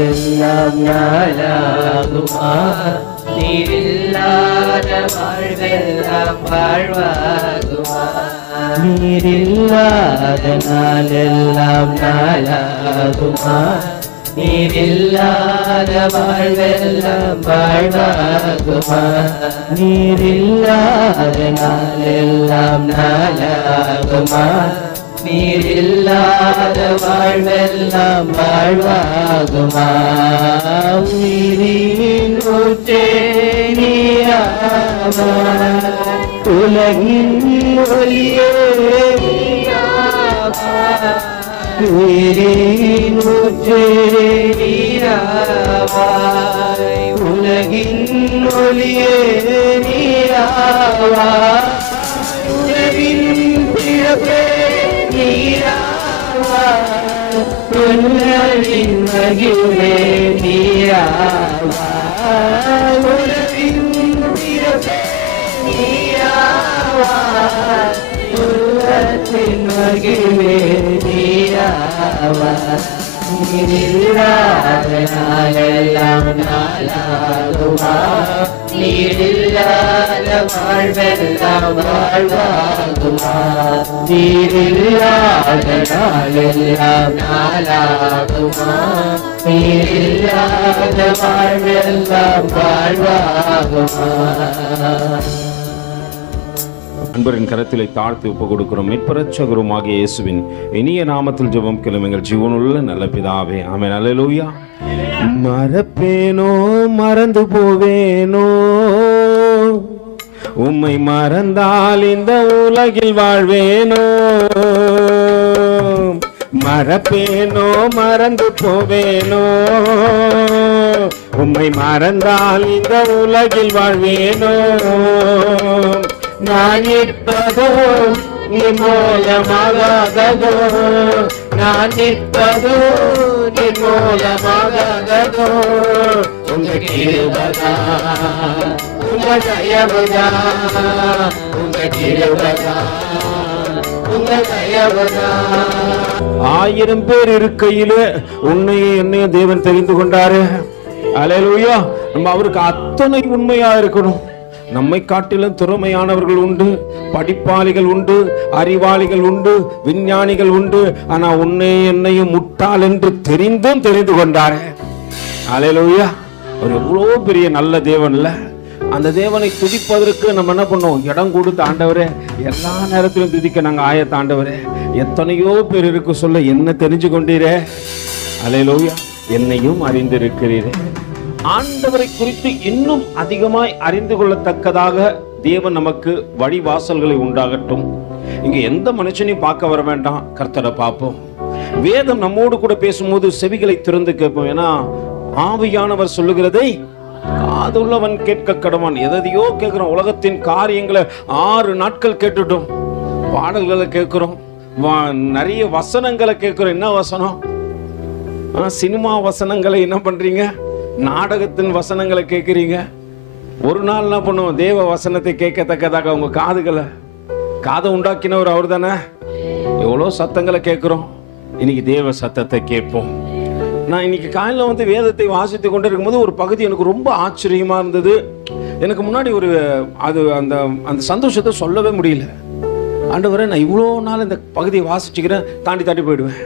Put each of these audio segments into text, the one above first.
நாளெல்லாம் நாளாகுமா, நீரில்லாத வாழ்வெல்லாம் வாழ்வாகுமா. நீரில்லாத நாளெல்லாம் நாளாகுமா, நீரில்லாத வாழ்வெல்லாம் வாழ்வாகுமா. நீரில்லாத நாளெல்லாம் நாளாகுமா, நீரில்லாத வாழ்வெல்லாம் வாழ்வாகுமா. உயிரின் ஊற்றே நீராவாய், உலகின் ஒளியே நீராவாய். உயிரின் ஊற்றே நீராவாய், உலகின் ஒளியே நீராவாய். உலகின் பிறப்பே நீராவாய், உலகின் மகிழ்வே நீராவாய். உலகின் பிறப்பே நீராவாய், உலகின் மகிழ்வே நீராவாய். நீரில்லாத நாளெல்லாம் நாளாகுமா, நீரில்லாத வாழ்வெல்லாம் வாழ்வாகுமா. நீரில்லாத நாளெல்லாம் நாளாகுமா, நீரில்லாத வாழ்வெல்லாம் வாழ்வாகுமா. அன்பரின் கரத்திலே தாழ்த்தி ஒப்பு கொடுக்கிறோம். மீட்பரட்சகருமாகிய இயேசுவின் இனிய நாமத்தில் ஜெபம் கேளும் எங்கள் ஜீவனுள்ள நல்ல பிதாவே, ஆமென். அல்லேலூயா. மறப்பேனோ மறந்து போவேனோ, உம்மை மறந்தால் இந்த உலகில் வாழ்வேனோ. மறப்பேனோ மறந்து போவேனோ, உம்மை மறந்தால் இந்த உலகில் வாழ்வேனோ. நான் நிற்பதோ நிர்மூலமாகாததோ, நான் நிற்பதோ நிர்மூலமாகாததோ. உங்க கிருபைதா, உங்க தயவுதா, உங்க கிருபைதா, உங்க தயவுதா. 1000 பேர் இருக்கையிலே உன்னையும் என்னையும் தேவன் தெரிந்து கொண்டாரு. அல்லேலூயா. நம்ம அவருக்கு அத்தனை உண்மையா இருக்கணும். நம்மை காட்டிலும் திறமையானவர்கள் உண்டு, படிப்பாளிகள் உண்டு, அறிவாளிகள் உண்டு, விஞ்ஞானிகள் உண்டு. ஆனா உன்னை என்னையும் முட்டாள் என்று தெரிந்தும் தெரிந்து கொண்டாரு. அல்லேலூயா. ஒரு எவ்வளோ பெரிய நல்ல தேவன்ல. அந்த தேவனை துதிப்பதற்கு நம்ம என்ன பண்ணோம்? இடம் கொடுத்து, ஆண்டவரே எல்லா நேரத்திலும் துதிக்க நாங்கள் ஆயத்த. ஆண்டவரே எத்தனையோ பேர் இருக்கு சொல்ல, என்ன தெரிஞ்சு கொண்டீரே. அல்லேலூயா. என்னையும் அறிந்திருக்கிறீரே. ஆண்டவரை குறித்து இன்னும் அதிகமாய் அறிந்து கொள்ளத்தக்கதாக தேவன் நமக்கு வழிவாசல்களை உண்டாகட்டும். இங்க எந்த மனுஷனையும் பார்க்க வர வேண்டாம், கர்த்தரை பார்ப்போம். வேதம் நம்மோடு கூட பேசும்போது செவிகளை திறந்து கேட்போம். ஏன்னா ஆவியானவர் சொல்லுகிறதை காதுள்ளவன் கேட்க கடவான். எதையோ கேட்கிறோம். உலகத்தின் காரியங்களை 6 நாட்கள் கேட்டுட்டோம். பாடல்களை கேட்கிறோம், நிறைய வசனங்களை கேட்கிறோம். என்ன வசனம்? சினிமா வசனங்களை என்ன பண்றீங்க? நாடகத்தின் வசனங்களை கேட்கிறீங்க. ஒரு நாள் என்ன பண்ணுவோம்? தேவ வசனத்தை கேட்கத்தக்கதாக உங்க காதை உண்டாக்கினவர் அவர் தானே. எவ்வளோ சத்தங்களை கேட்கிறோம். இன்னைக்கு தேவ சத்தத்தை கேட்போம். நான் இன்னைக்கு காலையில் வேதத்தை வாசித்து கொண்டு இருக்கும்போது ஒரு பகுதி எனக்கு ரொம்ப ஆச்சரியமா இருந்தது. எனக்கு முன்னாடி அந்த சந்தோஷத்தை சொல்லவே முடியல. ஆண்டவரே, நான் இவ்வளோ நாள் இந்த பகுதியை வாசிச்சுக்கிறேன், தாண்டி போயிடுவேன்.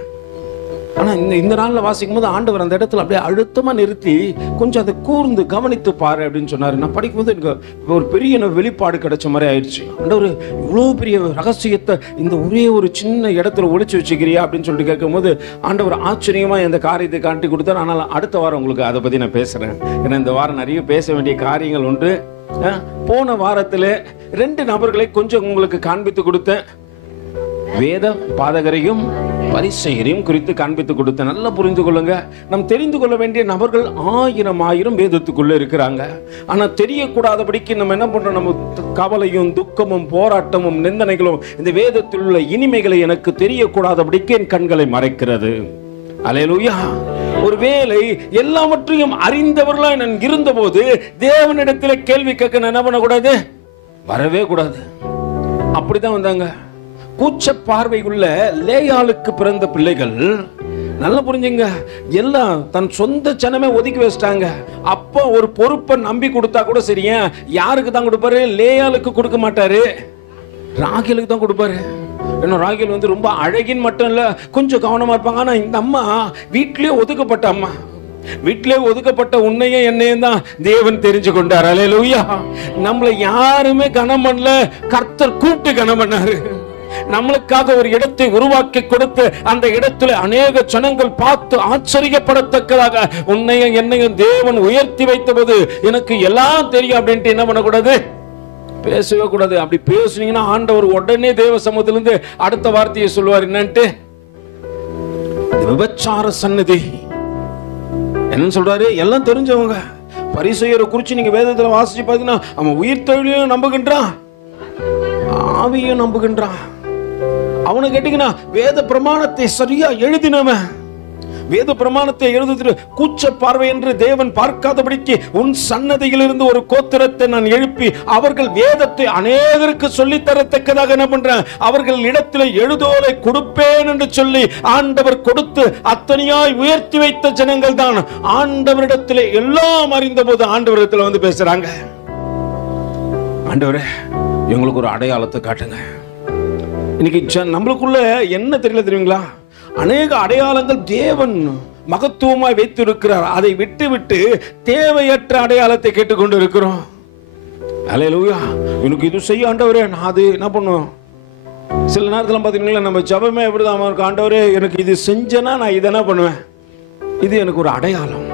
ஆனால் இந்த நாளில் வாசிக்கும் போது ஆண்டவர் அந்த இடத்துல அப்படியே அழுத்தமாக நிறுத்தி கொஞ்சம் அதை கூர்ந்து கவனித்து பாரு அப்படின்னு சொன்னார். நான் படிக்கும்போது எனக்கு ஒரு பெரிய வெளிப்பாடு கிடைச்ச மாதிரி ஆயிடுச்சு. ஆண்டவர் இவ்வளோ பெரிய ரகசியத்தை இந்த ஒரே ஒரு சின்ன இடத்துல ஒளிச்சு வச்சுக்கிறியா அப்படின்னு சொல்லிட்டு கேட்கும்போது ஆண்டவர் ஆச்சரியமாக இந்த காரியத்தை காட்டி கொடுத்தார். ஆனால் அடுத்த வாரம் உங்களுக்கு அதை பற்றி நான் பேசுகிறேன். ஏன்னா இந்த வாரம் நிறைய பேச வேண்டிய காரியங்கள் உண்டு. போன வாரத்தில் 2 நபர்களை கொஞ்சம் உங்களுக்கு காண்பித்து கொடுத்தேன். வேத பாதகரையும் பரிசேயரையும் குறித்து காண்பித்து கொடுத்த. நல்லா புரிந்து கொள்ளுங்க. நம் தெரிந்து கொள்ள வேண்டிய நபர்கள் 1000 வேதத்துக்குள்ள இருக்கிறாங்க. ஆனா தெரியக்கூடாதபடிக்கு நம்ம என்ன பண்றோம்? நம்ம கவலையும் துக்கமும் போராட்டமும் நிந்தனைகளும் இந்த வேதத்தில் உள்ள இனிமைகளை எனக்கு தெரியக்கூடாதபடிக்கு என் கண்களை மறைக்கிறது. அல்லேலூயா. ஒருவேளை எல்லாவற்றையும் அறிந்தவர்களா நான் இருந்த போது தேவனிடத்தில் கேள்வி கேட்க நான் என்ன பண்ணக்கூடாது? வரவே கூடாது. அப்படிதான் வந்தாங்க. கூச்ச பார்வை உள்ள லேயாளுக்கு பிறந்த பிள்ளைகள் நல்லா புரிஞ்சுங்க. எல்லாம் தன் சொந்த ஜனமே ஒதுக்கி வச்சிட்டாங்க. அப்போ ஒரு பொறுப்பை நம்பி கொடுத்தா கூட சரியா, யாருக்கு தான் கொடுப்பாரு? லேயாளுக்கு கொடுக்க மாட்டாரு, ராகேலுக்கு தான் கொடுப்பாரு. ஏன்னா ராகேல் வந்து ரொம்ப அழகின்னு மட்டும் இல்ல, கொஞ்சம் கவனமா இருப்பாங்க. ஆனா இந்த அம்மா வீட்டிலேயே ஒதுக்கப்பட்ட அம்மா, வீட்டிலே ஒதுக்கப்பட்ட உன்னையும் என்னையும் தான் தேவன் தெரிஞ்சு கொண்டார். அல்லேலூயா. நம்மளை யாருமே கனம் பண்ணல, கர்த்தர் கூப்பிட்டு கனம் பண்ணாரு. நம்மளுக்காக ஒரு இடத்தை உருவாக்கி கொடுத்து அந்த இடத்துல அநேக ஜனங்கள் பார்த்து ஆச்சரியப்படத்தக்கதாக உன்னையும் என்னையும் தேவன் உயர்த்தி வைத்த போது எனக்கு எல்லாம் தெரியும் அப்படின்ட்டு என்ன பண்ணக்கூடாது? பேசவே கூடாது. அப்படி பேசுனீங்கன்னா ஆண்டவர் உடனே தேவ சமூகத்திலிருந்து அடுத்த வார்த்தையை சொல்லுவார். என்னன்ட்டு? விபச்சார சன்னதி. என்ன சொல்றாரு? எல்லாம் தெரிஞ்சவங்க. பரிசேயரை குறிச்சு நீங்க வேதத்துல வாசிச்சு பாத்தீங்கன்னா, அவன் உயிர் தொழிலையும் நம்புகின்றான், ஆவியும் நம்புகின்றான். அவனை கேட்டீங்கன்னா வேத பிரமாணத்தை சரியா எழுதினவன். வேத பிரமாணத்தை எழுதுகிற கூச்ச பார்வை என்று தேவன் பார்க்காதபடிக்கு உன் சன்னதியில் இருந்து ஒரு கோத்திரத்தை நான் எழுப்பி அவர்கள் வேதத்தை அநேகருக்கு சொல்லி தரத்தக்கதாக என்ன பண்றேன்? அவர்கள் இடத்துல எழுதோலை கொடுப்பேன் என்று சொல்லி ஆண்டவர் கொடுத்து அத்தனையாய் உயர்த்தி வைத்த ஜனங்கள் தான் ஆண்டவரிடத்தில் எல்லாம் அறிந்த போது ஆண்டவரிடத்தில் வந்து பேசுறாங்க. ஆண்டவரே, எங்களுக்கு ஒரு அடையாளத்தை காட்டுங்க. இன்னைக்கு நம்மளுக்குள்ள என்ன தெரியல தெரியுங்களா? அநேக அடையாளங்கள் தேவன் மகத்துவமாய் வைத்திருக்கிறார். அதை விட்டு விட்டு தேவையற்ற அடையாளத்தை கேட்டுக்கொண்டு இருக்கிறோம். அல்லேலூயா. எனக்கு இது செய்ய ஆண்டவரே, நான் அது என்ன பண்ணுவோம்? சில நேரத்தில் பார்த்தீங்கன்னா நம்ம ஜபமே எப்படிதான் இருக்கு? ஆண்டவரே, எனக்கு இது செஞ்சேன்னா நான் இதை என்ன பண்ணுவேன்? இது எனக்கு ஒரு அடையாளம்.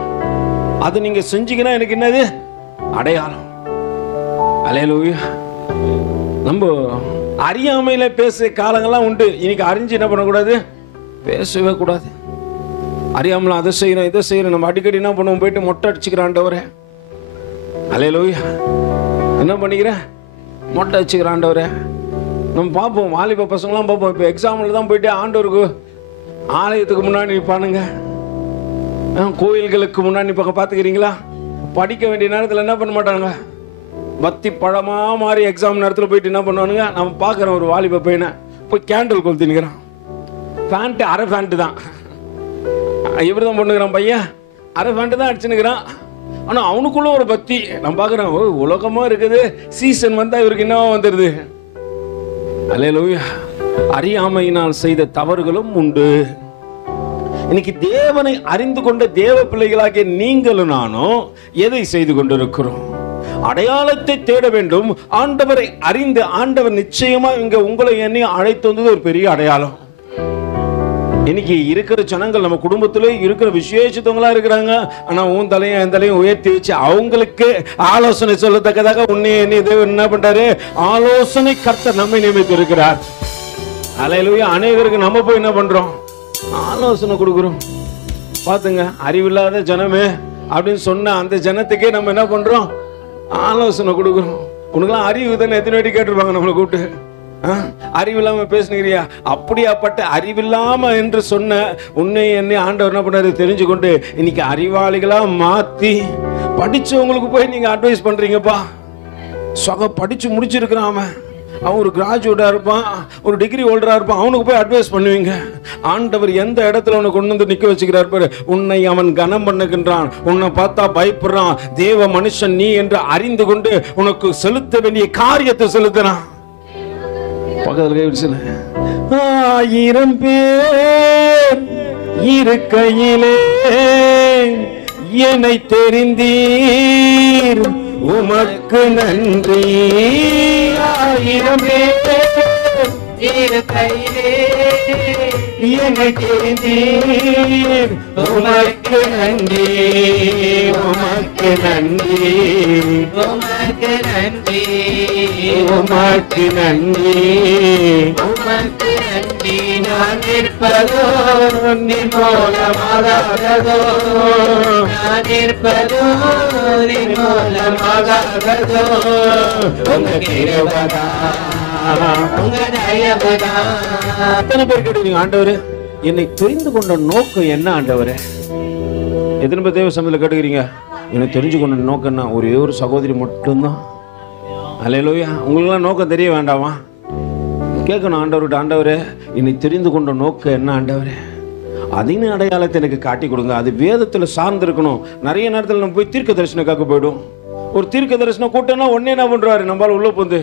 அது நீங்க செஞ்சீங்கன்னா எனக்கு என்னது? அடையாளம். அல்லேலூயா. நம்ம அறியாமையில பேச காலங்கள்லாம் உண்டு. இன்னைக்கு அறிஞ்சு என்ன பண்ணக்கூடாது? பேசவே கூடாது. அறியாமல அதை செய்யணும் இதை செய்யணும். நம்ம அடிக்கடி என்ன பண்ணுவோம்? போயிட்டு மொட்டை அடிச்சுக்கிறோம். ஆண்டவரே, அல்லேலூயா. என்ன பண்ணிக்கிறேன்? மொட்டை அடிச்சுக்கிறோம். ஆண்டவரே, நம்ம பார்ப்போம், வாலிப பசங்களாம் பார்ப்போம். இப்போ எக்ஸாம்பிள் தான் போயிட்டு ஆண்டவருக்கு ஆலயத்துக்கு முன்னாடி நிற்பானுங்க, கோயில்களுக்கு முன்னாடி நிற்பாங்க. பார்த்துக்கிறீங்களா? படிக்க வேண்டிய நேரத்தில் என்ன பண்ண மாட்டாங்க? பத்தி பழமா மாதிரி எக்ஸாம் நேரத்தில் போயிட்டு என்ன பண்ணுவானுங்க? நம்ம பார்க்குறோம் ஒரு வாலிப பையனை போய் கேண்டில் கொளுத்தினுக்கிறான். பேண்ட்டு அரை பேண்ட்டு தான். எப்படி தான் பண்ணுகிறான் பையன்? அரை பேண்ட்டு தான் அடிச்சுன்னுக்கிறான். ஆனால் அவனுக்குள்ள ஒரு பக்தி நம்ம பார்க்குறோம். உலகமாக இருக்குது, சீசன் வந்தால் இவருக்கு என்னவோ வந்துடுது. அல்லேலூயா. அறியாமையினால் செய்த தவறுகளும் உண்டு. இன்னைக்கு தேவனை அறிந்து கொண்ட தேவ பிள்ளைகளாகிய நீங்களும் நானும் எதை செய்து கொண்டிருக்கிறோம்? அடையாளத்தை தேட வேண்டும். ஆண்டவரை அறிந்து ஆண்டவர் நிச்சயமா இங்க உங்களை என்னையும் அழைத்து வந்தது ஒரு பெரிய அடையாளம். இன்னைக்கு இருக்கிற ஜனங்கள் நம்ம குடும்பத்திலே இருக்கிற விசேஷத்தவங்களா இருக்கிறாங்க. ஆனா உன் தலையும் என் தலையும் உயர்த்தி வச்சு அவங்களுக்கு ஆலோசனை சொல்லத்தக்கதாக உன்னை என்ன பண்றாரு? ஆலோசனை கர்த்தர் நம்மை நியமித்து இருக்கிறார். அல்லேலூயா. அநேகருக்கு நம்ம போய் என்ன பண்றோம்? ஆலோசனை கொடுக்குறோம். பாத்துங்க, அறிவில்லாத ஜனமே அப்படின்னு சொன்ன அந்த ஜனத்துக்கே நம்ம என்ன பண்றோம்? ஆலோசனை கொடுக்குறோம். உனக்குலாம் அறிவு தானே? எத்தனை வாட்டி கேட்டிருப்பாங்க நம்மளை கூப்பிட்டு, அறிவில்லாம பேசுனீங்கறியா? அப்படியாப்பட்ட அறிவில்லாம என்று சொன்ன உன்னை என்னை ஆண்டவர் என்ன பண்ணாரு? தெரிஞ்சு கொண்டு இன்னைக்கு அறிவாளிகளா மாத்தி படிச்சவங்களுக்கு போய் நீங்க அட்வைஸ் பண்றீங்கப்பா. படிச்சு முடிச்சிருக்கிறான், அவன் ஒரு கிராஜுவேட்டா இருப்பான், ஒரு டிகிரி ஹோல்டரா இருப்பான், அவனுக்கு போய் அட்வைஸ் பண்ணுவீங்க. ஆண்டவர் எந்த இடத்துல அவனை கொண்டு வந்து நிக்க வச்சுக்கிறார் பாரு. உன்னை அவன் கனம் பண்ணுகின்றான், உன்னை பார்த்தா பயப்படுறான். தேவ மனுஷன் நீ என்று அறிந்து கொண்டு உனக்கு செலுத்த வேண்டிய காரியத்தை செலுத்துறான். பக்கத்துல 1000 பேர் இருக்கையிலே என்னை தெரிந்தீர், உமக்கு நன்றி. 1000 பேர் இருக்கையிலே என்னை தெரிந்தீர், உமக்கு நன்றி, உமக்கு நன்றி, உமக்கு நன்றி, உமக்கு நன்றி, உமக்கு நன்றி. நான் நிற்பதோ நிர்மூலமாகாதோ, நான் நிற்பதோ நிர்மூலமாகாதோ, உங்க கிருபைதா, உங்க தயவுதா. எத்தனை பேர் கேட்டீங்க, ஆண்டவரே என்னை தெரிந்து கொண்ட நோக்கம் என்ன? ஆண்டவரே, எத்தனை பேர் தேவ சமயத்தில் கேட்டுக்கிறீங்க? என்னை தெரிஞ்சு கொண்ட நோக்கம்னா ஒரே ஒரு சகோதரி மட்டும்தான். அல்லேலூயா. உங்களுக்குலாம் நோக்கம் தெரிய வேண்டாமா? கேட்கணும் ஆண்டவர்கிட்ட, ஆண்டவரே என்னை தெரிந்து கொண்ட நோக்கம் என்ன? ஆண்டவரே, அதின் அடையாளத்தை எனக்கு காட்டி கொடுங்க. அது வேதத்துல சார்ந்து இருக்கணும். நிறைய நேரத்தில் நம்ம போய் தீர்க்க தரிசனக்காக போயிடும். ஒரு தீர்க்க தரிசனம் கூட்டம்னா உடனே என்ன பண்றாரு, நம்மளால உள்ள போந்து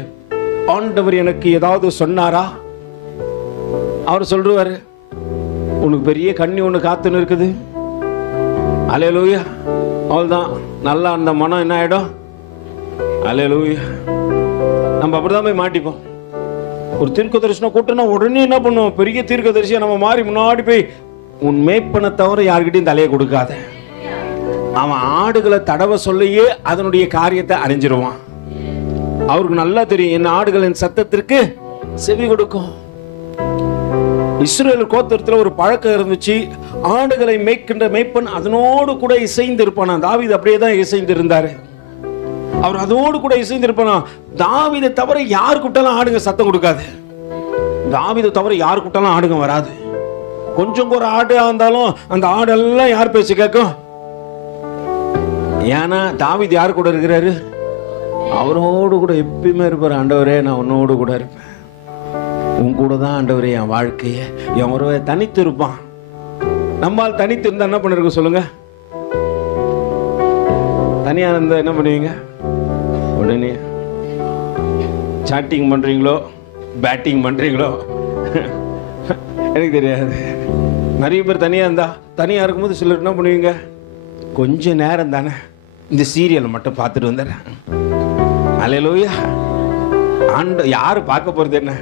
ஆண்டவர் எனக்கு ஏதாவது சொன்னாரா? அவர் சொல்றாரு, உனக்கு பெரிய கண்ணி ஒண்ணு காத்துன்னு இருக்குது. அல்லேலூயா. அவ்வளவுதான், நல்லா அந்த மனம் என்ன ஆயிடும். அல்லேலூயா. நம்ம அப்படிதான் போய் மாட்டிப்போம். ஒரு தீர்க்க தரிசனம் கூட்டம்னா உடனே என்ன பண்ணுவோம், பெரிய தீர்க்க தரிசியா நம்ம மாறி முன்னாடி போய், உன் மேய்ப்பனை தவிர யார்கிட்டையும் தலையை கொடுக்காத. அவன் ஆடுகளை தடவை சொல்லியே அதனுடைய காரியத்தை அறிஞ்சிருவான். அவருக்கு நல்லா தெரியும், என் ஆடுகளின் சத்தத்திற்கு செவி கொடுக்கும். இஸ்ரேல் கோத்திரத்தில் ஒரு பழக்கம் இருந்துச்சு. ஆடுகளை மேய்க்கின்ற மேய்ப்பன் அதனோடு கூட இசைந்து இருப்பானா. தாவீது அப்படியே தான் இசைந்து இருந்தாரு. அவர் அதோடு கூட இசைந்து இருப்பானா. தாவீதை தவிர யார் கூட்டாலும் ஆடுங்க சத்தம் கொடுக்காது. தாவீதை தவிர யார் கூட்டாலும் ஆடுங்க வராது. கொஞ்சம் ஒரு ஆடு இருந்தாலும் அந்த ஆடெல்லாம் யார் பேச்சு கேட்கும்? ஏன்னா தாவீது யார் கூட இருக்கிறாரு? அவரோடு கூட எப்பயுமே இருப்பார். ஆண்டவரே, நான் உன்னோடு கூட இருப்பேன், உன் கூட தான் ஆண்டவரே என் வாழ்க்கைய. என் ஒருவரை தனித்து இருப்பான். நம்மால் தனித்து இருந்தா என்ன பண்ணிருக்க சொல்லுங்க? தனியா இருந்தா என்ன பண்ணுவீங்க? உடனே சாட்டிங் பண்றீங்களோ பேட்டிங் பண்றீங்களோ எனக்கு தெரியாது. நிறைய பேர் தனியா இருந்தா, தனியா இருக்கும்போது சிலர் என்ன பண்ணுவீங்க, கொஞ்ச நேரம் தானே இந்த சீரியல் மட்டும் பார்த்துட்டு வந்துடுறேன். அல்லேலூயா. ஆண்ட யாரு பார்க்க போறது என்ன?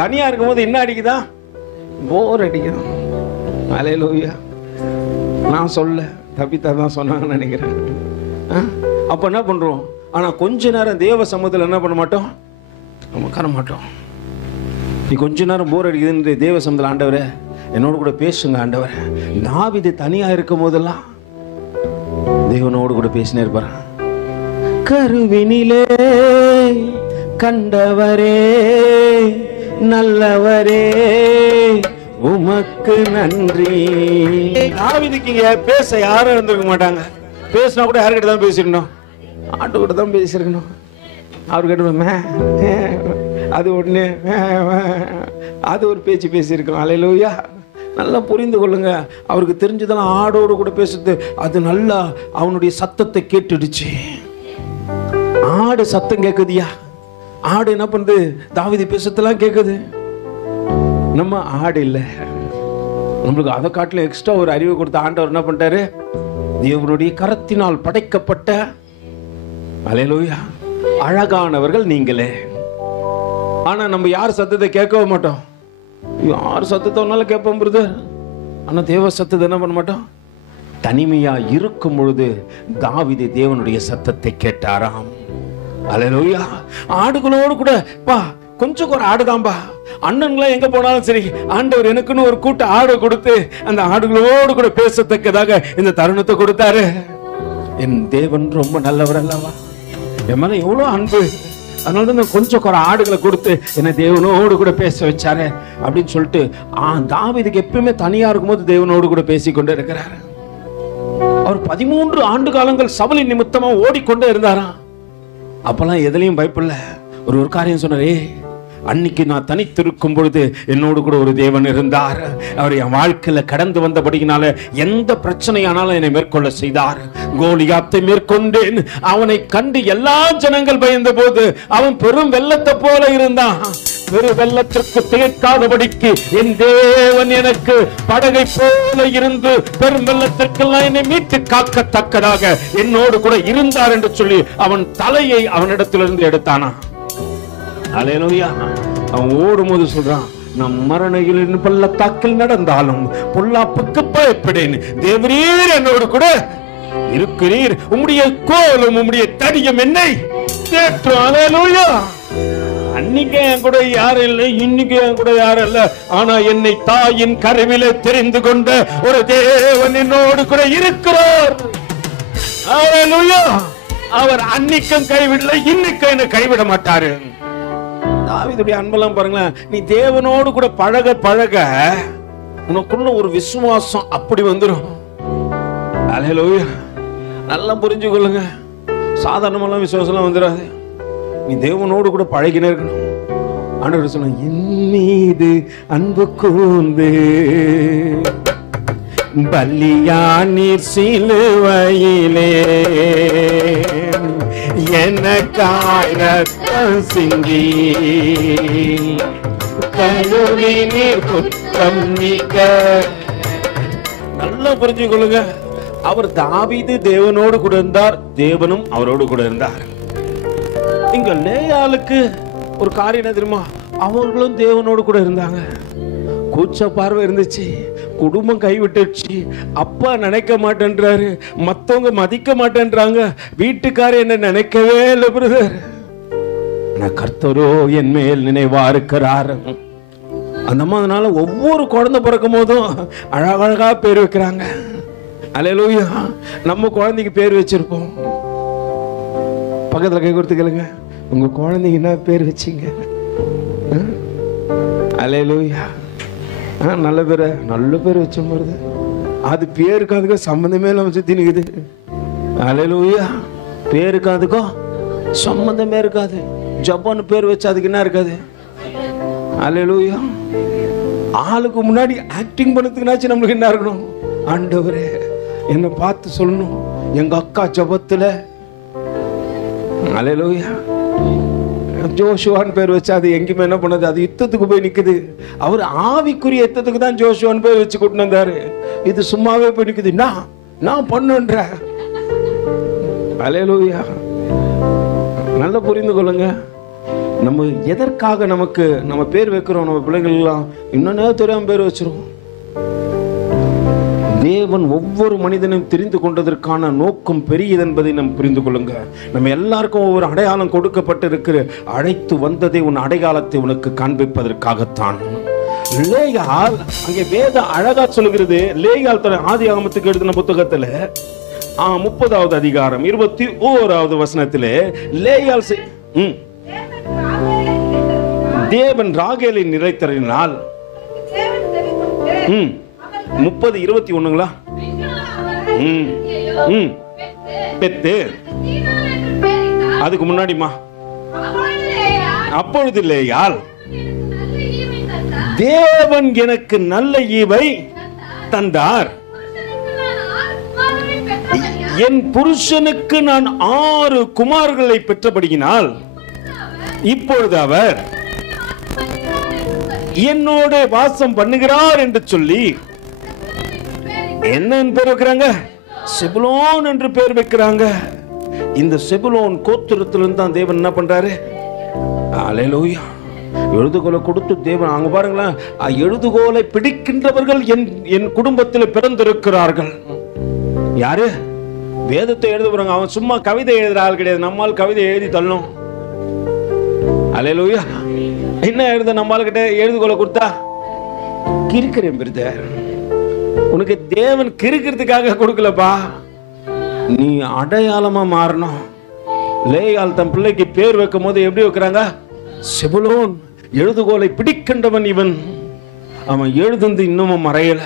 தனியா இருக்கும்போது என்ன அடிக்குதா? போர் அடிக்குது. அல்லேலூயா. நான் சொல்ல தபிதா தான் சொன்னாங்கன்னு நினைக்கிறேன். அப்ப என்ன பண்றோம்? ஆனா கொஞ்ச நேரம் தேவ சமூகத்தில் என்ன பண்ண மாட்டோம், நம்ம உட்கார மாட்டோம். நீ கொஞ்ச நேரம் போர் அடிக்குதுன்னு தேவ சமூகத்தில், ஆண்டவரே என்னோட கூட பேசுங்க ஆண்டவரே. தாவீது தனியா இருக்கும் போதெல்லாம் தேவனோடு கூட பேசினே இருப்பார். கருவினிலே கண்டவரே நல்லவரே உமக்கு நன்றி. தாவீதுக்கு இங்க பேச யாரும் இருந்திருக்க மாட்டாங்க. பேசினா கூட யார்கிட்ட தான் பேசிருக்கணும்? ஆட்டு கூட தான் பேசிருக்கணும். அவர் கிட்ட அது ஒண்ணு அது ஒரு பேச்சு பேசியிருக்கணும். அல்லேலூயா. நல்லா புரிந்து கொள்ளுங்க. அவருக்கு தெரிஞ்சதெல்லாம் ஆடோடு கூட பேசுறது. அது நல்லா அவனுடைய சத்தத்தை கேட்டுடுச்சு. ஆடு சத்தம் கேக்குதியா? ஆடு என்ன பண்ணுது? தாவீது பேசுறதெல்லாம் கேக்குது. நம்ம ஆடு இல்லை. நம்மளுக்கு அதை காட்டில எக்ஸ்ட்ரா ஒரு அறிவு கொடுத்த ஆண்டவர் என்ன பண்ணிட்டாரு? தேவனுடைய கரத்தினால் படைக்கப்பட்ட அல்லேலூயா அழகானவர்கள் நீங்களே. ஆனா நம்ம யார் சத்தத்தை கேட்கவும் மாட்டோம். யார் சத்தத்தை ஒன்னால கேட்போம் பிரதர். ஆனா தேவ சத்தத்தை என்ன பண்ண மாட்டோம். தனிமையா இருக்கும் பொழுது தாவீது தேவனுடைய சத்தத்தை கேட்டாராம். அல்லேலூயா. ஆடுகளோடு கூட பா, கொஞ்சம் ஒரு ஆடுதான்பா. அண்ணன்லாம் எங்க போனாலும் சரி, ஆண்டவர் எனக்குன்னு ஒரு கூட்ட ஆடு கொடுத்து அந்த ஆடுகளோடு கூட பேசத்தக்கதாக இந்த தருணத்தை கொடுத்தாரு. என் தேவன் ரொம்ப நல்லவர் அல்லவா? என் மேல எவ்வளவு அன்பு. அதனாலதான் கொஞ்சம் ஒரு ஆடுகளை கொடுத்து என்ன தேவனோடு கூட பேச வச்சாரு அப்படின்னு சொல்லிட்டு தாவீதுக்கு எப்பயுமே தனியா இருக்கும்போது தேவனோடு கூட பேசிக்கொண்டே இருக்கிறார். அவர் 13 ஆண்டு காலங்கள் சபலி நிமித்தமா ஓடிக்கொண்டே இருந்தாராம். அப்பெல்லாம் எதுலையும் பயப்படல. ஒரு காரியம் சொன்னாரே, அன்னைக்கு நான் தனித்திருக்கும் பொழுது என்னோடு கூட ஒரு தேவன் இருந்தார். அவர் என் வாழ்க்கையில கடந்து வந்தபடியினால எந்த பிரச்சனையானாலும் என்னை மேற்கொள்ள செய்தார். கோலியாத்தை மேற்கொண்டேன். அவனை கண்டு எல்லா ஜனங்கள் பயந்த போது அவன் பெரும் வெள்ளத்தை போல இருந்தான். பெரு வெள்ளத்திற்கு தேக்காதபடிக்கு என் தேவன் எனக்கு படகை போல இருந்து பெரும் வெள்ளத்திற்கெல்லாம் என்னை மீட்டு காக்கத்தக்கதாக என்னோடு கூட இருந்தார் என்று சொல்லி அவன் தலையை அவனிடத்திலிருந்து எடுத்தானா. அல்லேலூயா. அவன் ஓடும்போது சொல்றான், நம் மரணையில் பள்ளத்தாக்கில் நடந்தாலும் பொல்லாப்புக்கு பயப்படேன், தேவரீர் என்னோடு கூட இருக்கிறீர், உம்முடைய கோலும் உம்முடைய தடியும் என்னை தேற்றும். அல்லேலூயா. அன்னைக்கு என் கூட யாரும் இல்லை, இன்னைக்கு என் கூட யாரும் இல்ல. ஆனா என்னை தாயின் கருவிலே தெரிந்து கொண்ட ஒரு தேவன் என்னோடு கூட இருக்கிறார். அல்லேலூயா. அவர் அன்னைக்கும் கைவிடல, இன்னைக்கும் என்னை கைவிட மாட்டாரு. தாவீதுடைய அன்பெல்லாம் பாருங்களேன். நீ தேவனோடு கூட பழக பழக உனக்குள்ள ஒரு விசுவாசம் அப்படி வந்துடும். அல்லேலூயா. நல்லா புரிஞ்சு கொள்ளுங்க. சாதாரணமெல்லாம் விசுவாசம் வந்துடாது. நீ தேவனோடு கூட பழகினே இருக்கணும். ஆண்டவர் சொன்ன, என் மீது அன்பு கூர்ந்து பலியானீர் சிலுவையிலே எனக்காய் ரத்தம் சிந்தி கழுவி நீர் குற்றம் நீக்க. நல்லா புரிஞ்சுக்கொள்ளுங்க, அவர் தாவீது தேவனோடு கூட இருந்தார், தேவனும் அவரோடு கூட இருந்தார். இங்க லேயாளுக்கு ஒரு காரியம் என்ன தெரியுமா? அவர்களும் தேவனோடு கூட இருந்தாங்க. கூச்ச பார்வை இருந்துச்சு, குடும்பம் கைவிட்டுச்சு, அப்பா நினைக்க மாட்டேன்றாரு, மத்தவங்க மதிக்க மாட்டேன்றாங்க, வீட்டுக்காரர் என்ன நினைக்கவே இல்லை பிரதர். கர்த்தரோ என் மேல் நினைவா இருக்கிறார். அந்த அதனால ஒவ்வொரு குழந்தை பிறக்கும் போதும் அழகழகா பேர் வைக்கிறாங்க. அல்லேலூயா. நம்ம குழந்தைக்கு பேர் வச்சிருப்போம். பக்கத்துல கை கொடுத்து கேளுங்க, உங்க குழந்தைக்கு என்ன பேர் வச்சீங்க? அல்லேலூயா. நல்ல பேர் வச்ச மாதிரி அது பேருக்கு அதுக்கும் சம்பந்தமே இல்லாம சுத்தி நிக்குது. அல்லேலூயா. பேருக்கு அதுக்கும் சம்பந்தமே இருக்காது. ஜப்பான் பேர் வச்சு அதுக்கு என்ன இருக்காது? அல்லேலூயா. ஆளுக்கு முன்னாடி ஆக்டிங் பண்ணதுக்குனாச்சும் நம்மளுக்கு என்ன இருக்கணும்? ஆண்டவரே என்னை பார்த்து சொல்லணும், எங்க அக்கா ஜபத்துல. அல்லேலூயா. ஜோஷுவான் பேர் வச்சு அது எங்கேயுமே என்ன பண்ணது? அது யுத்தத்துக்கு போய் நிக்குது. அவர் ஆவிக்குரிய யுத்தத்துக்கு தான் ஜோஷுவான் பேர் வச்சு கூட்டிட்டு வந்தாரு. இது சும்மாவே போய் நிக்குது. நான் பண்ணுன்ற. அல்லேலூயா. நல்லா புரிந்து கொள்ளுங்க, நம்ம எதற்காக நமக்கு நம்ம பேர் வைக்கிறோம்? நம்ம பிள்ளைகள் எல்லாம் இன்னும் தெரியாம பேர் வச்சிருவோம். தேவன் ஒவ்வொரு மனிதனும் தெரிந்து கொண்டதற்கான நோக்கம் பெரியது என்பதை நாம் புரிந்து கொள்ளுங்க. நம்ம எல்லாருக்கும் ஒவ்வொரு அடையாளம் கொடுக்கப்பட்டு இருக்கிற. அழைத்து வந்ததை உன் அடையாளத்தை உனக்கு காண்பிப்பதற்காகத்தான். லேயாள் அங்கே வேத அழகா சொல்லுகிறது. லேயாள் தன் ஆதியாகமத்துக்கு எழுதின புத்தகத்துல 30வது அதிகாரம் 21வது வசனத்திலே லேயாள் தேவன் ராகேலை நிறைத்தறினால் 30:21ங்களா? பெத்து அதுக்கு முன்னாடிமா அப்பொழுது லேயாள், தேவன் எனக்கு நல்ல ஈவை தந்தார், என் புருஷனுக்கு நான் 6 குமார்களை பெற்றபடியினால் இப்பொழுது அவர் என்னோட வாசம் பண்ணுகிறார் என்று சொல்லி என்ன பேர் வைக்கிறாங்க? செபுலோன் என்று பேர் வைக்கிறாங்க. இந்த செபுலோன் கோத்திரத்திலிருந்து தான் தேவன் என்ன பண்றாரு? அல்லேலூயா. எழுதுகோலை கொடுத்து தேவன் அங்க பாருங்களேன், எழுதுகோலை பிடிக்கின்றவர்கள் என் குடும்பத்தில் பிறந்திருக்கிறார்கள். யாரு? வேதத்தை எழுத போறாங்க. அவன் சும்மா கவிதை எழுதுற ஆள் கிடையாது. நம்மால் கவிதை எழுதி தள்ளும். அல்லேலூயா. என்ன எழுத நம்மால் கிட்ட எழுதுகோலை கொடுத்தா கிறுக்கிறேன் பிரதர். உனக்கு தேவன் கிறுக்கிறதுக்காக கொடுக்கலப்பா, நீ அடையாளமா மாறணும். லேயாள் தன் பிள்ளைக்கு பேர் வைக்கும் போது எப்படி வைக்கிறாங்க? செபுலோன், எழுதுகோலை பிடிக்கின்றவன் இவன். அவன் எழுதுந்து இன்னமும் மறையல.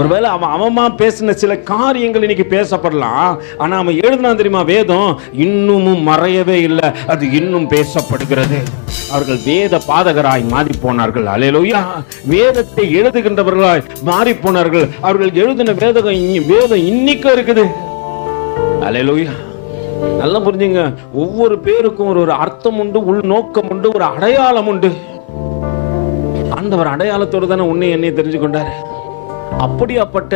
ஒருவேளை அவமா பேசின சில காரியங்கள் இன்னைக்கு பேசப்படலாம், ஆனா அவன் எழுதுனா தெரியுமா? வேதம் இன்னமும் மறையவே இல்லை, அது இன்னும் பேசப்படுகிறது. அவர்கள் வேத பாதகராய் மாறி போனார்கள். அல்லேலூயா. வேதத்தை எழுதுகின்றவர்களாய் மாறி போனார்கள். அவர்கள் எழுதின வேதம் இன்னைக்கும் இருக்குது. அல்லேலூயா. நல்லா புரிஞ்சுங்க, ஒவ்வொரு பேருக்கும் ஒரு அர்த்தம் உண்டு, உள் நோக்கம் உண்டு, ஒரு அடையாளம் உண்டு. ஆண்டவர் அடையாளத்தோடு தானே உன்னை என்னை தெரிஞ்சு கொண்டாரு. அப்படியாப்பட்ட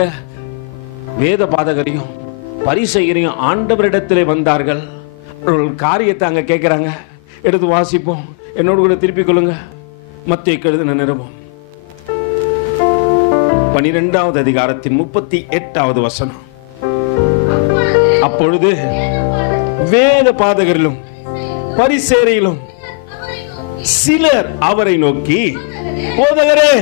வேத பாதகரையும் பரிசேயரையும் ஆண்டவரிடத்திலே வந்தார்கள். அவர்கள் காரியத்தை அங்க கேட்கிறாங்க. எடுத்து வாசிப்போம், என்னோடு கூட திருப்பிக் கொள்ளுங்க. மத்தேயு எழுதின நிருபம் 12வது அதிகாரத்தின் 38வது வசனம். அப்பொழுது வேத பாதகரிலும் பரிசேயரிலும் சிலர் அவரை நோக்கி, போதகரே,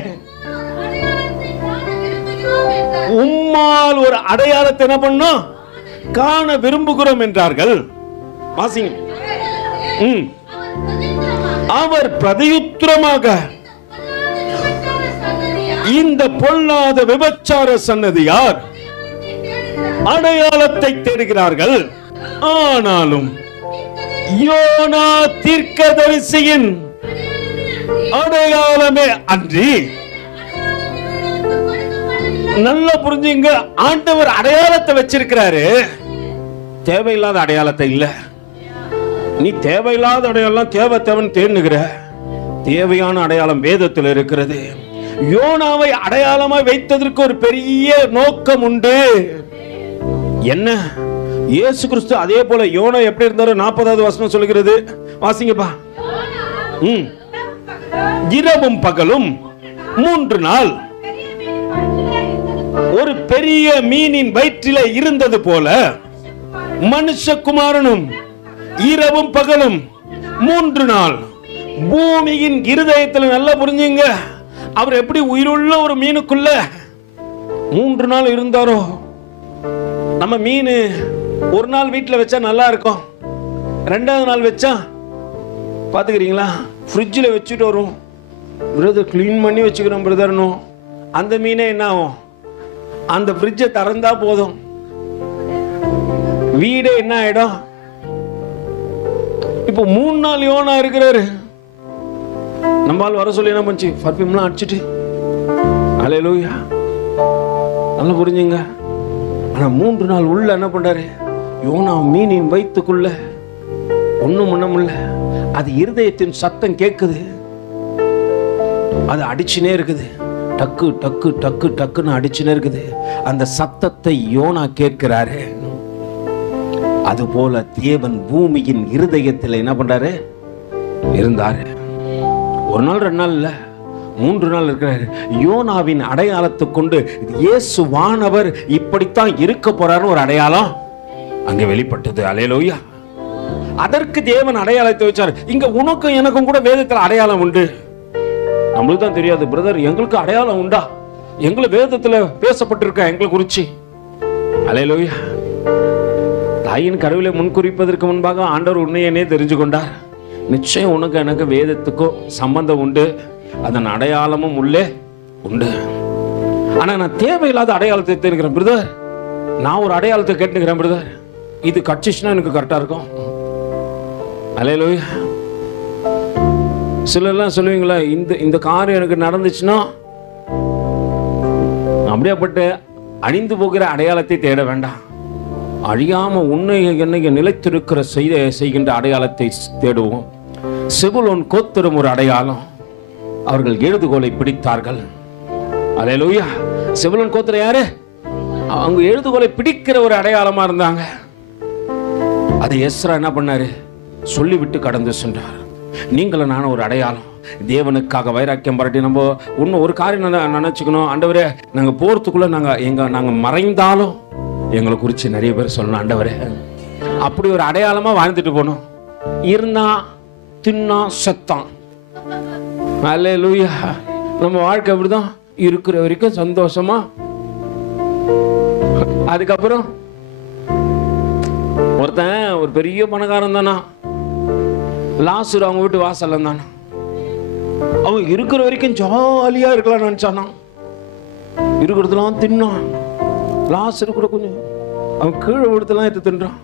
உம்மால் ஒரு அடையாளத்தை என்ன பண்ணோம்? காண விரும்புகிறோம் என்றார்கள். வாசிங்க. அவர் பிரதியுத்தரமாக, இந்த பொல்லாத விபச்சார சன்னதியார் அடையாளத்தை தேடுகிறார்கள், ஆனாலும் யோனா தீர்க்கதரிசியின் அடையாளமே அன்றி. நல்லா புரிஞ்சுங்க, ஆண்டவர் அடையாளத்தை வச்சிருக்கிறாரு, தேவையில்லாத அடையாளத்தை இல்ல. நீ தேவையில்லாத அடையாளம் தேவன் தேடுகிற, தேவையான அடையாளம் வேதத்தில் இருக்கிறது. யோனாவை அடையாளமாய் வைத்ததற்கு ஒரு பெரிய நோக்கம் உண்டு. என்ன? இயேசு கிறிஸ்து அதே போல யோனா எப்படி இருந்தாரோ 40வது வசனம் சொல்லுகிறது, வாசிங்கப்பா. இரவும் பகலும் 3 நாள் ஒரு பெரிய மீனின் வயிற்றிலே இருந்தது போல மனுஷகுமாரனும் இரவும் பகலும் 3 நாள் பூமியின் இருதயத்தில். நல்லா புரிஞ்சுங்க, அவர் எப்படி உயிருள்ள ஒரு மீனுக்குள்ள 3 நாள் இருந்தாரோ. நம்ம மீன் ஒரு நாள் வீட்டில் வச்சா நல்லா இருக்கும், 2வது நாள் வச்சா பாத்துக்கிறீங்களா, ஃப்ரிட்ஜில் வச்சுட்டு வரும். பிரதர் கிளீன் பண்ணி வச்சுக்கிறோம் பிரதர்னும். அந்த மீனே என்ன ஆகும், அந்த ஃப்ரிட்ஜை திறந்தா போதும், வீடே என்ன ஆயிடும். இப்போ 3 நாள் யோனா இருக்கிறாரு. நம்மால் வர சொல்லி என்ன பண்ணுச்சு, பர்ஃபியூம்லாம் அடிச்சுட்டு. அல்லேலூயா. நல்லா புரிஞ்சுங்க. ஆனா 3 நாள் உள்ள என்ன பண்றாரு, யோனா மீனின் வயிற்றுக்குள்ள ஒண்ணும் பண்ண, அது இருதயத்தின் சத்தம் கேட்குது, அது அடிச்சுனே இருக்குது, டக்கு டக்கு டக்கு டக்குன்னு அடிச்சுனே இருக்குது. அந்த சத்தத்தை யோனா கேட்கிறாரு. அதுபோல தேவன் பூமியின் இருதயத்தில் என்ன பண்றாரு, இருந்தாரு. 1 நாள் 2 நாள் இல்ல, 3 நாள் இருக்கிறாரு. யோனாவின் அடையாளத்தை கொண்டு இயேசுவானவர் இப்படித்தான் இருக்க போறாரு ஒரு அடையாளம் அங்க வெளிப்பட்டது. அல்லேலூயா. அதற்கு தேவன் அடையாளத்தை வச்சார். இங்க உனக்கும் எனக்கும் கூட வேதத்தில் அடையாளம் உண்டு. நம்மளுக்கு தான் தெரியாது பிரதர், எங்களுக்கு அடையாளம் உண்டா, எங்களுக்கு வேதத்துல பேசப்பட்டிருக்க எங்களை குறிச்சு. அல்லேலூயா. தாயின் கருவிலே முன்குறிப்பதற்கு முன்பாக ஆண்டவர் உன்னையனே தெரிஞ்சு கொண்டார். நிச்சயம் உனக்கு எனக்கு வேதத்துக்கும் சம்பந்தம் உண்டு, அதன் அடையாளமும் உள்ளே உண்டு. ஆனா நான் தேவையில்லாத அடையாளத்தை தெரிகிறேன் பிரதர், நான் ஒரு அடையாளத்தை கேட்டுக்கிறேன் பிரதர், இது கட்சிச்சுன்னா எனக்கு கரெக்டா இருக்கும். அல்லேலூயா. சிலர்லாம் சொல்லுவீங்களா, இந்த காரியம் எனக்கு நடந்துச்சுன்னா, அப்படியாப்பட்ட அழிந்து போகிற அடையாளத்தை தேட வேண்டாம். அழியாம உன்னை என்னைக்கு நிலைத்திருக்கிற செய்கின்ற அடையாளத்தை தேடுவோம். செபுலோன் கோத்திரம் ஒரு அடையாளம், அவர்கள் எழுதுகோலை பிடித்தார்கள். அல்லேலூயா. செபுலோன் கோத்திரம் யாரு? அவங்க எழுதுகோலை பிடிக்கிற ஒரு அடையாளமா இருந்தாங்க. அதை எஸ்ரா என்ன பண்ணாரு, சொல்லிவிட்டு கடந்து சென்றார். நீங்களும் நானும் ஒரு அடையாளம். தேவனுக்காக வைராக்கியம் பாராட்டி நம்ம இன்னும் ஒரு காரியம் நினைச்சுக்கணும், ஆண்டவரே நாங்க போறதுக்குள்ள நாங்க மறைந்தாலும் எங்களை குறித்து நிறைய பேர் சொல்லணும். ஆண்டவரே அப்படி ஒரு அடையாளமா வாழ்ந்துட்டு போனோம். இருந்தா தின்னா செத்தான். அல்லேலூயா. நம்ம வாழ்க்கை அப்படிதான் இருக்கிற வரைக்கும் சந்தோஷமா. அதுக்கப்புறம் ஒருத்தன் ஒரு பெரிய பணக்காரன் தானா, லாசர் அவங்க வீட்டு வாசல்ல தானா, அவன் இருக்கிற வரைக்கும் ஜாலியா இருக்கலாம் நினைச்சானா, இருக்கிறதுலாம் தின்னான். லாசர் கூட கொஞ்சம் அவன் கீழே விடுத்தலாம் எடுத்து தின்றான்.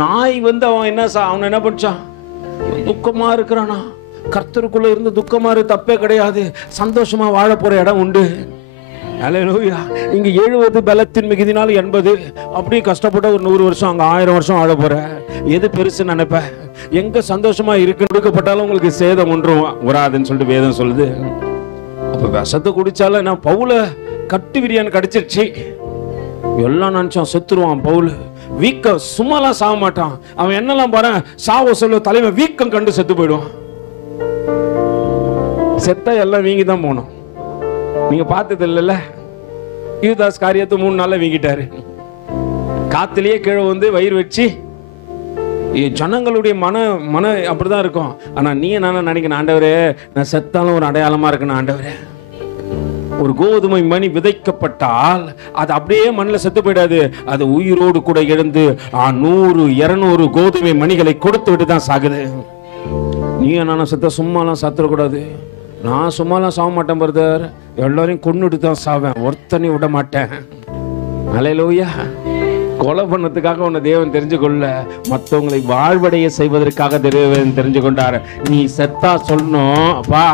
நாய் வந்து அவன் என்ன பண்ணிச்சான், துக்கமா இருக்கிறானா, கர்த்தருக்குள்ள இருந்து துக்கமா இருக்கு, தப்பே கிடையாது, சந்தோஷமா வாழ போற இடம் உண்டு. அல்லேலூயா. இங்க 70 பலத்தின் மிகுதினால் 80, அப்படியே கஷ்டப்பட்ட ஒரு 100 வருஷம், அங்க 1000 வருஷம் வாழ போற. எது பெருசு நினைப்ப? எங்க சந்தோஷமா இருக்கு கொடுக்கப்பட்டாலும் உங்களுக்கு சேதம் ஒன்றும் வராதுன்னு சொல்லிட்டு வேதம் சொல்லுது. அப்ப விஷத்தை குடிச்சாலும் என்ன, பவுல கட்டு விரியான்னு கடிச்சிருச்சு, எல்லாம் நினைச்சான் செத்துருவான். பவுல் வீக்கம், சும்மாலாம் சாக மாட்டான். அவன் என்னெல்லாம் பாரு, சாவ சொல்ல தலைமை வீக்கம் கண்டு செத்து போயிடுவான். செத்தா எல்லாம் வீங்கி தான் போனோம். நீங்க பார்த்தது இல்லைல்ல, யூதாஸ் காரியத்தை 3 நாள்ல வீங்கிட்டாரு. காத்திலேயே கீழே வந்து வயிறு வச்சு, ஜனங்களுடைய மன அப்படிதான் இருக்கும். ஆனா நீ நான் நினைக்கணும், ஆண்டவரே நான் செத்தாலும் ஒரு அடையாளமா இருக்கணும். ஆண்டவரே, ஒரு கோதுமை மணி விதைக்கப்பட்டால் அது அப்படியே மண்ணில் செத்து போயிடாது, அது உயிரோடு கூட எழுந்து 100 200 கோதுமை மணிகளை கொடுத்து விட்டு தான் சாகுது. நீ நானும் செத்த சும்மாலாம் சத்துறக்கூடாது. நான் சும்மாலாம் சாக மாட்டேன் பிரதர், எல்லாரையும் கொன்னுட்டு தான் சாவேன், ஒருத்தனையும் விட மாட்டேன். அல்லேலூயா. கொலை பண்ணதுக்காக உன்னை தேவன் தெரிஞ்சு கொள்ள, மற்றவங்களை வாழ்வடைய செய்வதற்காக தேவன் தெரிஞ்சு கொண்டார். நீ செத்தா சொல்லணும், அப்பா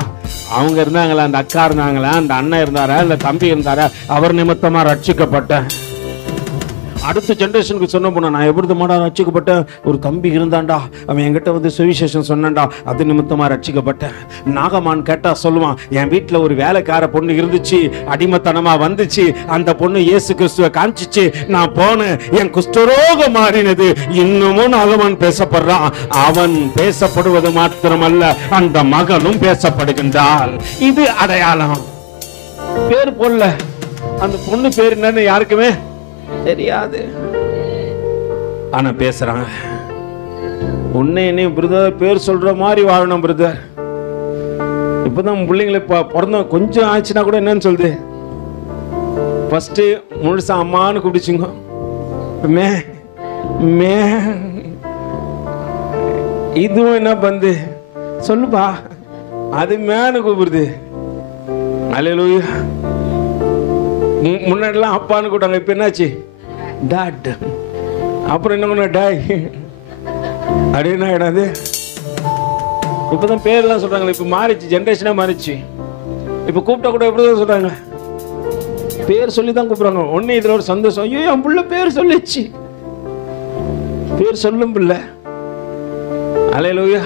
அவங்க இருந்தாங்களா, அந்த அக்கா இருந்தாங்களா, அந்த அண்ணன் இருந்தாரா, அந்த தம்பி இருந்தாரா, அவர் நிமித்தமா ரட்சிக்கப்பட்டேன். அடுத்த ஜெனரேஷனுக்கு சொன்ன போனா, நான் எப்படி மாடா ரட்சிக்கப்பட்டேன், ஒரு தம்பி இருந்தான்டா, அவன் என்கிட்ட வந்து சுவிசேஷம் சொன்னான்டா, அது நிமித்தமா ரட்சிக்கப்பட்டேன். நாகமான் கேட்டா சொல்லுவான், என் வீட்டுல ஒரு வேலைக்கார பொண்ணு இருந்துச்சு, அடிமைத்தனமா வந்துச்சு, அந்த பொண்ணு இயேசு கிறிஸ்துவை காமிச்சிச்சு, நான் போனேன், என் குஷ்டரோகம் மாறினது. இன்னமும் நாகமான் பேசப்படுறான். அவன் பேசப்படுவது மாத்திரமல்ல, அந்த மகனும் பேசப்படுகின்றாள். இது அடையாளம். பேர் போடல, அந்த பொண்ணு பேர் என்னன்னு யாருக்குமே தெரியாது, ஆனா பேசுறாங்க. உன்னை என்ன பிரதர் பேர் சொல்ற மாதிரி வாழணும் பிரதர். இப்பதான் பிள்ளைங்களை பிறந்த கொஞ்சம் ஆச்சுன்னா கூட என்னன்னு சொல்லுது, ஃபர்ஸ்ட் முழுசா அம்மான்னு கூப்பிடுச்சுங்க, மே மே. இதுவும் என்ன பண்ணு சொல்லுப்பா, அது மேனு கூப்பிடுது. அல்லேலூயா. முன்னாடிலாம் அப்பான்னு கூட்டாங்க, இப்ப என்னாச்சு டாட். அப்புறம் என்ன டாய் அப்படின்னா என்னது, இப்பதான் பேர்லாம் சொல்றாங்க. இப்ப மாறிச்சு, ஜென்ரேஷனே மாறிச்சு. இப்ப கூப்பிட்டா கூட எப்படிதான் சொல்றாங்க, பேர் சொல்லி தான் கூப்பிடுறாங்க. ஒண்ணு இதுல ஒரு சந்தோஷம், ஐயோ என் புள்ள பேர் சொல்லிச்சு, பேர் சொல்லும் பிள்ளை. அல்லேலூயா.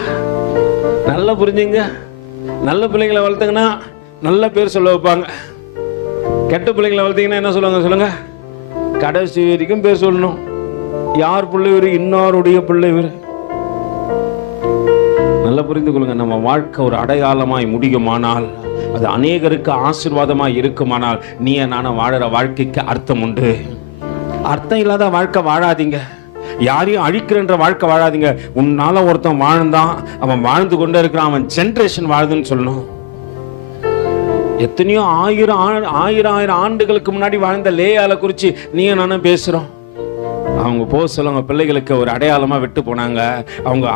நல்லா புரிஞ்சுங்க, நல்ல பிள்ளைங்களை வளர்த்துங்கன்னா நல்ல பேர் சொல்ல வைப்பாங்க. கெட்ட பிள்ளைங்களை வளர்த்தீங்கன்னா என்ன சொல்லுவாங்க சொல்லுங்க, கடைசி வரைக்கும் பேர் சொல்லணும். யார் பிள்ளை இவரு, இன்னொருடைய பிள்ளை இவரு. நல்லா புரிந்து கொள்ளுங்க, நம்ம வாழ்க்கை ஒரு அடையாளமாய் முடியுமானால், அது அநேகருக்கு ஆசீர்வாதமாய் இருக்குமானால், நீ நானும் வாழற வாழ்க்கைக்கு அர்த்தம் உண்டு. அர்த்தம் இல்லாத வாழ்க்கை வாழாதீங்க. யாரையும் அழிக்கிறன்ற வாழ்க்கை வாழாதீங்க. உன்னால ஒருத்தன் வாழ்ந்தான், அவன் வாழ்ந்து கொண்டே இருக்கிறான், அவன் ஜெனரேஷன் வாழுதுன்னு சொல்லணும். எத்தனையோ ஆயிரம் ஆண்டுகளுக்கு முன்னாடி வாழ்ந்த லேயால குறிச்சு நீங்க நானும் பேசுறோம். அவங்க போக சொல்லுவாங்க, பிள்ளைகளுக்கு ஒரு அடையாளமா விட்டு போனாங்க.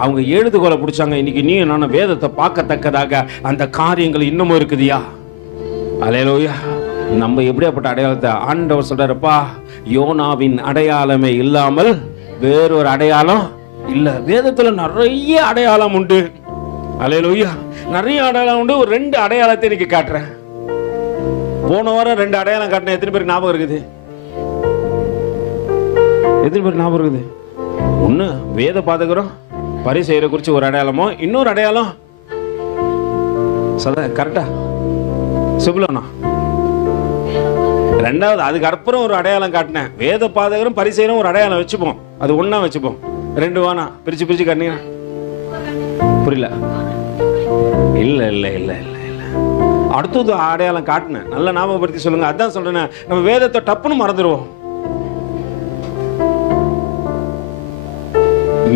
அவங்க எழுதுகோலை பிடிச்சாங்க. இன்னைக்கு நீ நானும் வேதத்தை பார்க்கத்தக்கதாக அந்த காரியங்கள் இன்னமும் இருக்குதியா? அல்லேலூயா. நம்ம எப்படியாப்பட்ட அடையாளத்தை ஆண்டவர் சொல்றாருப்பா, யோனாவின் அடையாளமே இல்லாமல் வேறொரு அடையாளம் இல்ல. வேதத்துல நிறைய அடையாளம் உண்டு. அல்லேலூயா. நிறைய அடையாளம் உண்டு. ஒரு 2 அடையாளத்தை இன்னைக்கு காட்டுறேன். போன வாரம் 2 அடையாளம் காட்டின எத்தனை பேருக்கு ஞாபகம் இருக்குது? எத்தனை பேருக்கு ஞாபகம் இருக்குது? ஒண்ணு வேத பாதகரும் பரிசேயரை குறிச்சு ஒரு அடையாளமோ, இன்னொரு அடையாளம் கரெக்டா சுபலனா. ரெண்டாவது அதுக்கு அப்புறம் ஒரு அடையாளம் காட்டினேன். வேத பாதகரும் பரிசேயரும் ஒரு அடையாளம் வச்சுப்போம், அது ஒண்ணா வச்சுப்போம். 2 வானா பிரிச்சு பிரிச்சு காட்டினீங்க புரியல? இல்ல இல்ல இல்ல இல்ல இல்ல. அடுத்தது அடையாளம் காட்டினேன், நல்ல ஞாபகப்படுத்தி சொல்லுங்க. அதான் சொல்றேன், நம்ம வேதத்தை டப்புன்னு மறந்துடுவோம்.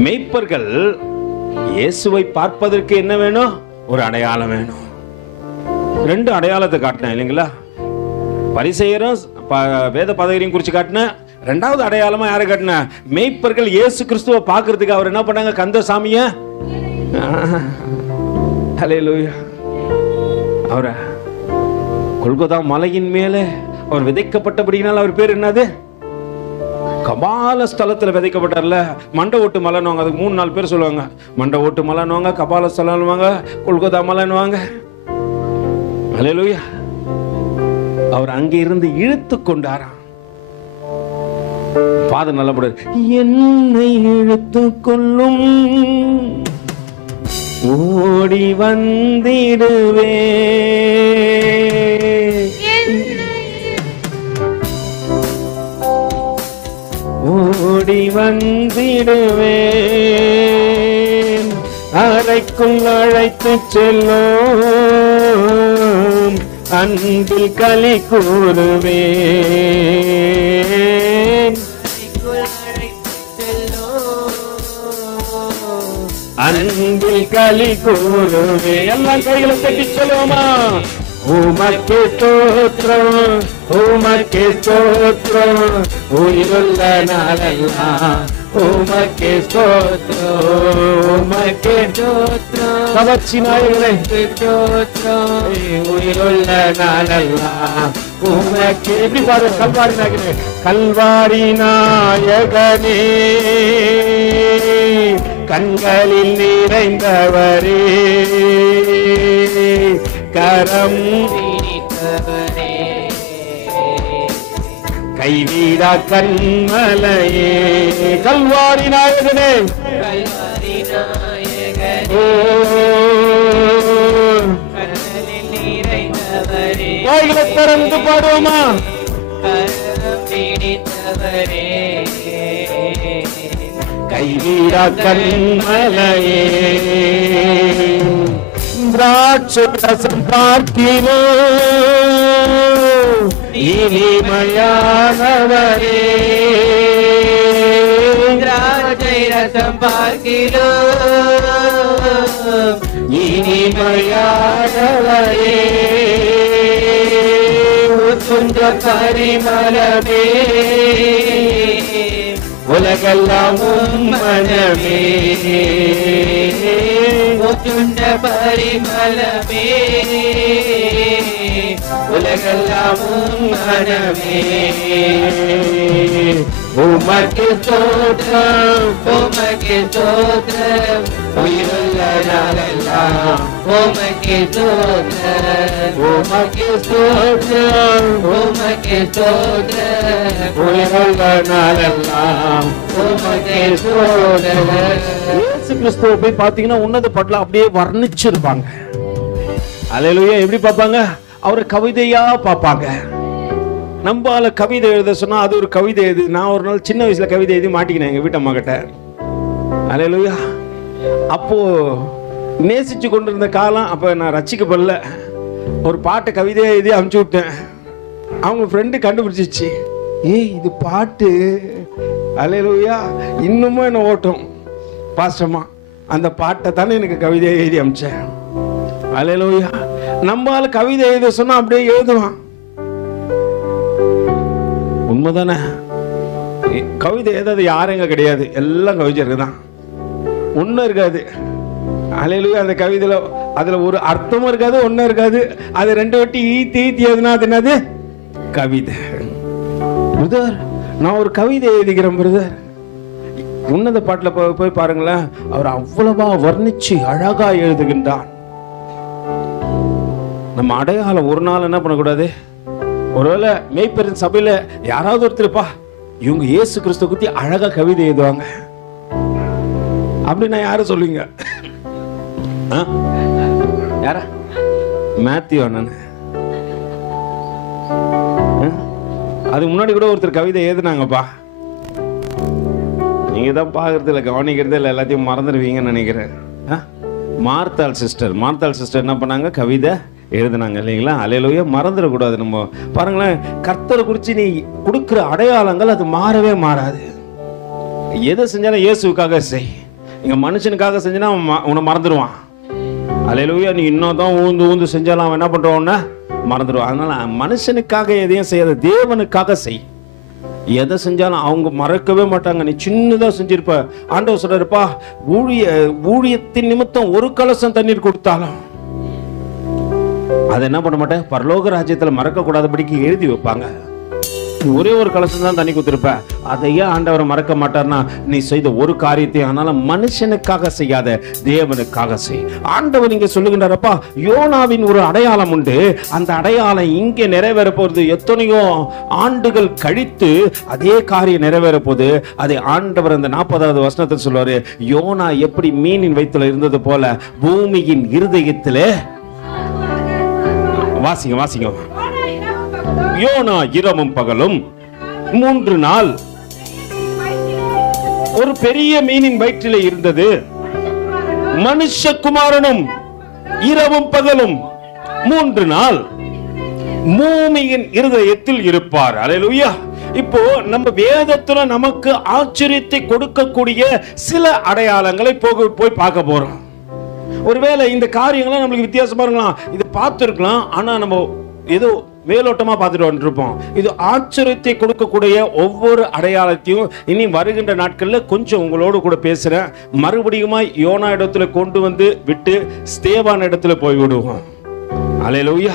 மேய்ப்பர்கள் இயேசுவை பார்ப்பதற்கு என்ன வேணும்? ஒரு அடையாளம் வேணும். 2 அடையாளத்தை காட்டினேன் இல்லைங்களா? பரிசேயரும் வேத பாதகரையும் குறிச்சு காட்டினேன். 2வது அடையாளமா யாரை காட்டினேன்? மேய்ப்பர்கள் இயேசு கிறிஸ்துவை பார்க்கறதுக்கு அவர் என்ன பண்ணாங்க? கந்தசாமிய அல்லேலூயா. அவர கொல்கொதா மலையின் மேலே அவர் விதைக்கப்பட்டபடியினால் அவர் பேர் என்னது? கபால ஸ்தலத்துல விதைக்கப்பட்டார்ல. மண்டை ஓட்டு மலைன்னுவாங்க, அதுக்கு 3-4 பேர் சொல்லுவாங்க. மண்டை ஓட்டு மலைன்னுவாங்க, கபால ஸ்தலம்னுவாங்க, கொல்கொதா மலைன்னுவாங்க. அல்லேலூயா. அவர் அங்கே இருந்து இழுத்து கொண்டாராம். பாதம் நல்லபடுது. என்னை இழுத்து கொள்ளும், ஓடி வந்திடுவே, ஓடி வந்திடுவே, அறைக்குள் அழைத்து செல்லும், அன்பில் களி கூறுவே, அன்பில் களி கூறுவே. எல்லாம் கைகளை தட்டி சொல்லுவோமா? உமக்கே ஸ்தோத்திரம், உமக்கே ஸ்தோத்திரம், உயிருள்ள நாளெல்லாம் உமக்கே ஸ்தோத்திரம், உமக்கே ஸ்தோத்திரம், கவர்ச்சி நாயகனே ஸ்தோத்திரம், உயிருள்ள நாளெல்லாம் உமக்கே. எப்படி பாரு, கல்வாரி நாயகனே, கல்வாரி நாயகனே, கண்களில் நிறைந்தவரே, கரம் பிடித்தவரே கைவிடா கண்மலையே கல்வாரி நாயகனே கல்வாரி நாயகனே ஓ கடலில் நிறைந்தவரே வாய்களை திறந்து பாடுவோமா கரம் பிடித்தவரே கைவிடா கண்மலையே திராட்சை ரசம் பார்க்கிறோ இனிமையானவரே திராட்சை ரசம் பார்க்கிறோம் இனிமையானவரே உத்துங்க பரிமளமே உலகெல்லாம் உம் மனமே உத்துண்ட பரிமளமே உலகெல்லாம் உம் மனமே உமக்கு ஸ்தோத்திரம் உமக்கு ஸ்தோத்திரம் உயிருள்ள நாளெல்லாம் உமக்கு ஸ்தோத்திரம் உமக்கு ஸ்தோத்திரம் உமக்கு ஸ்தோத்திரம் உயிருள்ள நாளெல்லாம் உமக்கு ஸ்தோத்திரம். இயேசு கிறிஸ்துவை போய் பாத்தீங்கன்னா உன்னத பாட்டுல அப்படியே வர்ணிச்சிருப்பாங்க. அல்லேலூயா. எப்படி பார்ப்பாங்க? அவரை கவிதையா பார்ப்பாங்க. நம்பால கவிதை எழுத சொன்னா அது ஒரு கவிதை எழுது. நான் ஒரு நாள் சின்ன வயசுல கவிதை எழுதி மாட்டிக்கினேன் எங்க வீட்டம்மா கிட்ட. அல்லேலூயா. அப்போ நேசிச்சு கொண்டிருந்த காலம், அப்ப நான் ரட்சிக்கப்படல. ஒரு பாட்டை கவிதையா எழுதி அனுப்பிச்சு விட்டேன். அவங்க ஃப்ரெண்டு கண்டுபிடிச்சிச்சு, ஏய் இது பாட்டு. அல்லேலூயா. இன்னுமும் என்ன ஓட்டும் பாஸ்டமா அந்த பாட்டை தானே எனக்கு கவிதையை எழுதி அனுப்பிச்சேன். அல்லேலூயா. நம்மால கவிதை எழுத சொன்னா அப்படியே எழுதுவான். உண்மைதானே? கவிதை ஏதாவது யாருங்க கிடையாது, எல்லாம் கவிஞருக்கு தான். ஒன்றும் இருக்காது. அல்லேலூயா. அந்த கவிதையில அதுல ஒரு அர்த்தமும் இருக்காது, ஒன்றும் இருக்காது. அது ரெண்டு வட்டி ஈத்தி எதுனா அது என்னது? கவிதை. பிரதர் நான் ஒரு கவிதை எழுதிக்கிறேன் பிரதர். உன்னத பாட்டுல போய் பாருங்களேன், அவர் அவ்வளவா வர்ணிச்சு அழகா எழுதுகின்றான். நம்ம அடையாளம் ஒரு நாள் என்ன பண்ணக்கூடாது? ஒருவேளை மேய்ப்பெரும் சபையில யாராவது ஒருத்தருப்பா இவங்க இயேசு கிறிஸ்துவ பத்தி அழகா கவிதை எழுதுவாங்க அப்படின்னா யாரும் சொல்லுங்க? யாரா? மேத்யூ அண்ணன். அதுக்கு முன்னாடி கூட ஒருத்தர் கவிதை எழுதுனாங்கப்பா. நீங்க தான் பாக்குறது இல்லை, கவனிக்கிறது இல்லை, எல்லாத்தையும் மறந்துடுவீங்கன்னு நினைக்கிறேன். மார்த்தாள் சிஸ்டர் என்ன பண்ணாங்க? கவிதை எழுதுனாங்க இல்லைங்களா? அல்லேலூயா. மறந்துடக்கூடாது. நம்ம பாருங்களேன், கர்த்தரை குறித்து நீ கொடுக்குற அடையாளங்கள் அது மாறவே மாறாது. எதை செஞ்சாலும் இயேசுக்காக செய். இங்க மனுஷனுக்காக செஞ்சனா உன்னை மறந்துடுவான். அல்லேலூயா. நீ இன்னும் தான் ஊந்து செஞ்சாலும் அவன் என்ன பண்றோம்னா மறந்துடுவான். அதனால மனுஷனுக்காக எதையும் செய்யாத, தேவனுக்காக செய். எதை செஞ்சாலும் அவங்க மறக்கவே மாட்டாங்க. நீ சின்னதா செஞ்சிருப்ப, ஆண்டவர் சொல்றப்பா ஊழியத்தின் நிமித்தம் ஒரு கலசம் தண்ணீர் கொடுத்தாலும் அதை என்ன பண்ண மாட்டேன், பரலோக ராஜ்யத்துல மறக்க கூடாதபடிக்கு எழுதி வைப்பாங்க. ஒரே ஒரு கலசம் தான் தண்ணி கொடுத்திருப்ப, அதையே ஆண்டவரை மறக்க மாட்டார்னா நீ செய்த ஒரு காரியத்தை. ஆனால மனுஷனுக்காக செய்யாத, தேவனுக்காக செய். ஆண்டவர் இங்க சொல்லுகின்றாரப்பா, யோனாவின் ஒரு அடையாளம் உண்டு. அந்த அடையாளம் இங்கே நிறைவேற போகுது. எத்தனையோ ஆண்டுகள் கழித்து அதே காரியம் நிறைவேற போகுது. அதை ஆண்டவர் அந்த 40வது வசனத்தில் சொல்லுவாரு, யோனா எப்படி மீனின் வயித்துல இருந்தது போல பூமியின் இருதயத்திலே. வாசிங்க. யோனா இரவும் பகலும் 3 நாள் ஒரு பெரிய மீனின் வயிற்றிலே இருந்தது. மனுஷகுமாரனும் இரவும் பகலும் 3 நாள் பூமியின் இருதயத்தில் இருப்பார். அல்லேலூயா. இப்போ நம்ம வேதத்துல நமக்கு ஆச்சரியத்தை கொடுக்கக்கூடிய சில அடையாளங்களை போய் பார்க்க போறோம். ஒருவேளை இந்த காரியங்கள்லாம் நம்மளுக்கு வித்தியாசமா இருக்கலாம், இது பார்த்துருக்கலாம், ஆனா நம்ம ஏதோ மேலோட்டமா பார்த்துட்டு வந்துருப்போம். இது ஆச்சரியத்தை கொடுக்கக்கூடிய ஒவ்வொரு அடையாளத்தையும் இனி வருகின்ற நாட்கள்ல கொஞ்சம் உங்களோடு கூட பேசுறேன். மறுபடியும் யோனா இடத்துல கொண்டு வந்து விட்டு ஸ்தேவான் இடத்துல போய் விடுவோம். அல்லேலூயா.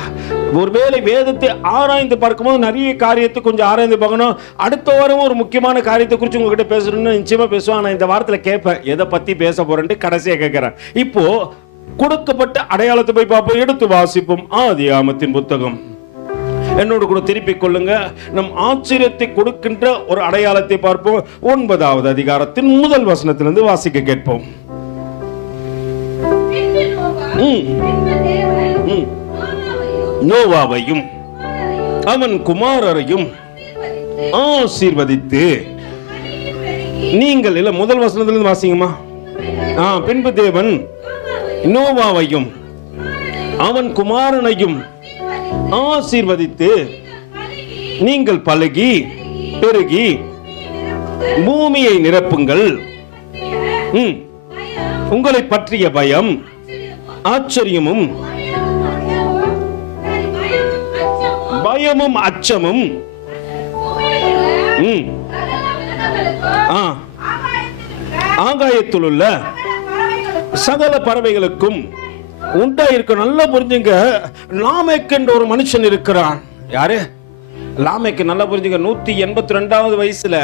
ஒருவேளை வேதத்தை ஆராய்ந்து பார்க்கும்போது நிறைய காரியத்தை கொஞ்சம் ஆராய்ந்து பார்க்கணும். அடுத்த வாரம் ஒரு முக்கியமான காரியத்தை குறித்து உங்ககிட்ட பேசணும்னு நிச்சயமா பேசுவேன். ஆனா இந்த வாரத்துல கேட்பேன் எதை பத்தி பேச போறேன்ட்டு கடைசியா கேட்கிறேன். இப்போ கொடுக்கப்பட்ட அடையாளத்தை போய் பார்ப்போம். எடுத்து வாசிப்போம். ஆதியாகமத்தின் புத்தகம். என்னோடு கூட திருப்பிக் கொள்ளுங்க. நம் ஆச்சரியத்தை கொடுக்கின்ற ஒரு அடையாளத்தை பார்ப்போம். 9வது அதிகாரத்தின் முதல் வசனத்திலிருந்து வாசிக்க கேட்போம். நோவாவையும் அவன் குமாரரையும் ஆசீர்வதித்து, நீங்கள் இல்ல முதல் வசனத்திலிருந்து வாசிங்கம்மா. பின்பு தேவன் நோவாவையும் அவன் குமாரனையும் ஆசீர்வதித்து, நீங்கள் பலுகி பெருகி பூமியை நிரப்புங்கள், உங்களை பற்றிய பயம் ஆச்சரியமும் பயமும் அச்சமும் ஆகாயத்தில் உள்ள சகல பறவைகளுக்கும் உண்டாயிருக்க. நல்லா புரிஞ்சுங்க, லாமேக் என்ற ஒரு மனுஷன் இருக்கிறான். யாரு லாமேக்? நல்லா புரிஞ்சுங்க, 182வது வயசுல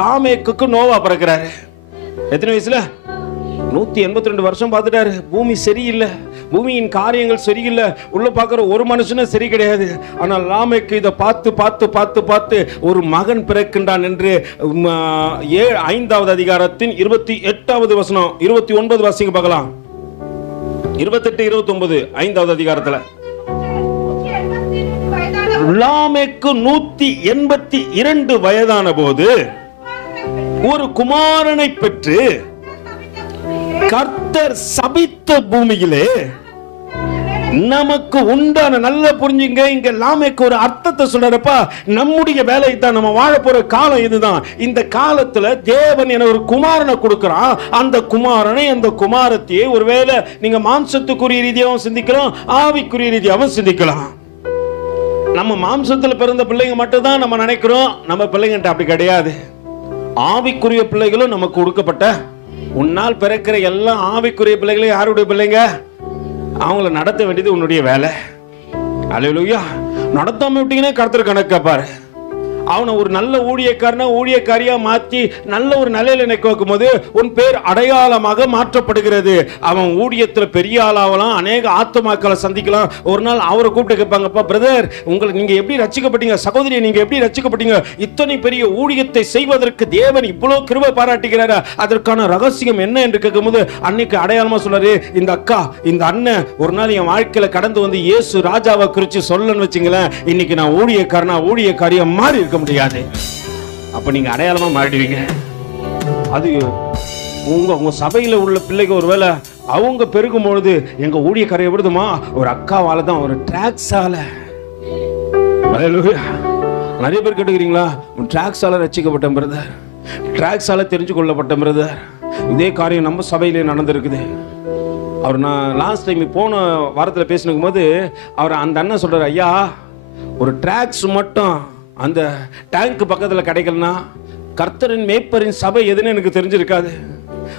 லாமேக்கு நோவா பிறக்கிறாரு. எத்தனை வயசுல? 182 வருஷம் பார்த்துட்டாரு. பூமி சரியில்லை, பூமியின் காரியங்கள் சரியில்லை, உள்ள பார்க்கிற ஒரு மனுஷனும் சரி கிடையாது. ஆனால் லாமேக்கு இதை பார்த்து பார்த்து பார்த்து பார்த்து ஒரு மகன் பிறக்கின்றான் என்று 5வது அதிகாரத்தின் 28வது வசனம் 29 வாசிங்க பார்க்கலாம். 28 29 5வது அதிகாரத்துல லாமேக்கு 182 வயதான போது ஒரு குமாரனை பெற்று கர்த்தர் சபித்த பூமியிலே நமக்கு உண்டான. நல்ல புரிஞ்சுங்க, இங்க லாமேக்கு ஒரு அர்த்தத்தை சொல்றப்பா, நம்முடைய வேலை தான், நம்ம வாழ போற காலம் இதுதான். இந்த காலத்துல தேவன் என ஒரு குமாரனை கொடுக்கிறான். அந்த குமாரனை, அந்த குமாரத்தையே ஒருவேளை நீங்க மாம்சத்துக்குரிய ரீதியாகவும் சிந்திக்கலாம், ஆவிக்குரிய ரீதியாகவும் சிந்திக்கலாம். நம்ம மாம்சத்துல பிறந்த பிள்ளைங்க மட்டும் தான் நம்ம நினைக்கிறோம். நம்ம பிள்ளைங்கிட்ட அப்படி கிடையாது. ஆவிக்குரிய பிள்ளைகளும் நமக்கு கொடுக்கப்பட்ட. உன்னால் பிறக்கிற எல்லாம் ஆவிக்குரிய பிள்ளைகளும் யாருடைய பிள்ளைங்க? அவங்கள நடத்த வேண்டியது உன்னுடைய வேலை. அல்லேலூயா. நடத்தாம விட்டீங்கன்னா கர்த்தர் கணக்கு பாரு. அவனை ஒரு நல்ல ஊழியக்காரனா ஊழியக்காரியா மாற்றி நல்ல ஒரு நிலையில நிற்க வைக்கும் போது உன் பேர் அடையாளமாக மாற்றப்படுகிறது. அவன் ஊழியத்தில் பெரிய ஆளாகலாம், அநேக ஆத்துமாக்களை சந்திக்கலாம். ஒரு நாள் அவரை கூப்பிட்டு கேட்பாங்கப்பா, பிரதர் உங்களுக்கு நீங்க எப்படி ரட்சிக்கப்பட்டீங்க, சகோதரி நீங்க எப்படி ரட்சிக்கப்பட்டீங்க, இத்தனை பெரிய ஊழியத்தை செய்வதற்கு தேவன் இவ்வளவு கிருபை பாராட்டுகிறாரா, அதற்கான ரகசியம் என்ன என்று கேட்கும்போது அன்னைக்கு அடையாளமா சொல்றாரு, இந்த அக்கா இந்த அண்ணன் ஒரு நாள் என் வாழ்க்கையில கடந்து வந்து இயேசு ராஜாவை குறித்து சொல்லன்னு வச்சுங்களேன், இன்னைக்கு நான் ஊழியக்காரனா ஊழியக்காரியா மாறி இருக்க முடியாது. அப்ப நீங்க அடையாளமா மாறிடுவீங்க. அது உங்க சபையில உள்ள பிள்ளைங்க ஒருவேளை அவங்க பெருகும் பொழுது எங்க ஊழியக்காரை விடுதுமா, ஒரு அக்காவால தான், ஒரு டிராக்ஸால. நிறைய பேர் கேட்டுக்கிறீங்களா, டிராக்ஸால ரட்சிக்கப்பட்ட பிரதர், டிராக்ஸால தெரிஞ்சு கொள்ளப்பட்ட பிரதர். இதே காரியம் நம்ம சபையிலே நடந்திருக்குது. அவர் நான் லாஸ்ட் டைம் போன வாரத்தில் பேசினுக்கும் போது அவர் அந்த அண்ணன் சொல்றாரு, ஐயா ஒரு டிராக்ஸ் மட்டும் அந்த டேங்க் பக்கத்தில் கிடைக்கலனா கர்த்தரின் மேய்ப்பரின் சபை எதுன்னு எனக்கு தெரிஞ்சிருக்காது.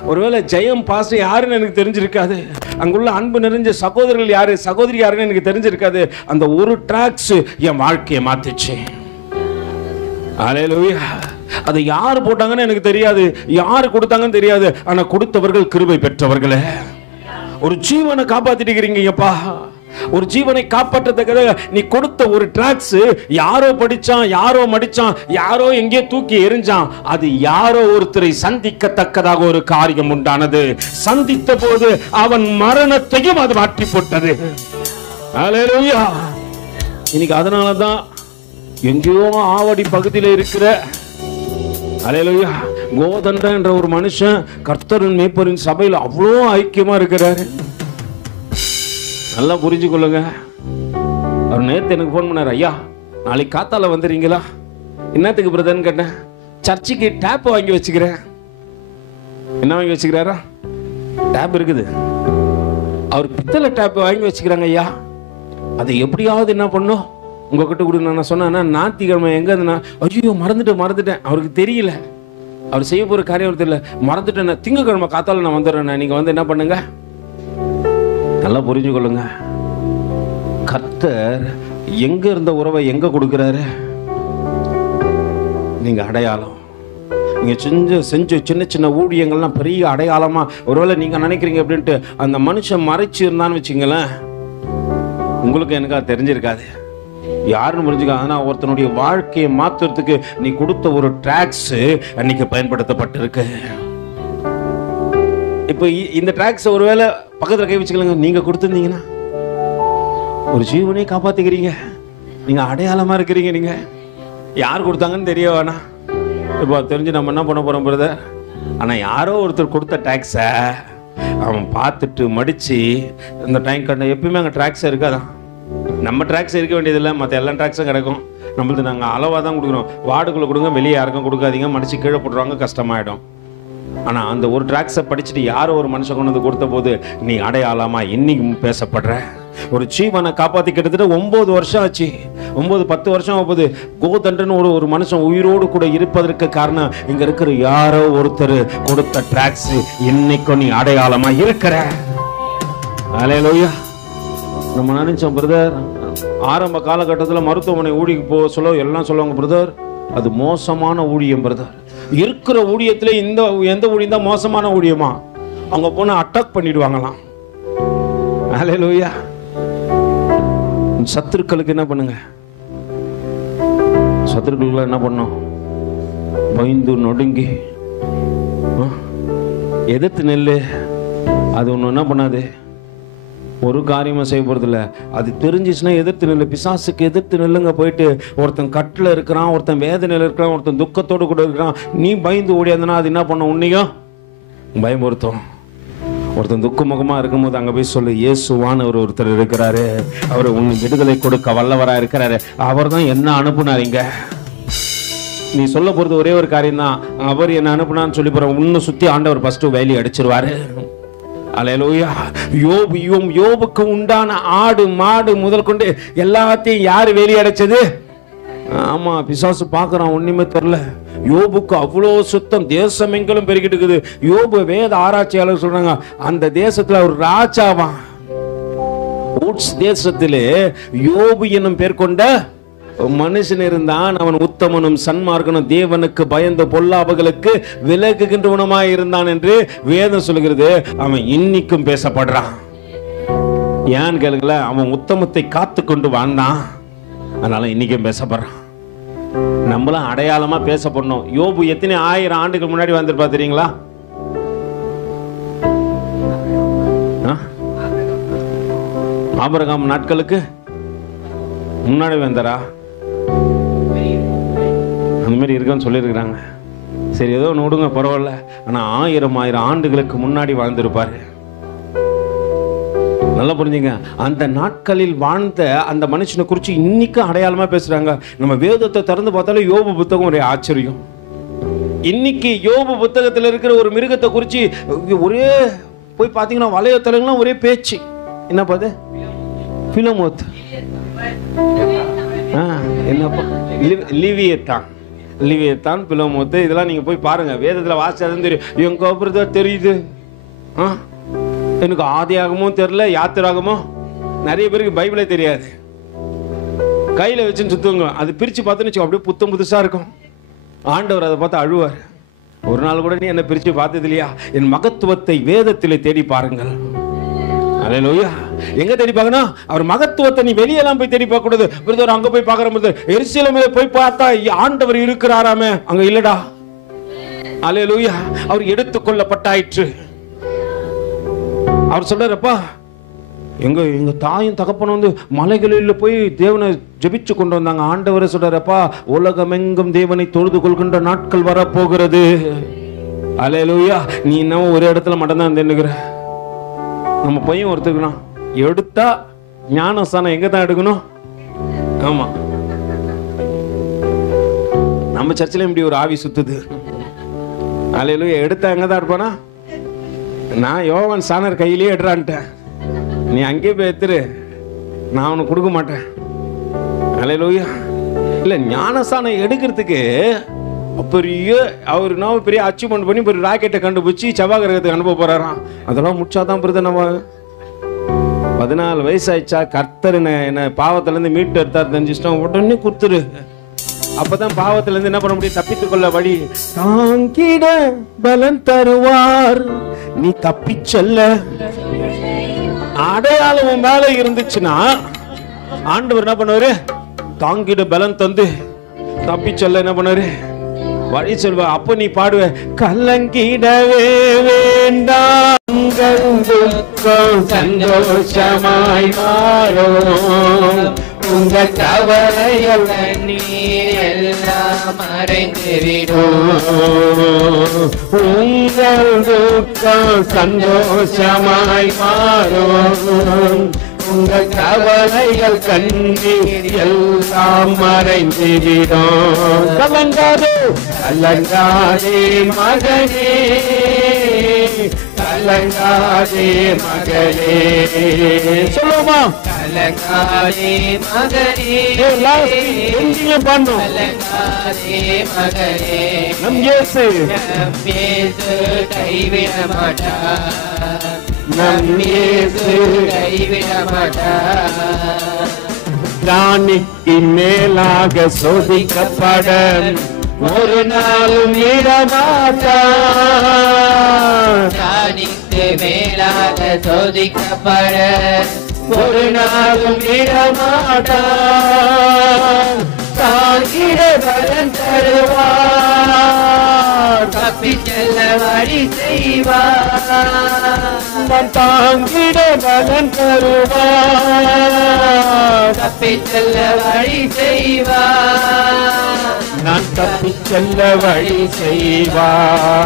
ஒருவேளை ஜெயம் பாஸ் யாருன்னு எனக்கு தெரிஞ்சிருக்காது. அங்குள்ள அன்பு நிறைஞ்ச சகோதரர்கள் யாரு, சகோதரி யாருன்னு எனக்கு தெரிஞ்சிருக்காது. அந்த ஒரு டிராக்ஸ் என் வாழ்க்கையை மாத்திச்சு. அல்லேலூயா. அதை யாரு போட்டாங்கன்னு எனக்கு தெரியாது, யாரு கொடுத்தாங்கன்னு தெரியாது. ஆனா கொடுத்தவர்கள் கிருபை பெற்றவர்களே. ஒரு ஜீவனை காப்பாத்திட்டீங்கப்பா. ஒரு ஜீவனை காப்பாற்றத்தக்க நீ கொடுத்த ஒரு டிராக்ஸ் யாரோ படிச்சான், யாரோ மடிச்சான், யாரோ எங்கே தூக்கி எரிஞ்சான். அது யாரோ ஒருத்தரை சந்திக்கத்தக்கதாக ஒரு காரியம் உண்டானது. சந்தித்த போது அவன் மரணத்தையும் அது மாற்றி போட்டது. அல்லேலூயா. இன்னைக்கு அதனாலதான் எங்கேயோ ஆவடி பகுதியில் இருக்கிற அல்லேலூயா கோதண்ட என்ற ஒரு மனுஷன் கர்த்தரின் மேய்ப்பரின் சபையில் அவ்வளோ ஐக்கியமா இருக்கிறாரு. நல்லா புரிஞ்சு கொள்ளுங்க. அவர் நேற்று எனக்கு ஃபோன் பண்ணார், ஐயா நாளைக்கு காத்தால வந்துடுறீங்களா? என்னத்துக்கு பிரதர்ன்னு கேட்டேன். சர்ச்சுக்கு டேப் வாங்கி வச்சுக்கிறேன். என்ன வாங்கி வச்சுக்கிறாரா? டேப் இருக்குது. அவர் பித்தளை டேப் வாங்கி வச்சுக்கிறாங்க ஐயா. அதை எப்படியாவது என்ன பண்ணும் உங்ககிட்ட கொடுங்க. நான் சொன்னேன் ஞாயிற்றுக்கிழமை எங்க இருந்தேன்னா, ஐயோ மறந்துட்டேன். அவருக்கு தெரியல, அவர் செய்ய போற காரியம் அவருக்கு தெரியல. மறந்துட்டேன், திங்கக்கிழமை காத்தால நான் வந்துடுறேன், நீங்க வந்து என்ன பண்ணுங்க. நல்லா புரிஞ்சு கொள்ளுங்க. கர்த்தர் எங்க இருந்த உறவை எங்க கொடுக்கிறாரு? நீங்க அடையாளம். நீங்க செஞ்ச சின்ன சின்ன ஊழியங்கள்லாம் பெரிய அடையாளமா ஒருவேளை நீங்க நினைக்கிறீங்க அப்படின்ட்டு அந்த மனுஷன் மறைச்சு இருந்தான்னு வச்சுங்களேன், உங்களுக்கு எனக்கா தெரிஞ்சிருக்காது, யாருன்னு புரிஞ்சுக்க. ஆனா ஒருத்தனுடைய வாழ்க்கையை மாத்துறதுக்கு நீ கொடுத்த ஒரு ட்ராக்ஸ் அன்னைக்கு பயன்படுத்தப்பட்டிருக்கு. இப்போ இந்த ட்ராக்ஸ் ஒருவேளை பக்கத்துல கை வச்சுக்கலங்க, நீங்க கொடுத்துருந்தீங்கன்னா ஒரு ஜீவனை காப்பாத்திக்கிறீங்க, நீங்க அடையாளமா இருக்கிறீங்க. நீங்க யார் கொடுத்தாங்கன்னு தெரிய வேணாம். இப்போ தெரிஞ்சு நம்ம என்ன பண்ண போறோம் பிரதர்? ஆனா யாரோ ஒருத்தர் கொடுத்த டாக்ஸை அவன் பார்த்துட்டு மடிச்சு இந்த டேங்க் கண்ட எப்பயுமே அங்கே ட்ராக்ஸ் இருக்காதான். நம்ம ட்ராக்ஸ் இருக்க வேண்டியதில்லை, மற்ற எல்லா ட்ராக்ஸும் கிடைக்கும். நம்மளுக்கு நாங்கள் அளவாக தான் கொடுக்குறோம். வார்டுக்குள்ளே கொடுங்க, வெளியே யாருக்கும் கொடுக்காதீங்க, மடிச்சு கீழே போட்டுருவாங்க, கஷ்டமாயிடும். ஆனால் அந்த ஒரு ட்ராக்ஸை படிச்சுட்டு யாரோ ஒரு மனுஷன் கொண்டு வந்து கொடுத்த போது நீ அடையாளமா இன்னைக்கு பேசப்படுற. ஒரு ஜீவனை காப்பாற்றி கிட்டத்தட்ட 9 வருஷம் ஆச்சு, 9-10 வருஷம் ஆகுது. கோதண்டன்னு ஒரு மனுஷன் உயிரோடு கூட இருப்பதற்கு காரணம் இங்க இருக்கிற யாரோ ஒருத்தர் கொடுத்த ட்ராக்ஸ். இன்னைக்கும் நீ அடையாளமா இருக்கிற. அல்லேலூயா. நம்ம நினைச்சோம் பிரதர், ஆரம்ப காலகட்டத்தில் மருத்துவமனை ஊழிக்கு போக சொல்ல எல்லாம் சொல்லுவாங்க பிரதர், அது மோசமான ஊழியம் பிரதர். இருக்கிற ஊழியத்துல எந்த ஊழியம் தான் மோசமான ஊழியமா? அவங்க போன அட்டாக் பண்ணிடுவாங்களாம். அல்லேலூயா. சத்துருக்களுக்கு என்ன பண்ணுங்க? சத்துருக்களுக்கு என்ன பண்ணும்? பயந்து நொடுங்கி எதிர்த்து நெல்லு. அது ஒண்ணு என்ன பண்ணாது, ஒரு காரியமும் செய்ய போறது இல்லை. அது தெரிஞ்சிச்சுன்னா எதிர்த்து நெல்லு. பிசாசுக்கு எதிர்த்து நெல்லுங்க. போயிட்டு ஒருத்தன் கட்டில் இருக்கிறான், ஒருத்தன் வேதனையில் இருக்கிறான், ஒருத்தன் துக்கத்தோடு கூட இருக்கிறான். நீ பயந்து ஓடியாந்தனா அது என்ன பண்ண? உன்னையும் பயமுறுத்தும். ஒருத்தன் துக்க முகமா இருக்கும்போது அங்க போய் சொல்லு, இயேசுவான்னு ஒருத்தர் இருக்கிறாரு, அவர் உன் விடுதலை கொடுக்க வல்லவரா இருக்கிறாரு, அவர் தான் என்ன அனுப்புனாருங்க. நீ சொல்ல போறது ஒரே ஒரு காரியம் தான், அவர் என்ன அனுப்புனான்னு சொல்லி போற. உன்னை சுத்தி ஆண்டவர் ஃபர்ஸ்ட் வேலி அடிச்சிருவாரு. அல்லேலூயா. யோபுக்கு உண்டான ஆடு மாடு முதல் கொண்டு எல்லாத்தையும் யாரு வேலி அடைச்சது? ஆமா, பிசாசு பார்க்கறான், ஒண்ணுமே தெரியல. யோபுக்கு அவ்வளோ சுத்தம், தேசம் எங்களும் பெருகிட்டு இருக்குது. யோபு வேத ஆராய்ச்சியாளர் சொல்றாங்க, அந்த தேசத்துல ஒரு ராஜாவா. தேசத்திலே யோபு என்னும் பேர் கொண்ட மனுஷன் இருந்தான். அவன் உத்தமனும் சன்மார்க்கனும் தேவனுக்கு பயந்த பொல்லாப்புகளுக்கு விலகுகின்றவனுமாய் இருந்தான் என்று வேதம் சொல்கிறது. அவன் இன்னைக்கும் பேசப்படுறான். ஏன்னு கேளுங்கள, அவன் உத்தமத்தை காத்து கொண்டு வாழ்ந்தான், அதனால இன்னைக்கும் பேசப்படுறான். நம்மளும் அடையாளமா பேசப்படணும். யோபு எத்தனை 1000 ஆண்டுகள் முன்னாடி வந்திருப்பா தெரியுங்களா? ஆபிரகாம் நாட்களுக்கு முன்னாடி வந்தாரா? அந்த மாதிரி இருக்குன்னு சொல்லியிருக்கிறாங்க. சரி, ஏதோ நோடுங்க, பரவாயில்ல. ஆனா 1000 ஆண்டுகளுக்கு முன்னாடி வாழ்ந்திருப்பாரு. நல்லா புரிஞ்சுங்க. அந்த நாட்களில் வாழ்ந்த அந்த மனுஷனை குறித்து இன்னைக்கு அடையாளமா பேசுறாங்க. நம்ம வேதத்தை திறந்து பார்த்தாலும் யோபு புத்தகம் ஒரே ஆச்சரியம். இன்னைக்கு யோபு புத்தகத்தில் இருக்கிற ஒரு மிருகத்தை குறித்து ஒரே போய் பார்த்தீங்கன்னா வலையத்தலங்கள்லாம் ஒரே பேச்சு. என்ன பாது? பிலமோத். என்னப்பா? லிவியத்தான், பிலமோத். இதெல்லாம் நீங்க போய் பாருங்க, வேதத்துல வாசிச்சாதான் தெரியும். எங்க அப்புறம் தெரியுது. எனக்கு ஆதியாகமும் தெரியல, யாத்திராகமும். நிறைய பேருக்கு பைபிளே தெரியாது, கையில வச்சுன்னு சுத்துவங்க. அது பிரிச்சு பார்த்தோன்னு அப்படியே புத்தம் புதுசா இருக்கும். ஆண்டவர் அதை பார்த்து அழுவார். ஒரு நாள் கூட நீ என்ன பிரிச்சு பார்த்தது இல்லையா? என் மகத்துவத்தை வேதத்திலே தேடி பாருங்கள். அல்லேலூயா. எங்க தேடி பார்க்கணும்? அவர் மகத்துவத்தை நீ வெளியெல்லாம் போய் தேடி பார்க்க கூடாது. பிரதர், அங்க போய் பார்க்கற எருசலேமிலே போய் பார்த்தா ஆண்டவர் இருக்கிறாராமே, அங்க இல்லடா. அல்லேலூயா. அவர் எடுத்துக்கொள்ளப்பட்டாயிற்று. அவர் சொல்றாருப்பா, எங்க தாயும் தகப்பனும் வந்து மலைகளில் போய் தேவனை ஜெபிச்சு கொண்டு வந்தாங்க. ஆண்டவரை சொல்றாருப்பா, உலகமெங்கும் தேவனை தொழுது கொள்கின்ற நாட்கள் வரப்போகிறது. அல்லேலூயா. நீ இன்னும் ஒரு இடத்துல மட்டும்தான் நின்னுக்கிற. நம்ம பையன் ஒருத்தருக்கணும், எடுத்தா ஞானஸ்தானம் எங்க தான் எடுக்கணும்? ஆமா, நம்ம சர்ச்சில் இப்படி ஒரு ஆவி சுத்துது. அல்லேலூயா. எடுத்தா எங்க தான் எடுப்பானா? நான் யோவான் சாணர் கையிலேயே எடுறான்ட்டேன், நீ அங்கே போய் எடுத்துரு, நான் அவனுக்கு கொடுக்க மாட்டேன். அல்லேலூயா. இல்ல, ஞானஸ்தானம் எடுக்கிறதுக்கு பெரிய அவர் என்ன பெரிய அச்சீவ்மெண்ட் பண்ணி ஒரு ராக்கெட்டை கண்டுபிடிச்சி செவ்வாய் கிரகத்துக்கு அனுப்ப போறாராம். அதெல்லாம் முடிச்சாதான் பிறகு நம்ம 14 வயசு ஆயிடுச்சா, கர்த்தர் என்ன பாவத்திலேருந்து மீட்டு எடுத்தார் தெரிஞ்சிச்சிட்டோம், உடனே கொடுத்துரு. அப்பதான் பாவத்துல இருந்து என்ன பண்ண முடியும்? தப்பித்துக் கொள்ள வழி. தாங்கிட பலன் தருவார், நீ தப்பிச் செல்ல. அடையாளம் உன் மேல இருந்துச்சுன்னா ஆண்டவர் என்ன பண்ணுவாரு? தாங்கிட பலன் தந்து தப்பிச் செல்ல என்ன பண்ணுவாரு? வழி சொல்வா. அப்ப நீ பாடுவ, கலங்கிடவே வேண்டாம், சந்தோஷமாய் மாறும், உங்க கவலைகள் நீர் எல்லாம் மறைந்துவிடும், உங்கள் துக்கம் சந்தோஷமாய் மாறும், உங்கள் கவலைகள் கண்ணீர் எல்லாம் மறைந்துவிடும். கலங்காதே கலங்காதே மகனே, கலங்காதே மகளே. சொல்லுமா, கலங்காதே மகனே, பண்ணும். கலங்காதே மகனே, நம் இயேசு கைவிட மாட்டார், நம் இயேசு கைவிட மாட்டார். ராணிக்கு மேலாக சோதிக்கப்பட ஒரு நாளும் இடமாட்டார், ராணிக்கு மேலாக சோதிக்கப்பட ஒரு நாளும் இடமாட்டார், தாங்கிட பலன் தருவார், தப்பிச் செல்ல வழி செய்வார், தாங்கிட பலன் தருவார், தப்பிச் செல்ல வழி செய்வார், நான் தப்பிச் செல்ல வழி செய்வார்,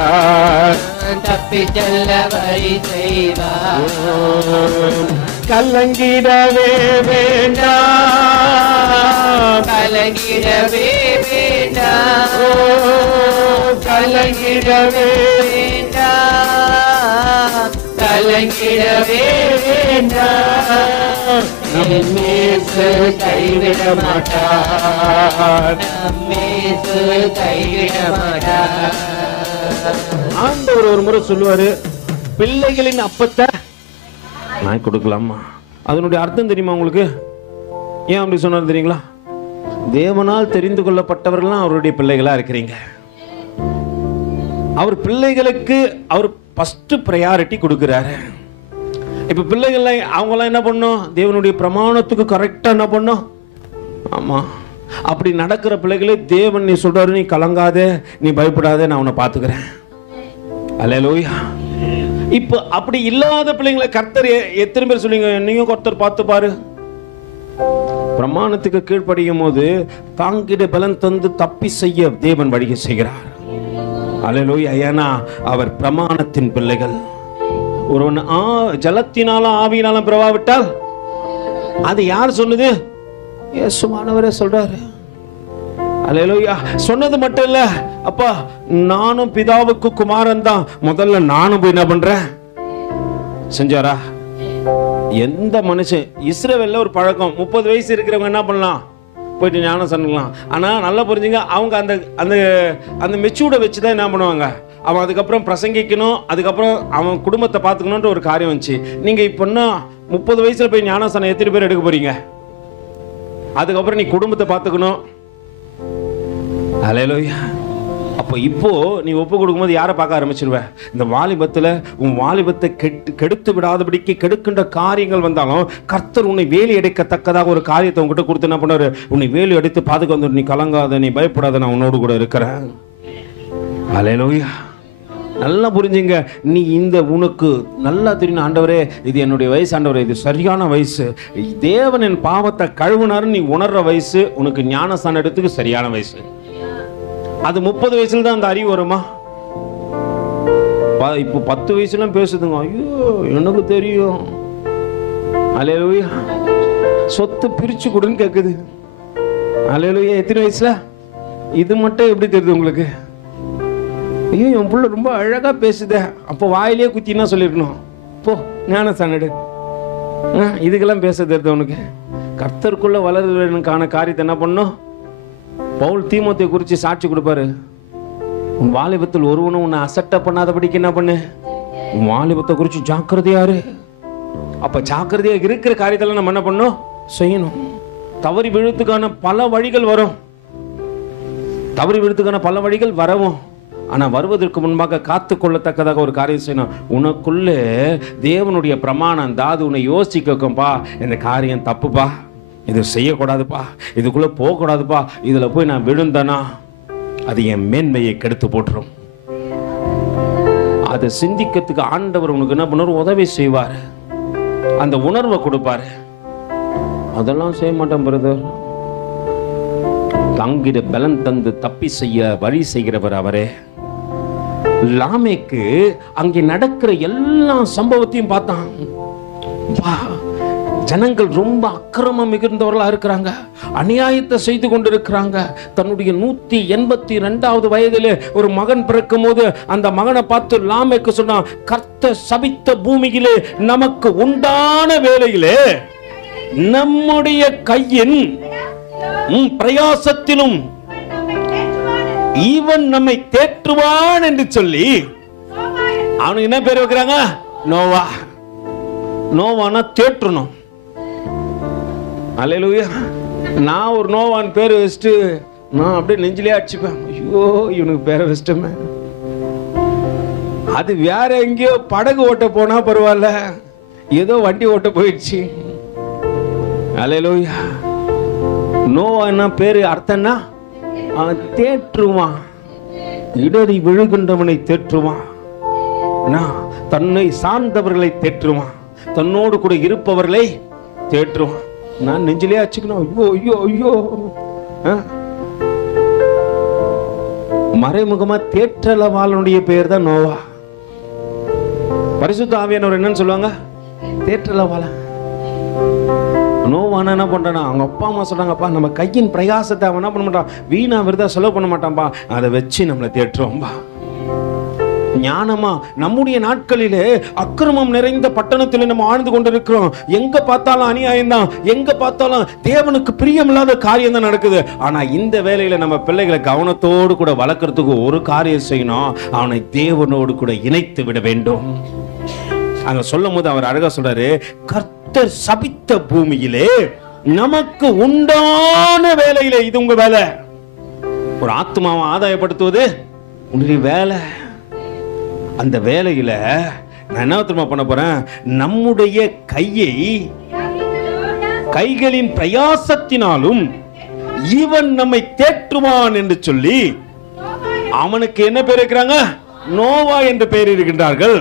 தப்பிச் செல்ல வழி செய்வார். கலங்கிடவே வேண்டாம், கலங்கிடவே வேண்டாம், கலங்கிடவே வேண்டாம், கலங்கிடவே வேண்டாம், நம் இயேசு கைவிட மாட்டார், நம் இயேசு கைவிட மாட்டார். ஆண்டவர் ஒரு முறை சொல்லுவாரு, பிள்ளைகளின் அப்பத்தை நான் கொடுக்கலாமா? அதனுடைய அர்த்தம் தெரியுமா உங்களுக்கு? ஏன் அப்படி சொன்னார் தெரியுங்களா? தேவனால் தெரிந்து கொள்ளப்பட்டவர்கள்லாம் அவருடைய பிள்ளைகளா இருக்கிறீங்க. அவர் பிள்ளைகளுக்கு அவர் ஃபர்ஸ்ட் ப்ரையாரிட்டி கொடுக்கிறாரு. இப்ப பிள்ளைகள் அவங்களாம் என்ன பண்ணும்? தேவனுடைய பிரமாணத்துக்கு கரெக்டா என்ன பண்ணும்? ஆமா, அப்படி நடக்கிற பிள்ளைகளே தேவன் நீ சொல்றாரு, நீ கலங்காத, நீ பயப்படாத, நான் உன்னை பாத்துக்கிறேன். அல்லேலூயா. இப்ப அப்படி இல்லாத பிள்ளைங்களை கர்த்தர் எத்தனை பேர் சொல்லுங்க, என்னையும் கர்த்தர் பார்த்து பாரு. பிரமாணத்துக்கு கீழ்ப்படியும் போது தாங்கிட பலன் தந்து தப்பி செய்ய தேவன் வழியை செய்கிறார். அல்லேலூயா. ஏன்னா அவர் பிரமாணத்தின் பிள்ளைகள். ஒருவன் ஜலத்தினாலும் ஆவியினாலும் பிறவாவிட்டால் அது யார் சொன்னது? இயேசுவானவரே சொல்றாரு. அல்லேலூயா. சொன்னது மட்டும் இல்ல, அப்பா நானும் பிதாவுக்கு குமாரன் தான், முதல்ல நானும் போய் என்ன பண்றேன் செஞ்சாரா? எந்த மனுஷன் இஸ்ரவேல்ல ஒரு பழக்கம், 30 வயசு இருக்கிறவங்க என்ன பண்ணலாம்? போயிட்டு ஞானம் சொல்லலாம். ஆனா நல்லா புரிஞ்சுங்க, அவங்க அந்த அந்த அந்த மெச்சூர்டை வச்சுதான் என்ன பண்ணுவாங்க, அவன் அதுக்கப்புறம் பிரசங்கிக்கணும், அதுக்கப்புறம் அவன் குடும்பத்தை பார்த்துக்கணுன்ற ஒரு காரியம் வந்துச்சு. நீங்க இப்போ 30 வயசுல போய் ஞானசானம் எத்தனை பேர் எடுக்க போறீங்க? அதுக்கப்புறம் நீ குடும்பத்தை பார்த்துக்கணும். அல்லேலூயா. அப்போ இப்போ நீ ஒப்பு கொடுக்கும்போது யாரை பார்க்க ஆரம்பிச்சிருவ? இந்த வாலிபத்துல உன் வாலிபத்தை கெடுத்து விடாதபடிக்கு கெடுக்கின்ற காரியங்கள் வந்தாலும் கர்த்தர் உன்னை வேலி அடைக்கத்தக்கதாக ஒரு காரியத்தை உங்ககிட்ட கொடுத்து என்ன பண்ணாரு? உன்னை வேலி அடைத்து பாதுகாத்து, நீ கலங்காத, நீ பயப்படாத, நான் உன்னோடு கூட இருக்கிறேன். அல்லேலூயா. நல்லா புரிஞ்சுங்க. நீ இந்த உனக்கு நல்லா தெரியும், ஆண்டவரே இது என்னுடைய வயசு, ஆண்டவரே இது சரியான வயசு, தேவன் என் பாவத்தை கழுவுனாருன்னு நீ உணர்ற வயசு, உனக்கு ஞானஸ்தானம் எடுத்துக்கு சரியான வயசு. அது 30 வயசுல தான் அந்த அறிவு வருமா? இப்போ 10 வயசுலாம் பேசுதுங்க, ஐயோ எனக்கு தெரியும். அல்லேலூயா. சொத்து பிரிச்சு கொடுன்னு கேக்குது. அல்லேலூயா. எத்தனை வயசுல? இது மட்டும் எப்படி தெரியுது உங்களுக்கு? ஐயோ என் புள்ள ரொம்ப அழகா பேசுத, அப்போ வாயிலே குத்தினா சொல்லிருக்கணும், போ ஞானஸ்தானம் எடு. இதுக்கெல்லாம் பேச தெரியுது உனக்கு? கர்த்தருக்குள்ள வளர்வதற்கான காரியத்தை என்ன பண்ணும்? பவுல் தீமோத்தை குறித்து சாட்சி கொடுப்பாரு. உன் வாலிபத்தில் ஒருவனும் உன்னை அசட்டை பண்ணாதபடிக்கு என்ன பண்ணு, உன் வாலிபத்தை குறித்து ஜாக்கிரதையாரு. அப்ப ஜாக்கிரதையா இருக்கிற காரியத்தெல்லாம் நம்ம என்ன பண்ணணும்? செய்யணும். தவறி விழுத்துக்கான பல வழிகள் வரும். தவறி விடுறதுக்கான பல வழிகள் வரவும், ஆனா வருவதற்கு முன்பாக காத்து கொள்ளத்தக்கதாக ஒரு காரியம் செய்யணும். உனக்குள்ளே தேவனுடைய பிரமாணம், அதாவது உன்னை யோசிக்கப்பா, இந்த காரியம் தப்புப்பா, இது செய்யக்கூடாதுப்பா, இதுக்குள்ள போகக்கூடாதுப்பா, இதுல போய் நான் விழுந்தனா அது என் மேன்மையை கெடுத்து போட்டுரும். அதை சிந்திக்கிறதுக்கு ஆண்டவர் உனக்கு என்ன பண்ணுவார்? உதவி செய்வார், அந்த உணர்வை கொடுப்பாரு. அதெல்லாம் செய்ய மாட்டேன் பிரதர். தங்கிட பலன் தந்து தப்பி செய்ய வழி செய்கிறவர் அவரே. லாமேக்கு அங்கே நடக்கிற எல்லா சம்பவத்தையும் பார்த்தான். ஜனங்கள் ரொம்ப அக்கிரமம் மிகுந்தவர்களா இருக்கிறாங்க, அநியாயத்தை செய்து கொண்டிருக்கிறாங்க. தன்னுடைய 182வது வயதிலே ஒரு மகன் பிறக்கும் போது அந்த மகனை பார்த்து லாமேக்கு சொன்னான், கர்த்தர் சபித்த பூமியிலே நமக்கு உண்டான வேளையிலே நம்முடைய கையின் பிரயாசத்திலும் இவன் நம்மை தேற்றுவான் என்று சொல்லி அவனுக்கு என்ன பேர் வைக்கிறாங்க? நோவா. நோவானா தேற்றணும். அல்லேலூயா. நான் ஒரு நோவான் பேர் வச்சுட்டு நான் அப்படியே நெஞ்சிலே அடிச்சுப்பேன், ஐயோ இவனுக்கு பேரை வச்சிட்டோமே. அது வேற எங்கேயோ படகு ஓட்ட போனா பரவாயில்ல, ஏதோ வண்டி ஓட்ட போயிடுச்சு. அல்லேலூயா. நோவானா பேரு அர்த்தம்னா தேற்றுவான், இடறி விழுகின்றவனை தேற்றுவான், தன்னை சார்ந்தவர்களை தேற்றுவான், தன்னோடு கூட இருப்பவர்களை தேற்றுவான். நான் நெஞ்சிலே அச்சுக்கணும், ஐயோ ஐயோ ஐயோ. மறைமுகமா தேற்றலவாளனுடைய பெயர் தான் நோவா. பரிசுத்த ஆவியானவர் என்னன்னு சொல்லுவாங்க? தேற்றலவாளன். நோவான என்ன பண்றானா, அவங்க அப்பா அம்மா சொல்றாங்கப்பா, நம்ம கையின் பிரயாசத்தை அவன் என்ன பண்ண மாட்டான், வீணா விருதா செலவு பண்ண மாட்டான்பா, அதை வச்சு நம்மளை தேற்றுவோம்பா. ஞானமா நம்முடைய நாட்களிலே அக்கிரமம் நிறைந்த பட்டணத்தில் நம்ம ஆழ்ந்து கொண்டிருக்கிறோம். எங்க பார்த்தாலும் அநியாயம் தான், எங்க பார்த்தாலும் தேவனுக்கு பிரியமில்லாத காரியம் தான் நடக்குது. ஆனா இந்த வேளையில நம்ம பிள்ளைகளை கவனத்தோடு கூட வளர்க்கறதுக்கு ஒரு காரியம் செய்யணும், அவனை தேவனோடு கூட இணைத்து விட வேண்டும். அங்க சொல்லும் போது அவர் அழகா சொல்றாரு, கர்த்தர் சபித்த பூமியிலே நமக்கு உண்டான வேலையிலே, இது உங்க வேலை. ஒரு ஆத்மாவை ஆதாயப்படுத்துவது உன்னுடைய வேலை. அந்த வேலையில நான் என்ன தெரியுமா பண்ண போறேன், நம்முடைய கையை கைகளின் பிரயாசத்தினாலும் இவன் நம்மை தேற்றுவான் என்று சொல்லி அவனுக்கு என்ன பேர் இருக்கிறாங்க? நோவா என்று பெயர் இருக்கின்றார்கள்.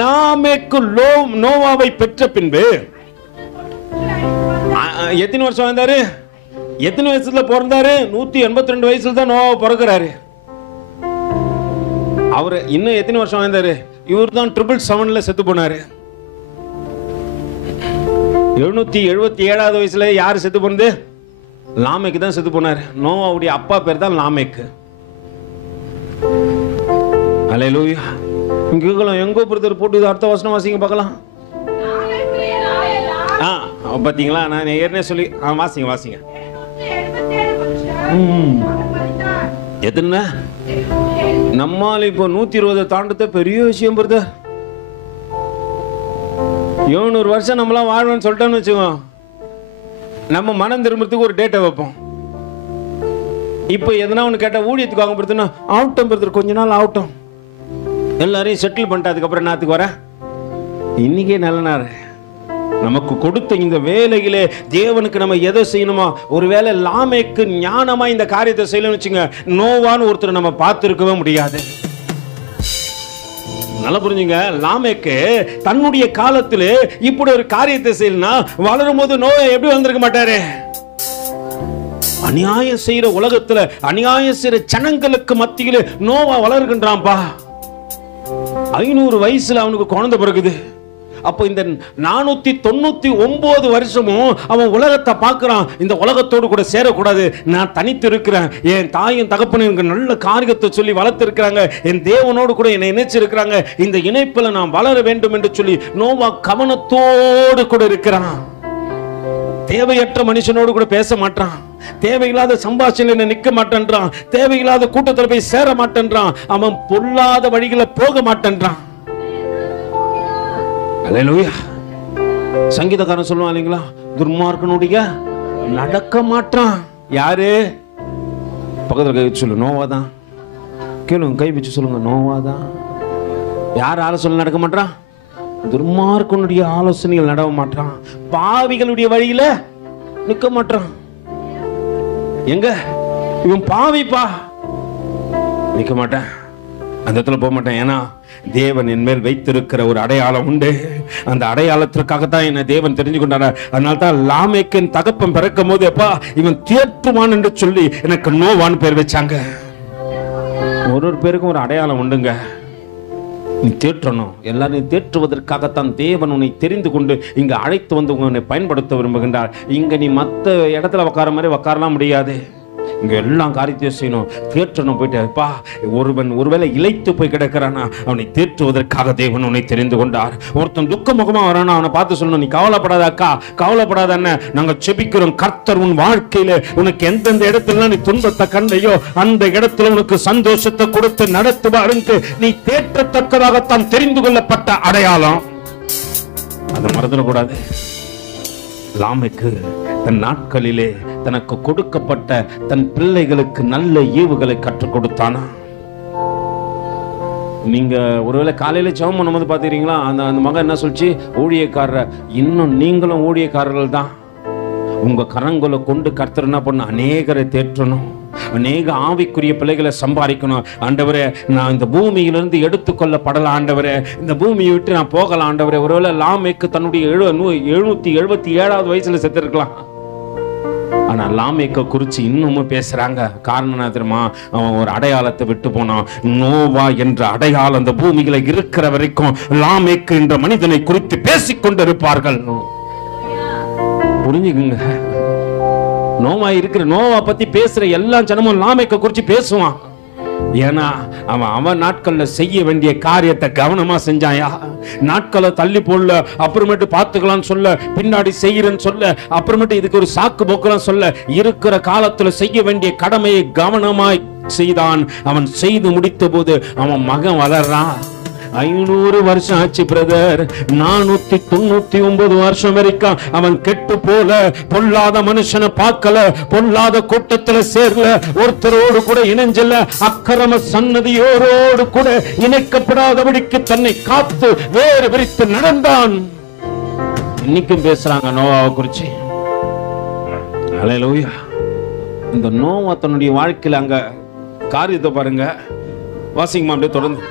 நாமேக்கு நோவாவை பெற்ற பின்பு எத்தனை வருஷம் வாழ்ந்தாரு? எத்தனை வயசுல பிறந்தாரு? 182 வயசுல தான் நோவா பிறக்கிறாரு. அவரு இன்னும் எத்தனை வருஷம் வாழ்ந்தாரு? இவர் தான் 777 செத்து போனாரு. 777வது வயசுல யாரு செத்து போனது? லாமேக்கு தான் செத்து போனாரு. நோவாவுடைய அப்பா பேர் தான் லாமேக்கு. அல்லேலூயா. எங்கோ பிரதர் போட்டு அடுத்த வசனம் வாசிங்க பார்க்கலாம். பாத்தீங்களா, நான் ஏற்கனவே சொல்லி வாசிங்க வாசிங்க. எதுன்னா நம்மால இப்போ 120 தாண்டத்தை பெரிய விஷயம் பிரதர். 700 வருஷம் நம்மளாம் வாழ்வோம்னு சொல்லிட்டோம்னு வச்சுக்கோ, நம்ம மனம் திரும்புறதுக்கு ஒரு டேட்டை வைப்போம். இப்போ எதனா ஒன்று கேட்டால் ஊழியத்துக்கு வாங்க போறதுன்னா ஆகட்டும் பிரதர், கொஞ்ச நாள் ஆகட்டும், எல்லாரையும் செட்டில் பண்ணிட்டு அதுக்கப்புறம் என்னத்துக்கு வர, இன்னைக்கே நல்ல நாள். நமக்கு கொடுத்த இந்த வேலையிலே தேவனுக்கு நம்ம எதை செய்யணுமா? ஒருவேளை லாமேக்கு ஞானமா இந்த காரியத்தை செய்யணும்னு வச்சுங்க, நோவான்னு ஒருத்தர் நம்ம பார்த்திருக்கவே முடியாது. நல்லா புரிஞ்சுங்க. லாமேக்கு தன்னுடைய காலத்திலே இப்படி ஒரு காரியத்தை செய்யணும்னா வளரும் போது நோவா எப்படி வந்திருக்க மாட்டாரு? அநியாயம் செய்யற உலகத்துல, அநியாயம் செய்யற ஜனங்களுக்கு மத்தியிலே நோவா வளர்கின்றான்பா. 500 வயசுல அவனுக்கு குழந்தை பிறகுது. அப்போ இந்த 499 வருஷமும் அவன் உலகத்தை பார்க்கிறான். இந்த உலகத்தோடு கூட சேரக்கூடாது, நான் தனித்து இருக்கிறேன், என் தாயும் தகப்பனும் எனக்கு நல்ல காரியத்தை சொல்லி வளர்த்து இருக்கிறாங்க, என் தேவனோடு கூட என்னை இணைச்சிருக்கிறாங்க, இந்த இணைப்பில் நான் வளர வேண்டும் என்று சொல்லி நோவா கவனத்தோடு கூட இருக்கிறான். தேவையற்ற மனுஷனோடு கூட பேச மாட்டான், தேவையில்லாத சம்பாஷணையில நிற்க மாட்டேன்றான், தேவையில்லாத கூட்டத்தில் போய் சேர மாட்டேன்றான், அவன் பொல்லாத வழிகளை போக மாட்டேன்றான். அல்லேலூயா. சங்கீதக்காரன் சொல்லுவான் இல்லைங்களா, துர்மார்க்கனுடைய நடக்க மாட்டான். யாரு? பக்கத்தில் கை வச்சு சொல்லு, நோவா தான். கேளுங்க, கை வச்சு சொல்லுங்க, நோவா தான். யார் ஆலோசனை நடக்க மாட்டான்? துர்மார்க்கனுடைய ஆலோசனைகள் நடக்க மாட்டான். பாவிகளுடைய வழியில நிற்க மாட்டான். எங்க இவன் பாவிப்பா, நிற்க மாட்டேன், அந்த இடத்துல போக மாட்டேன். ஏன்னா தேவன் என் மேல் வைத்திருக்கிற ஒரு அடையாளம் உண்டு. அந்த அடையாளத்திற்காகத்தான் என்ன தேவன் தெரிஞ்சு கொண்டார். அதனால தான் லாமேக்கின் தகப்பன் பிறக்கும் போது அப்பா இவன் தேற்றுவான் என்று சொல்லி எனக்கு நோவான்னு பேர் வச்சாங்க. ஒரு பேருக்கும் ஒரு அடையாளம் உண்டுங்க. நீ தேற்றணும். எல்லாரையும் தேற்றுவதற்காகத்தான் தேவன் உன்னை தெரிந்து கொண்டு இங்க அழைத்து வந்து உன்னை பயன்படுத்த விரும்புகின்றார். இங்க நீ மற்ற இடத்துல உட்கார மாதிரி உட்காரலாம் முடியாது. இங்க எல்லாம் காரியத்தையும் செய்யணும், தேற்றணும். போயிட்டு ஒருவன் ஒருவேளை இழைத்து போய் கிடக்கிறானா அவனை தேற்றுவதற்காக தேவன் உன்னை தெரிந்து கொண்டார். ஒருத்தன் துக்க முகமா வரானா அவனை பார்த்து சொல்லணும், நீ கவலைப்படாத அக்கா, கவலைப்படாத அண்ணன், நாங்க செபிக்கிறோம். கர்த்தர் உன் வாழ்க்கையில உனக்கு எந்தெந்த இடத்துல நீ துன்பத்தை கண்டையோ அந்த இடத்துல உனக்கு சந்தோஷத்தை கொடுத்து நடத்துவாருக்கு நீ தேற்றத்தக்கதாகத்தான் தெரிந்து கொள்ளப்பட்ட அடையாளம். அதை மறந்துடக்கூடாது. லாமேக்கு தன் நாட்களிலே தனக்கு கொடுக்கப்பட்ட தன் பிள்ளைகளுக்கு நல்ல ஈவுகளை கற்றுக் கொடுத்தானா? நீங்க ஒருவேளை காலையில ஜெபம் பண்ணும்போது பாத்தீங்களா, அந்த மகன் என்ன சொல்லிச்சு, ஊழியக்காரர், இன்னும் நீங்களும் ஊழியக்காரர்கள் தான். உங்க கரங்களை கொண்டு கர்த்தர் என்ன பண்ண, அநேகரை தேற்றணும், அநேக ஆவிக்குரிய பிள்ளைகளை சம்பாதிக்கணும். ஆண்டவரே, நான் இந்த பூமியிலிருந்து எடுத்துக்கொள்ளப்படலாம் ஆண்டவரே, இந்த பூமியை விட்டு நான் போகலாம் ஆண்டவரே. ஒருவேளை லாமேக்கு தன்னுடைய 777வது வயசுல செத்துருக்கலாம். ஆனா லாமேக்க குறிச்சு இன்னமும் பேசுறாங்க. காரணம் என்ன தெரியுமா? அவன் ஒரு அடையாளத்தை விட்டு போனான். நோவா என்ற அடையாளம் அந்த பூமியில இருக்கிற வரைக்கும் லாமேக்கு என்ற மனிதனை குறித்து பேசிக்கொண்டிருப்பார்கள். புரிஞ்சுக்குங்க. நோவா பத்தி பேசுற எல்லா ஜனமும் லாமேக்க குறிச்சு பேசுவான். ஏன்னா அவன் நாட்கள்ல செய்ய வேண்டிய காரியத்தை கவனமா செஞ்சாயா. நாட்களை தள்ளி போடல, அப்புறமேட்டு பார்த்துக்கலாம் சொல்ல, பின்னாடி செய்யறேன்னு சொல்ல, அப்புறமேட்டு இதுக்கு ஒரு சாக்கு போக்கலாம் சொல்ல, இருக்கிற காலத்துல செய்ய வேண்டிய கடமையை கவனமாய் செய்தான். அவன் செய்து முடித்த போது அவன் மகன் வளர்றான். 500 வருஷம் ஆச்சு பிரதர். 499 வருஷம் வரைக்கும் அவன் கெட்டு போல, பொல்லாத மனுஷனை பார்க்கல, பொல்லாத கூட்டத்துல சேரல, ஒருத்தரோடு கூட இணைஞ்சல, அக்கிரம சன்னதியோரோடு கூட இணைக்கப்படாதபடிக்கு தன்னை காத்து வேறு விரித்து நடந்தான். இன்னைக்கும் பேசுறாங்க நோவாவை குறிச்சு. அல்லேலூயா. இந்த நோவா தன்னுடைய வாழ்க்கையில அங்க காரியத்தை பாருங்க, வாசிங்கமா அப்படியே தொடர்ந்து.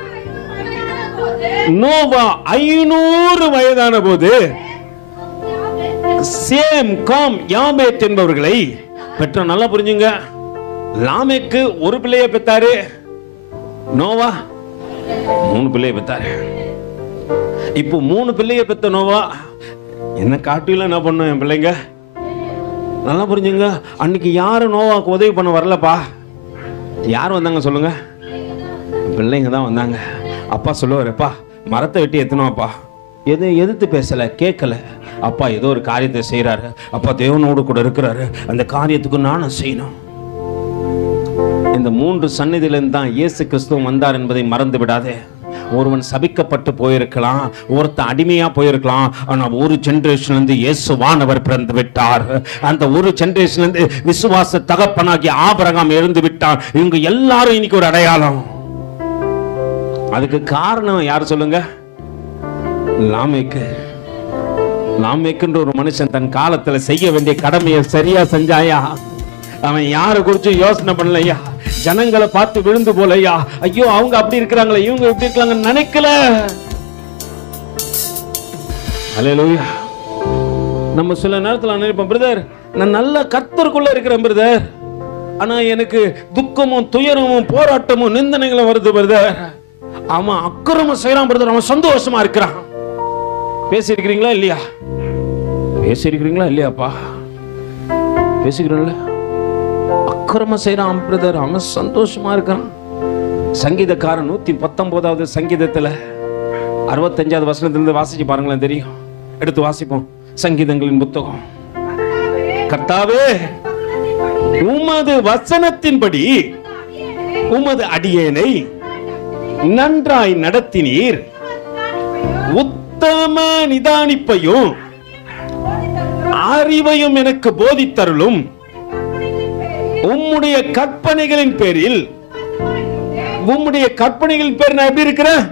நோவா 500 வயதான போது சேம், காம், யாபேத் என்பவர்களை பெற்ற. நல்லா புரிஞ்சுங்க. லாமேக்கு ஒரு பிள்ளையை பெற்றாரு, நோவா 3 பிள்ளையை பெற்றாரு. இப்போ 3 பிள்ளையை பெற்ற நோவா என்ன காட்டில என்ன பண்ணும் என் பிள்ளைங்க? நல்லா புரிஞ்சுங்க. அன்னைக்கு யாரும் நோவாக்கு உதவி பண்ண வரலப்பா. யார் வந்தாங்க சொல்லுங்க? பிள்ளைங்க தான் வந்தாங்க. அப்பா சொல்லுவாருப்பா, மரத்தை வெட்டி எத்தனோப்பா, எதுவும் எதிர்த்து பேசல, கேட்கல. அப்பா ஏதோ ஒரு காரியத்தை செய்யறாரு, அப்பா தேவனோடு கூட இருக்கிறாரு, அந்த காரியத்துக்கு நானும் செய்யணும். இந்த 3 சந்நிதியிலிருந்து தான் இயேசு கிறிஸ்துவ வந்தார் என்பதை மறந்து விடாதே. ஒருவன் சபிக்கப்பட்டு போயிருக்கலாம், ஒருத்தன் அடிமையா போயிருக்கலாம். ஆனா ஒரு ஜெனரேஷன்ல இருந்து இயேசுவானவர் பிறந்து விட்டார். அந்த ஒரு ஜெனரேஷன்ல இருந்து விசுவாச தகப்பனாகிய ஆபிரகாம் எழுந்து விட்டார். இவங்க எல்லாரும் இன்னைக்கு ஒரு அடையாளம். அதுக்கு காரணம் யார் சொல்லுங்க? லாமேக்கு. லாமேக்குன்ற ஒரு மனுஷன் தன் காலத்துல செய்ய வேண்டிய கடமையை சரியா செஞ்சாயா? அவன் யாரை குறிச்சு யோசனை பண்ணலையா? ஜனங்களை பார்த்து விழுந்து போலையா? ஐயோ அவங்க அப்படி இருக்கிறாங்களே, இவங்க எப்படி இருக்காங்க நினைக்கல. அல்லேலூயா. நம்ம சில நேரத்துல நினைப்போம், பிரதர் நான் நல்ல கர்த்தருக்குள்ள இருக்கிறேன் பிரதர், ஆனா எனக்கு துக்கமும் துயரமும் போராட்டமும் நிந்தனைகளும் வருது பிரதர். அவன் அக்கிரமம் செய்யறான் பிரதர், அவன் சந்தோஷமா இருக்கிறான். பேசியிருக்கிறீங்களா இல்லையா? பேசியிருக்கிறீங்களா இல்லையாப்பா? பேசிக்கிறோம்ல. அக்கிரமம் செய்யறான் பிரதர், அவன் சந்தோஷமா இருக்கிறான். சங்கீதக்காரன் 119வது சங்கீதத்துல 65வது வசனத்திலிருந்து வாசிச்சு பாருங்களேன், தெரியும். எடுத்து வாசிப்போம். சங்கீதங்களின் புத்தகம். கர்த்தாவே, உமது வசனத்தின்படி உமது அடியேனை நன்றாய் நடத்தினீர், உத்தம நிதானிப்பையும் அறிவையும் எனக்கு போதித்தருளும். உம்முடைய கற்பனைகளின் பேரில், உம்முடைய கற்பனைகளின் பேர் நான் எப்படி இருக்கிறேன்?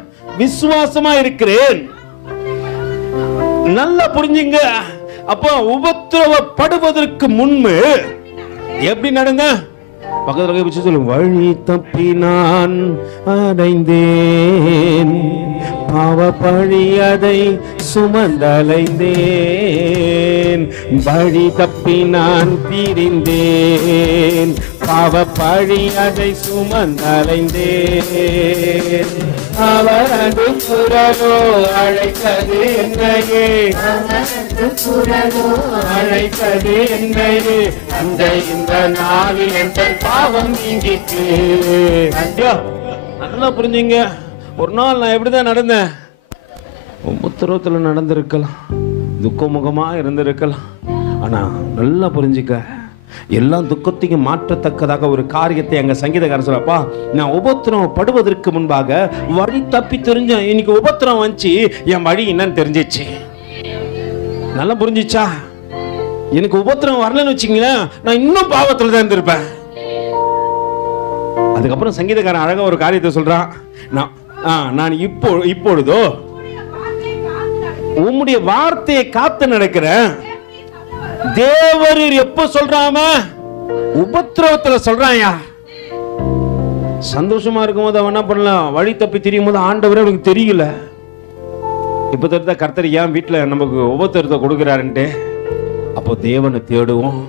விசுவாசமா இருக்கிறேன். நல்லா புரிஞ்சுங்க. அப்போ உபத்திரவப்படுவதற்கு முன்பு எப்படி நடந்த? பக்கத்துல வச்சு சொல்லுங்க. வழி தப்பி நான் அடைந்தேன், பாவ பழி அதை சுமந்தலைந்தேன். வழி தப்பி நான் பிரிந்தேன், பாவ பழி அதை சுமந்தலைந்தேன். அவரது குரலோ அழைத்தது என்னையே, அழைத்தது என்னையே. அந்த இந்த நாளில் என்ற பாவம் நீங்கிட்டு. நல்லா புரிஞ்சுங்க. ஒரு நாள் நான் எப்படிதான் நடந்தேன்? உபத்திரவத்தில் நடந்திருக்கலாம், துக்கமுகமா இருந்திருக்கலாம். ஆனா நல்லா புரிஞ்சுக்க, எல்லாம் துக்கத்தையும் மாற்றத்தக்கதாக ஒரு காரியத்தை அங்க சங்கீதக்காரன் சொல்லப்பா, நான் உபத்திரம் படுவதற்கு முன்பாக வழி தப்பி தெரிஞ்சேன். இன்னைக்கு உபத்திரம் வந்துச்சு, என் வழி என்னன்னு தெரிஞ்சிச்சு. நல்லா புரிஞ்சிச்சா? எனக்கு உபத்திரம் வரலன்னு வச்சுங்களேன், நான் இன்னும் பாவத்தில் தான் இருந்திருப்பேன். அதுக்கப்புறம் சங்கீதக்காரன் அழகா ஒரு காரியத்தை சொல்றான். நான் இப்பொழுதோ உம்முடைய வார்த்தையை காத்து நடக்கிறேன். தேவரீர் எப்ப சொல்றாம? உபத்திரவத்துல சொல்றாயா. சந்தோஷமா இருக்கும் போது அவன் என்ன பண்ணலாம்? வழி தப்பி தெரியும் போது ஆண்டவரே அவனுக்கு தெரியல. இப்ப தெரிஞ்ச கர்த்தர் ஏன் வீட்டுல நமக்கு உபத்திரத்தை கொடுக்கிறாருன்ட்டு. அப்போ தேவனை தேடுவோம்.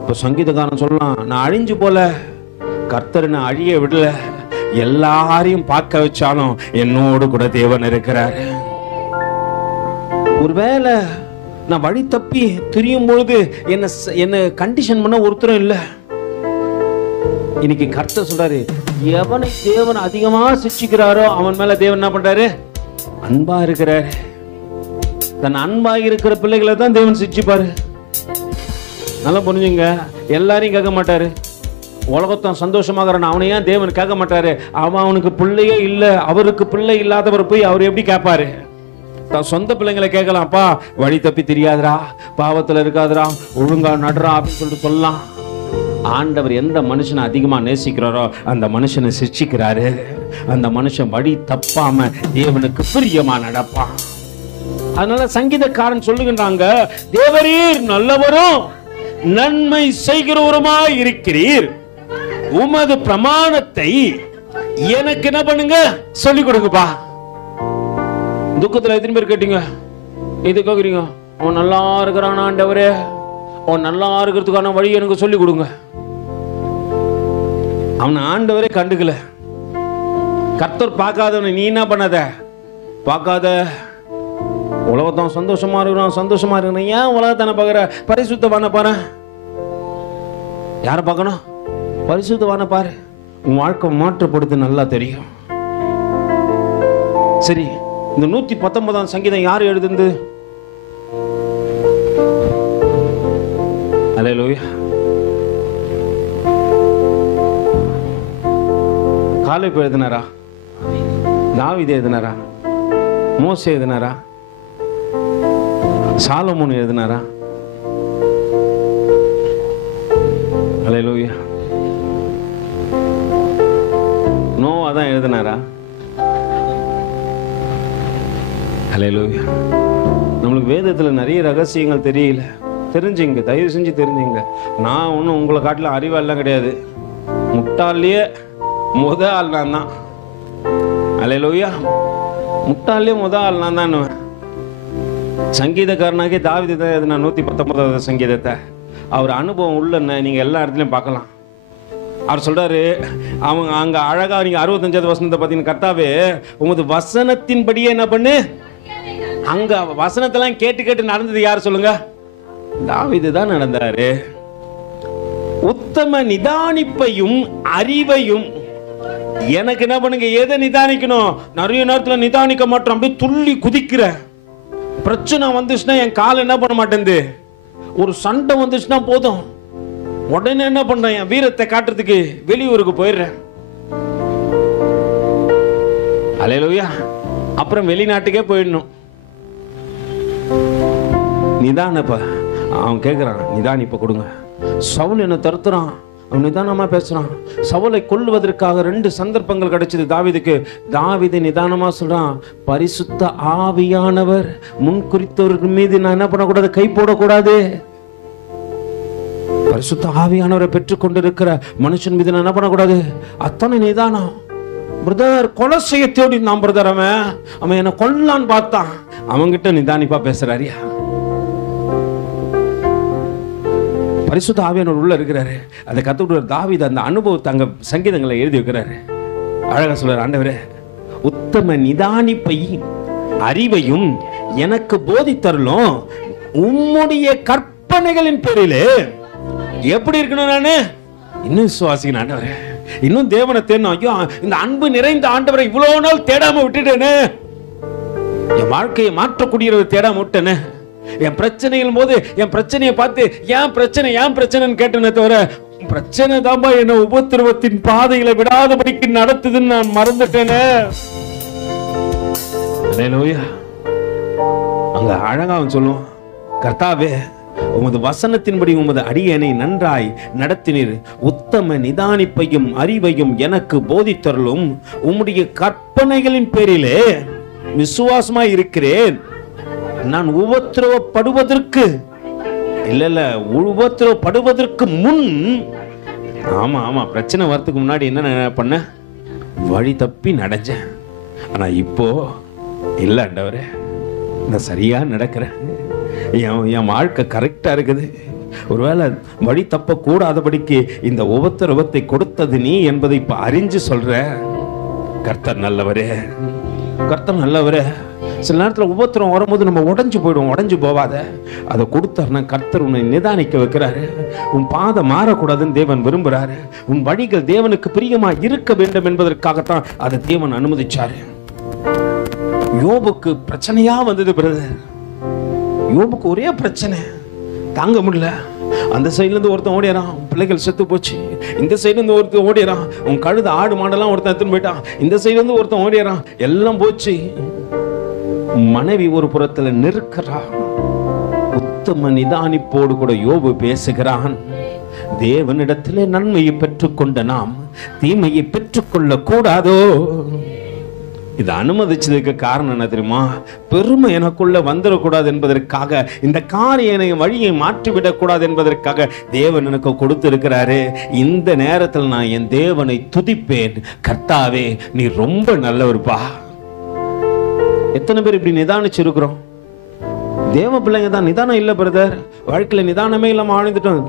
இப்ப சங்கீதக்காரன் சொல்லலாம், நான் அழிஞ்சு போல, கர்த்தர் நான் அழிய விடல, எல்லாரையும் பார்க்க வச்சாலும் என்னோடு கூட தேவன் இருக்கிறார். ஒருவேளை நான் வழி தப்பி திரியும் பொழுது என்ன கண்டிஷன் பண்ண ஒருத்தரும் இல்லை. இன்னைக்கு கர்த்தர் சொல்றாரு, எவனை தேவன் அதிகமா சிக்ஷிக்கிறாரோ அவன் மேல தேவன் என்ன பண்றாரு? அன்பா இருக்கிறாரு. தன் அன்பா இருக்கிற பிள்ளைகளை தான் தேவன் சிக்ஷிப்பாரு. நல்லா புரிஞ்சுங்க. எல்லாரையும் கேட்க மாட்டாரு. உலகத்தான் சந்தோஷமாகறான் அவனையா தேவன் கேட்க மாட்டாரு. அவனுக்கு பிள்ளையே இல்லை, அவருக்கு பிள்ளை இல்லாதவர் போய் அவர் எப்படி கேட்பாரு? சொந்த பிள்ளைங்களை கேட்கலாம்ப்பா, வழி தப்பி தெரியாதரா, பாவத்துல இருக்காதரா, ஒழுங்கா நடுறா அப்படின்னு சொல்லிட்டு சொல்லலாம். ஆண்டவர் எந்த மனுஷனை அதிகமா நேசிக்கிறாரோ அந்த மனுஷனை சிக்ஷிக்கிறாரு. அந்த மனுஷன் வழி தப்பாம தேவனுக்கு பிரியமா நடப்பான். அதனால சங்கீதக்காரன் சொல்லுகின்றாங்க, தேவரீர் நல்லவரும் நன்மை செய்கிறவருமாய் இருக்கிறீர். உமது பிரமாணத்தை எனக்கு என்ன பண்ணுங்க? சொல்லிக் கொடுங்கப்பா. துக்கத்துல எத்தனை பேர் கேட்டீங்க? இது கேக்குறீங்க, அவன் நல்லா இருக்கிறான் ஆண்டவரே, அவன் நல்லா இருக்கிறதுக்கான வழி எனக்கு சொல்லி கொடுங்க. அவன் ஆண்டவரே கண்டுக்கல. கர்த்தர் பார்க்காதவனை நீ என்ன பண்ணாத? பார்க்காத. உலகத்தான் சந்தோஷமா இருக்கிறான், சந்தோஷமா இருக்கிறான். ஏன் உலகத்தான பார்க்குற? பரிசுத்தவான பாரு. யாரை பார்க்கணும்? பரிசுத்தவான பாரு. உன் வாழ்க்கை மாற்றப்படுது நல்லா தெரியும். சரி, இந்த 119ஆம் சங்கீதம் யார் எழுதுந்து? அல்லேலூயா. காலேப் எழுதினாரா? தாவீது எழுதினாரா? மோசே எழுதினாரா? சாலமோன் எழுதினாரா? அல்லேலூயா. நோவா தான் எழுதினாரா? அல்லேலூயா. நம்மளுக்கு வேதத்துல நிறைய ரகசியங்கள் தெரியல. தெரிஞ்சுங்க, தயவு செஞ்சு தெரிஞ்சுங்க. நான் ஒன்றும் உங்களை காட்டில அறிவாளெல்லாம் கிடையாது. முட்டாள்லயே முத ஆள் நான் தான். அல்லேலூயா. முட்டாள்லயே முத ஆள் நான் தான். சங்கீதக்காரனாகே தாவீது தான் எழுதினா 119ஆவது சங்கீதத்தை. அவர் அனுபவம் உள்ள நீங்க எல்லா இடத்துலையும் பார்க்கலாம். அவர் சொல்றாரு, அவங்க அங்க அழகா நீங்க 65வது வசனத்தை பார்த்தீங்கன்னா, கர்த்தாவே உமது வசனத்தின்படியே என்ன பண்ணு. அங்க வசனத்தெல்லாம் கேட்டு கேட்டு நடந்தது யார் சொல்லுங்க? தாவீது தான் நடந்தாரு. உத்தம நிதானிப்பையும் அறிவையும் எனக்கு என்ன பண்ணுங்க? எதை நிதானிக்கணும்? நிறைய நேரத்துல நிதானிக்க மாட்டோம், அப்படியே துள்ளி குதிக்கிற. பிரச்சனை வந்துச்சுன்னா என் கால் என்ன பண்ண மாட்டேங்குது. ஒரு சண்டை வந்துச்சுன்னா போதும், உடனே என்ன பண்றேன்? என் வீரத்தை காட்டுறதுக்கு வெளியூருக்கு போயிடுறேன். அல்லேலூயா. அப்புறம் வெளிநாட்டுக்கே போயிடணும். நிதானப்ப அவன் கேட்கிறான், நிதானிப்ப கொடுங்க. சவுல் என்ன தருத்துறான், அவன் நிதானமா பேசுறான். சவுலை கொல்லுவதற்காக 2 சந்தர்ப்பங்கள் கிடைச்சது தாவீதுக்கு. தாவீது நிதானமா சொல்றான், பரிசுத்த ஆவியானவர் முன்குறித்தவர்கள் மீது நான் என்ன பண்ணக்கூடாது, கை போடக்கூடாது. பரிசுத்த ஆவியானவரை பெற்றுக் கொண்டிருக்கிற மனுஷன் மீது நான் என்ன பண்ணக்கூடாது. அத்தனை நிதானம். பிரதர் கொலை செய்ய தேடி நான் பிரதர், அவன் என்ன கொல்லான்னு பார்த்தான். அவன்கிட்ட நிதானிப்பா பேசுறாரியா? பரிசுத்த ஆவியானவர் உள்ள இருக்கிறாரு. அதை கத்துக்கிட்டு தாவீது அந்த அனுபவத்தை அங்க சங்கீதங்களை எழுதி வைக்கிறாரு. அழகா சொல்றாரு, ஆண்டவரே உத்தம நிதானிப்பை அறிவையும் எனக்கு போதித்தருளும் உம்முடைய கற்பனைகளின் பேரிலே. எப்படி இருக்கணும் நானு? இன்னும் விசுவாசிக்கணும் ஆண்டவரே, இன்னும் தேவனை தேடணும். ஐயோ இந்த அன்பு நிறைந்த ஆண்டவரை இவ்வளவு நாள் தேடாம விட்டுட்டேனே, என் வாழ்க்கையை மாற்றக்கூடியவரை தேடாம விட்டேனே. என் பிரச்சனைகள் போது என் பிரச்சனையை பார்த்து ஏன் பிரச்சனைன்னு கேட்டேனே தவிர பிரச்சனை தான்பா என்ன உபத்திரவத்தின் பாதைகளை விடாதபடிக்கு நடத்துதுன்னு நான் மறந்துட்டேனே. அங்க அழகா அவன் சொல்லுவான், கர்த்தாவே உமது வசனத்தின்படி உமது அடியேனை நன்றாய் நடத்தினீர். உத்தம நிதானிப்பையும் அறிவையும் எனக்கு போதித்தருளும் உம்முடைய கற்பனைகளின் பேரிலே விசுவாசமாய் இருக்கிறேன். நான் உபத்திரவப்படுவதற்கு உபத்திரவப்படுவதற்கு முன், ஆமா பிரச்சனை வரதுக்கு முன்னாடி என்ன பண்ண, வழி தப்பி நடந்தேன். ஆனா இப்போ இல்ல ஆண்டவரே, நான் சரியா நடக்கிறேன். என் வாழ்க்கை கரெக்டா இருக்குது. ஒருவேளை வழி தப்ப கூடாதபடிக்கு இந்த உபத்திரவத்தை கொடுத்தது நீ என்பதை இப்ப அறிஞ்சு சொல்ற. கர்த்தர் நல்லவரே, கர்த்தர் நல்லவரே. சில நேரத்தில் உபத்திரம் வரும்போது நம்ம உடைஞ்சு போயிடுவோம். உடைஞ்சு போவாத, அதை கொடுத்தாருன்னா கர்த்தர் உன்னை நிதானிக்க வைக்கிறாரு. உன் பாதை மாறக்கூடாதுன்னு தேவன் விரும்புறாரு. உன் வழிகள் தேவனுக்கு பிரியமா இருக்க வேண்டும் என்பதற்காகத்தான் அதை தேவன் அனுமதிச்சாரு. யோபுக்கு பிரச்சனையா வந்தது பிரதர். யோபுக்கு ஒரே பிரச்சனை, தாங்க முடியல. அந்த சைட்ல இருந்து ஒருத்தன் ஓடிறான், பிள்ளைகள் செத்து போச்சு. இந்த சைட்ல இருந்து ஒருத்தன் ஓடிறான், உன் கழுத ஆடு மாடெல்லாம் ஒருத்தன் எடுத்துன்னு போயிட்டான். இந்த சைட்ல இருந்து ஒருத்தன் ஓடிறான், எல்லாம் போச்சு. மனைவி ஒரு புறத்துல நிற்கிறா. உத்தம நிதானிப்போடு கூட யோபு பேசுகிறான், தேவனிடத்திலே நன்மையை பெற்றுக்கொண்ட நாம் தீமையை பெற்றுக்கொள்ள கூடாதோ? இது அனுமதிச்சதுக்கு காரணம் என்ன தெரியுமா? பெருமை எனக்குள்ள வந்துடக்கூடாது என்பதற்காக, இந்த காரிய வழியை மாற்றிவிடக் கூடாது என்பதற்காக தேவன் எனக்கு கொடுத்திருக்கிறாரு. இந்த நேரத்தில் நான் என் தேவனை துதிப்பேன். கர்த்தாவே நீ ரொம்ப நல்லவர்ப்பா. எத்தனை பேர் இப்படி நிதானிச்சு இருக்கிறோம்? தேவ பிள்ளைங்க தான். நிதானம் இல்ல பிரதர், வாழ்க்கையில நிதானமே இல்லாம ஆழ்ந்துட்டோம்.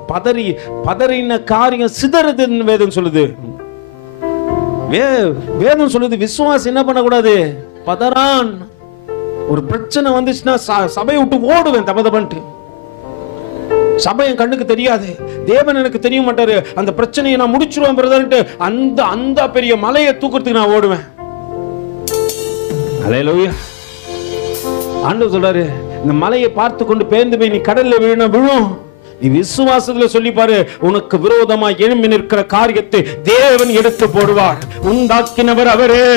பதறின காரியம் சிதறதுன்னு வேதம் சொல்லுது. வேதம் சொல்லுது, விசுவாசி என்ன பண்ணக்கூடாது, பதறான். ஒரு பிரச்சனை வந்துச்சுன்னா சபையை விட்டு ஓடுவேன் தபதபன்ட்டு. சபை என் கண்ணுக்கு தெரியாது, தேவன் எனக்கு தெரிய மாட்டாரு. அந்த பிரச்சனையை நான் முடிச்சிருவேன் பிரதர்ன்ட்டு அந்த பெரிய மலையை தூக்குறதுக்கு நான் ஓடுவேன். அல்லேலூயா. ஆண்டவர் சொல்றாரு, இந்த மலையை பார்த்து கொண்டு பேர்ந்து போய் நீ கடல்ல விழும். நீ விசுவாசத்துல சொல்லி பாரு, உனக்கு விரோதமா எழும்பி நிற்கிற காரியத்தை தேவன் எடுத்து போடுவார். உண்டாக்கினவர் அவரே.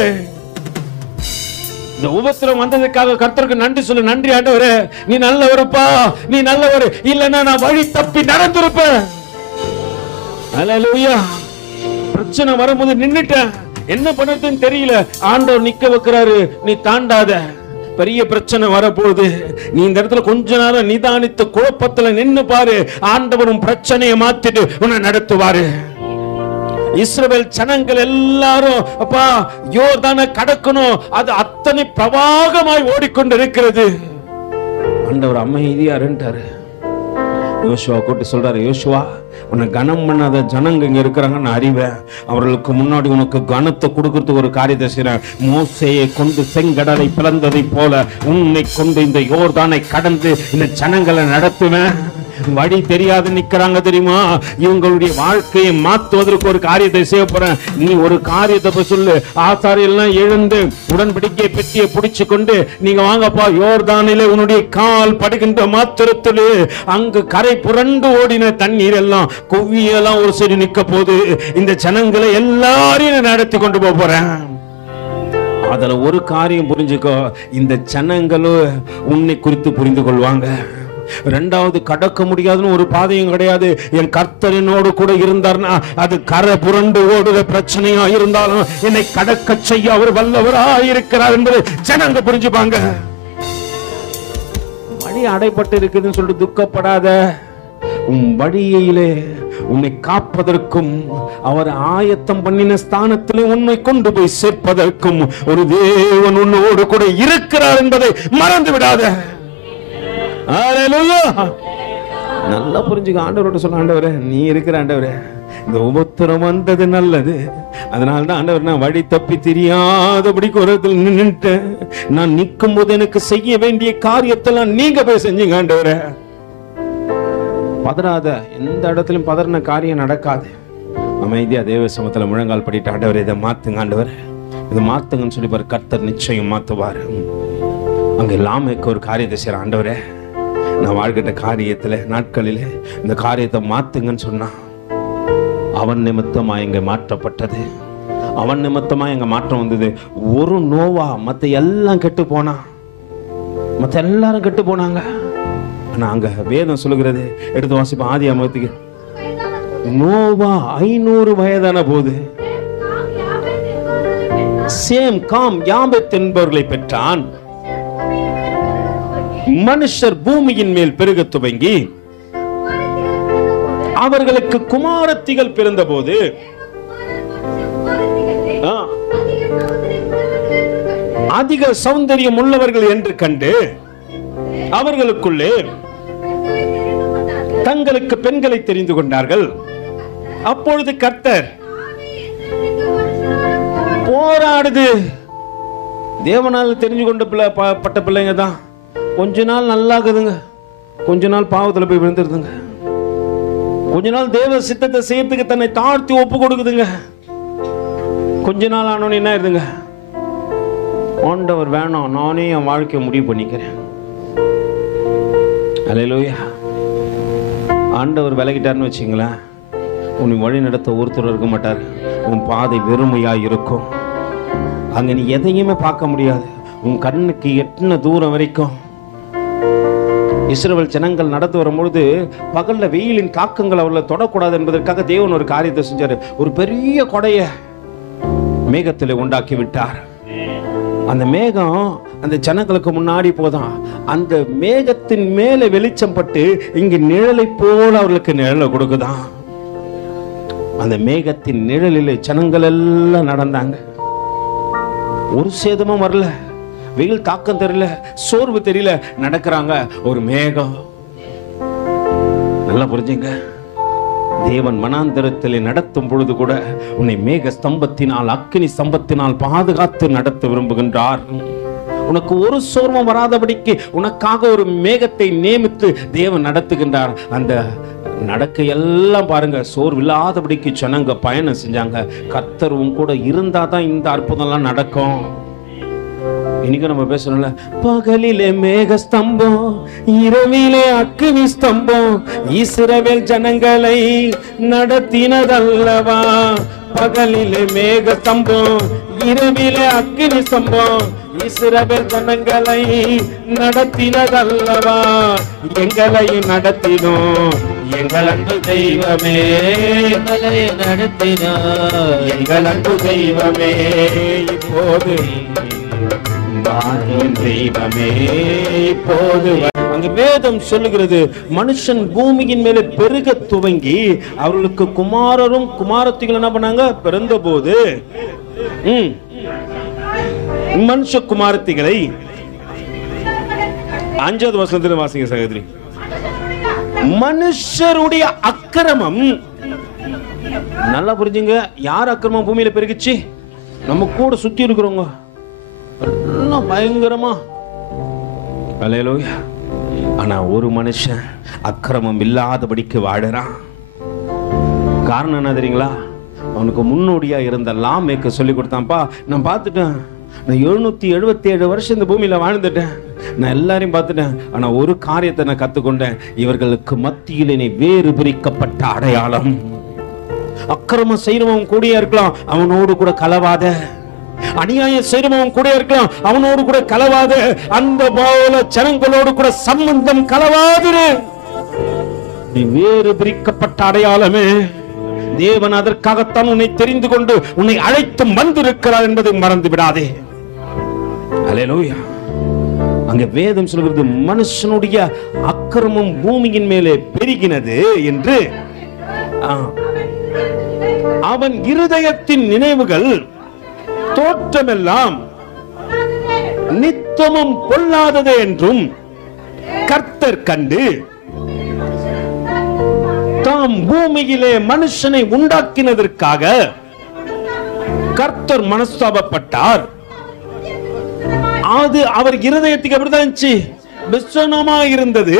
இந்த உபத்திரம் வந்ததுக்காக கர்த்தருக்கு நன்றி சொல்லு. நன்றி ஆண்டவரே, நீ நல்லவருப்பா, நீ நல்லவர். இல்லைன்னா நான் வழி தப்பி நடந்திருப்பேன். அல்லேலூயா. பிரச்சனை வரும்போது நின்னுட்டேன், என்ன பண்றதுன்னு தெரியல. ஆண்டவர் நிக்க வைக்கிறாரு, நீ தாண்டாத. பெரிய பிரச்சனை வரப்போகுது, நீ இந்த இடத்துல கொஞ்ச நேரம் நிதானித்து குழப்பத்துல நின்னு பாரு. ஆண்டவரும் பிரச்சனையை மாத்திட்டு உன்னை நடத்துவாரு. இஸ்ரவேல் ஜனங்கள் எல்லாரும் அப்பா யோர்தானை கடக்கணும், அது அத்தனை பிரவாகமாய் ஓடிக்கொண்டிருக்கிறது. ஆண்டவர் அமைதியா இருந்தாரு. யோசுவா கூட்டி சொல்றாரு, யோசுவா உன்னை கனம் பண்ணாத ஜனங்க இங்க இருக்கிறாங்க, நான் அறிவேன். அவர்களுக்கு முன்னாடி உனக்கு கனத்தை கொடுக்கறதுக்கு ஒரு காரியத்தை செய்றேன். மோசேயை கொண்டு செங்கடலை பிளந்ததை போல உன்னை கொண்டு இந்த யோர்தானை கடந்து இந்த ஜனங்களை நடத்துவேன். வழி தெரியாது நிக்கிறாங்க தெரியுமா? இவங்களுடைய வாழ்க்கையை மாற்றுவதற்கு ஒரு காரியத்தை செய்ய போறேன். நீ ஒரு காரியத்தை சொல்லு. ஆசாரியெல்லாம் எழுந்து உடன்படிக்கை பெட்டியை பிடிச்சு கொண்டு நீங்க வாங்கப்பா, யோர்தானிலே உன்னுடைய கால் படுகின்ற மாத்திரத்தில் அங்கு கரை புரண்டு ஓடின தண்ணீர் எல்லாம் குவியெல்லாம் ஒரு சரி நிக்க போது. இந்த ஜனங்களை எல்லாரையும் நடத்தி கொண்டு போறேன். அதுல ஒரு காரியம் புரிஞ்சுக்கோ, இந்த ஜனங்களும் உன்னை குறித்து புரிந்து கொள்வாங்க. ரெண்டாவது கடக்க முடியாதுன்னு ஒரு பாதையும் கிடையாது. என் கர்த்தர் என்னோடு கூட இருந்தார்னா அது கரை புரண்டு ஓடுற பிரச்சனையா இருந்தாலும் என்னை கடக்க செய்ய அவர் வல்லவராய் இருக்கிறார் என்பதை ஜனங்க புரிஞ்சுப்பாங்க. வழி அடைப்பட்டு இருக்குதுன்னு சொல்லிட்டு துக்கப்படாத. உன் வழியிலே உன்னை காப்பதற்கும் அவர் ஆயத்தம் பண்ணின ஸ்தானத்திலே உன்னை கொண்டு போய் சேர்ப்பதற்கும் ஒரு தேவன் உன்னோடு கூட இருக்கிறார் என்பதை மறந்து விடாத. ஹல்லேலூயா. நல்லா புரிஞ்சுக்க. ஆண்டவரோட சொல்ல, ஆண்டவரே நீ இருக்கிற ஆண்டவரே, இந்த உபத்திரம் வந்தது நல்லது. அதனால்தான் ஆண்டவர் நான் வழி தப்பி தெரியாதபடி குரத்தில் நின்னுட்டேன். நான் நிற்கும் போது எனக்கு செய்ய வேண்டிய காரியத்தெல்லாம் நீங்க போய் செஞ்சீங்க ஆண்டவரே. பதறாத. எந்த இடத்திலும் பதறின காரியம் நடக்காது. அமைதியா தேவ சமத்துல முழங்கால் படிட்டு, ஆண்டவரே இதை மாத்துங்க ஆண்டவரே, இதை மாத்துங்கன்னு சொல்லி பாரு. கர்த்தர் நிச்சயம் மாத்துவாரு. அங்க லாமேக்கு ஒரு காரியத்தை செய்யற, ஆண்டவரே நான் வாழ்கிட்ட காரியத்துல நாட்களிலே இந்த காரியத்தை மாத்துங்கன்னு சொன்னா அவன் நிமித்தமா இங்க மாற்றப்பட்டது. அவன் நிமித்தமா எங்க மாற்றம் வந்தது. ஒரு நோவா மத்த எல்லாம் கெட்டு போனா, மத்த எல்லாரும் கெட்டு போனாங்க. ஆனா அங்க வேதம் சொல்லுகிறது, எடுத்து வாசிப்போம் ஆதியாகமத்துக்கு. நோவா 500 வயதான போது சேம் காம் யாபேத் என்பவர்களை பெற்றான். மனுஷர் பூமியின் மேல் பெருக துவங்கி அவர்களுக்கு குமாரத்திகள் பிறந்த போது அதிக சௌந்தரியம் உள்ளவர்கள் என்று கண்டு அவர்களுக்குள்ளே தங்களுக்கு பெண்களை தெரிந்து கொண்டார்கள். அப்பொழுது கர்த்தர் போராடுது. தேவனால் தெரிஞ்சு கொண்ட பட்ட பிள்ளைங்க தான் கொஞ்ச நாள் நல்லா இருக்குதுங்க, கொஞ்ச நாள் பாவத்துல போய் விழுந்துருதுங்க, கொஞ்ச நாள் தேவ சித்தத்தை செய்யறதுக்கு தன்னை தாழ்த்தி ஒப்பு கொடுக்குதுங்க. கொஞ்ச நாள் ஆனோன்னு என்ன ஆயிருதுங்க, ஆண்டவர் வேணாம் நானே என் வாழ்க்கையை முடிவு பண்ணிக்கிறேன். அல்லேலூயா. ஆண்டவர் விலகிட்டார்னு வச்சுங்களேன், உன்னை வழி நடத்த ஒருத்தர் இருக்க மாட்டார். உன் பாதை வெறுமையா இருக்கும். அங்க நீ எதையுமே பார்க்க முடியாது. உன் கண்ணுக்கு எட்டின தூரம் வரைக்கும். இஸ்ரவேல் ஜனங்கள் நடந்து வரும்பொழுது பகல்ல வெயிலின் தாக்கங்கள் அவர்களை தொடக்கூடாது என்பதற்காக தேவன் ஒரு காரியத்தை செஞ்சாரு. ஒரு பெரிய கொடைய மேகத்திலே உண்டாக்கி விட்டார். அந்த மேகம் அந்த ஜனங்களுக்கு முன்னாடி போதான். அந்த மேகத்தின் மேல வெளிச்சம் பட்டு இங்கு நிழலை போல அவர்களுக்கு நிழலை கொடுக்குதான். அந்த மேகத்தின் நிழலில் ஜனங்கள் எல்லாம் நடந்தாங்க. ஒரு சேதமும் வரல, வெயில் தாக்கம் தெரியல, சோர்வு தெரியல, நடக்கிறாங்க. ஒரு மேகம். நல்லா புரிஞ்சுங்க. தேவன் மனாந்தரத்திலே நடத்தும் பொழுது கூட உன்னை மேக ஸ்தம்பத்தினால் அக்கினி ஸ்தம்பத்தினால் பாதுகாத்து நடத்த விரும்புகின்றார். உனக்கு ஒரு சோர்வம் வராதபடிக்கு உனக்காக ஒரு மேகத்தை நியமித்து தேவன் நடத்துகின்றார். அந்த நடக்க எல்லாம் பாருங்க, சோர்வில்லாதபடிக்கு ஜனங்க பயணம் செஞ்சாங்க. கர்த்தர் உன் கூட இருந்தா தான் இந்த அற்புதம்லாம் நடக்கும். இன்னைக்கு நம்ம பேசணும்ல, பகலிலே மேக ஸ்தம்பம், இரவிலே அக்கினி ஸ்தம்பம், இஸ்ரவேல் ஜனங்களை நடத்தினதல்லவா. பகலிலே மேக ஸ்தம்பம், இரவிலே அக்கினி ஸ்தம்பம், இஸ்ரவேல் ஜனங்களை நடத்தினதல்லவா. எங்களையும் நடத்தினோம் எங்கள் அன்பு தெய்வமே, எங்களை நடத்தினார் எங்கள் அன்பு தெய்வமே. இப்போது தெய்வமே இப்போது. அங்க வேதம் சொல்லுகிறது, மனுஷன் பூமியின் மேலே பெருக துவங்கி அவர்களுக்கு குமாரரும் குமாரத்திகள் என்ன பண்ணாங்க, பிறந்த போது மனுஷ குமாரத்திகளை 5வது வசனத்தில் வாசிங்க சகோதரி. மனுஷருடைய அக்கிரமம். நல்லா புரிஞ்சுங்க, யார் அக்கிரமம் பூமியில பெருகிச்சு? நம்ம கூட சுத்தி இருக்கிறவங்க எல்லாம் பயங்கரமா. அல்லேலூயா. ஆனா ஒரு மனுஷன் அக்கிரமம் இல்லாதபடிக்கு வாழறான். காரணம் என்ன தெரியுங்களா? அவனுக்கு முன்னோடியா இருந்த லாமேக்கு சொல்லி கொடுத்தான்ப்பா. நான் பார்த்துட்டேன், நான் 777 வருஷம் இந்த பூமியில வாழ்ந்துட்டேன், நான் எல்லாரையும் பார்த்துட்டேன். ஆனா ஒரு காரியத்தை நான் கத்துக்கொண்டேன், இவர்களுக்கு மத்தியில் என்னை வேறு பிரிக்கப்பட்ட அடையாளம். அக்கிரமம் செய்யறவன் கூடிய இருக்கலாம், அவனோடு கூட கலவாத. அநியாயம் செய்றவன் கூட இருக்கலாம், அவனோடு கூட கலவாத. அந்த போல ஜனங்களோடு கூட சம்பந்தம் கலவாதிரு. நீ வேறு பிரிக்கப்பட்ட அடையாளமே. தேவன் அதற்காகத்தான் உன்னை தெரிந்து கொண்டு உன்னை அழைத்து வந்திருக்கிறார் என்பதை மறந்து விடாதே. அல்லேலூயா. அங்க வேதம் சொல்கிறது, மனுஷனுடைய அக்கிரமம் பூமியின் மேலே பெருகினது என்று. அவன் இருதயத்தின் நினைவுகள் தோற்றமெல்லாம் நித்தமும் பொல்லாதது என்றும் கர்த்தர் கண்டு தாம் பூமியிலே மனுஷனை உண்டாக்கினதற்காக கர்த்தர் மனஸ்தாபப்பட்டார். அது அவர் இருதயத்துக்கு எப்படிதான் விசனமா இருந்தது.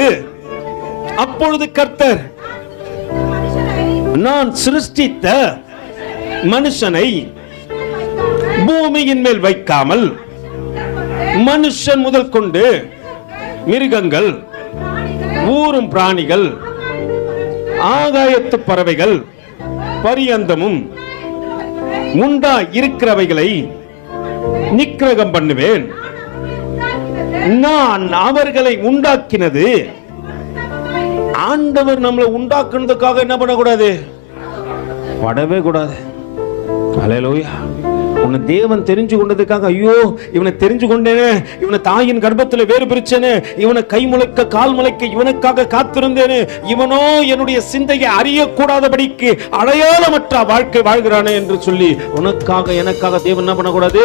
அப்பொழுது கர்த்தர், நான் சிருஷ்டித்த மனுஷனை பூமியின் மேல் வைக்காமல் மனுஷன் முதல் கொண்டு மிருகங்கள், ஊரும் பிராணிகள், ஆகாயத்து பறவைகள் பரியந்தமும் உண்டா இருக்கிறவைகளை நிக்கிரகம் பண்ணுவேன். நான் அவர்களை உண்டாக்கினது. ஆண்டவர் நம்மளை உண்டாக்குனதுக்காக என்ன பண்ணக்கூடாது? படவே கூடாது. அல்லேலூயா. உன்னை தேவன் தெரிஞ்சு கொண்டதுக்காக, ஐயோ இவனை தெரிஞ்சு கொண்டேனே, இவனை தாயின் கர்ப்பத்தில் வேறு பிரிச்சேனே, இவனை கை முளைக்க கால் முளைக்க இவனுக்காக காத்திருந்தேனே, இவனோ என்னுடைய சிந்தையை அறியக்கூடாதபடிக்கு அடையாளமற்ற வாழ்க்கை வாழ்கிறானே என்று சொல்லி உனக்காக எனக்காக தேவன் என்ன பண்ணக்கூடாது?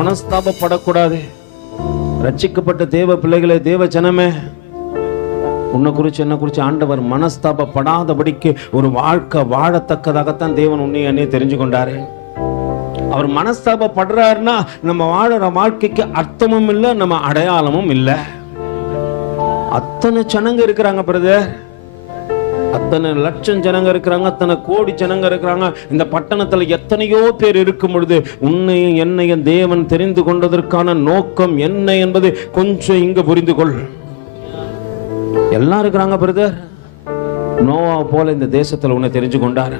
மனஸ்தாபப்படக்கூடாது. ரட்சிக்கப்பட்ட தேவ பிள்ளைகளே, தேவ ஜனமே, உன்னை குறிச்சு என்ன குறிச்சு ஆண்டவர் மனஸ்தாபப்படாதபடிக்கு ஒரு வாழ்க்கை வாழத்தக்கதாகத்தான் தேவன் உன்னை என்னைய தெரிஞ்சு கொண்டாரு. அவர் மனஸ்தாபப்படுறாருன்னா நம்ம வாழற வாழ்க்கைக்கு அர்த்தமும் இல்லை, நம்ம அடையாளமும் இல்லை. அத்தனை ஜனங்க இருக்கிறாங்க பிரதர், அத்தனை லட்சம் ஜனங்க இருக்கிறாங்க, அத்தனை கோடி ஜனங்க இருக்கிறாங்க. இந்த பட்டணத்துல எத்தனையோ பேர் இருக்கும் பொழுது உன்னையும் என்னையும் தேவன் தெரிந்து கொண்டதற்கான நோக்கம் என்ன என்பது கொஞ்சம் இங்க புரிந்து கொள். எல்லாம் இருக்கிறாங்க பிரதர். நோவா போல இந்த தேசத்துல உன்னை தெரிஞ்சு கொண்டார்.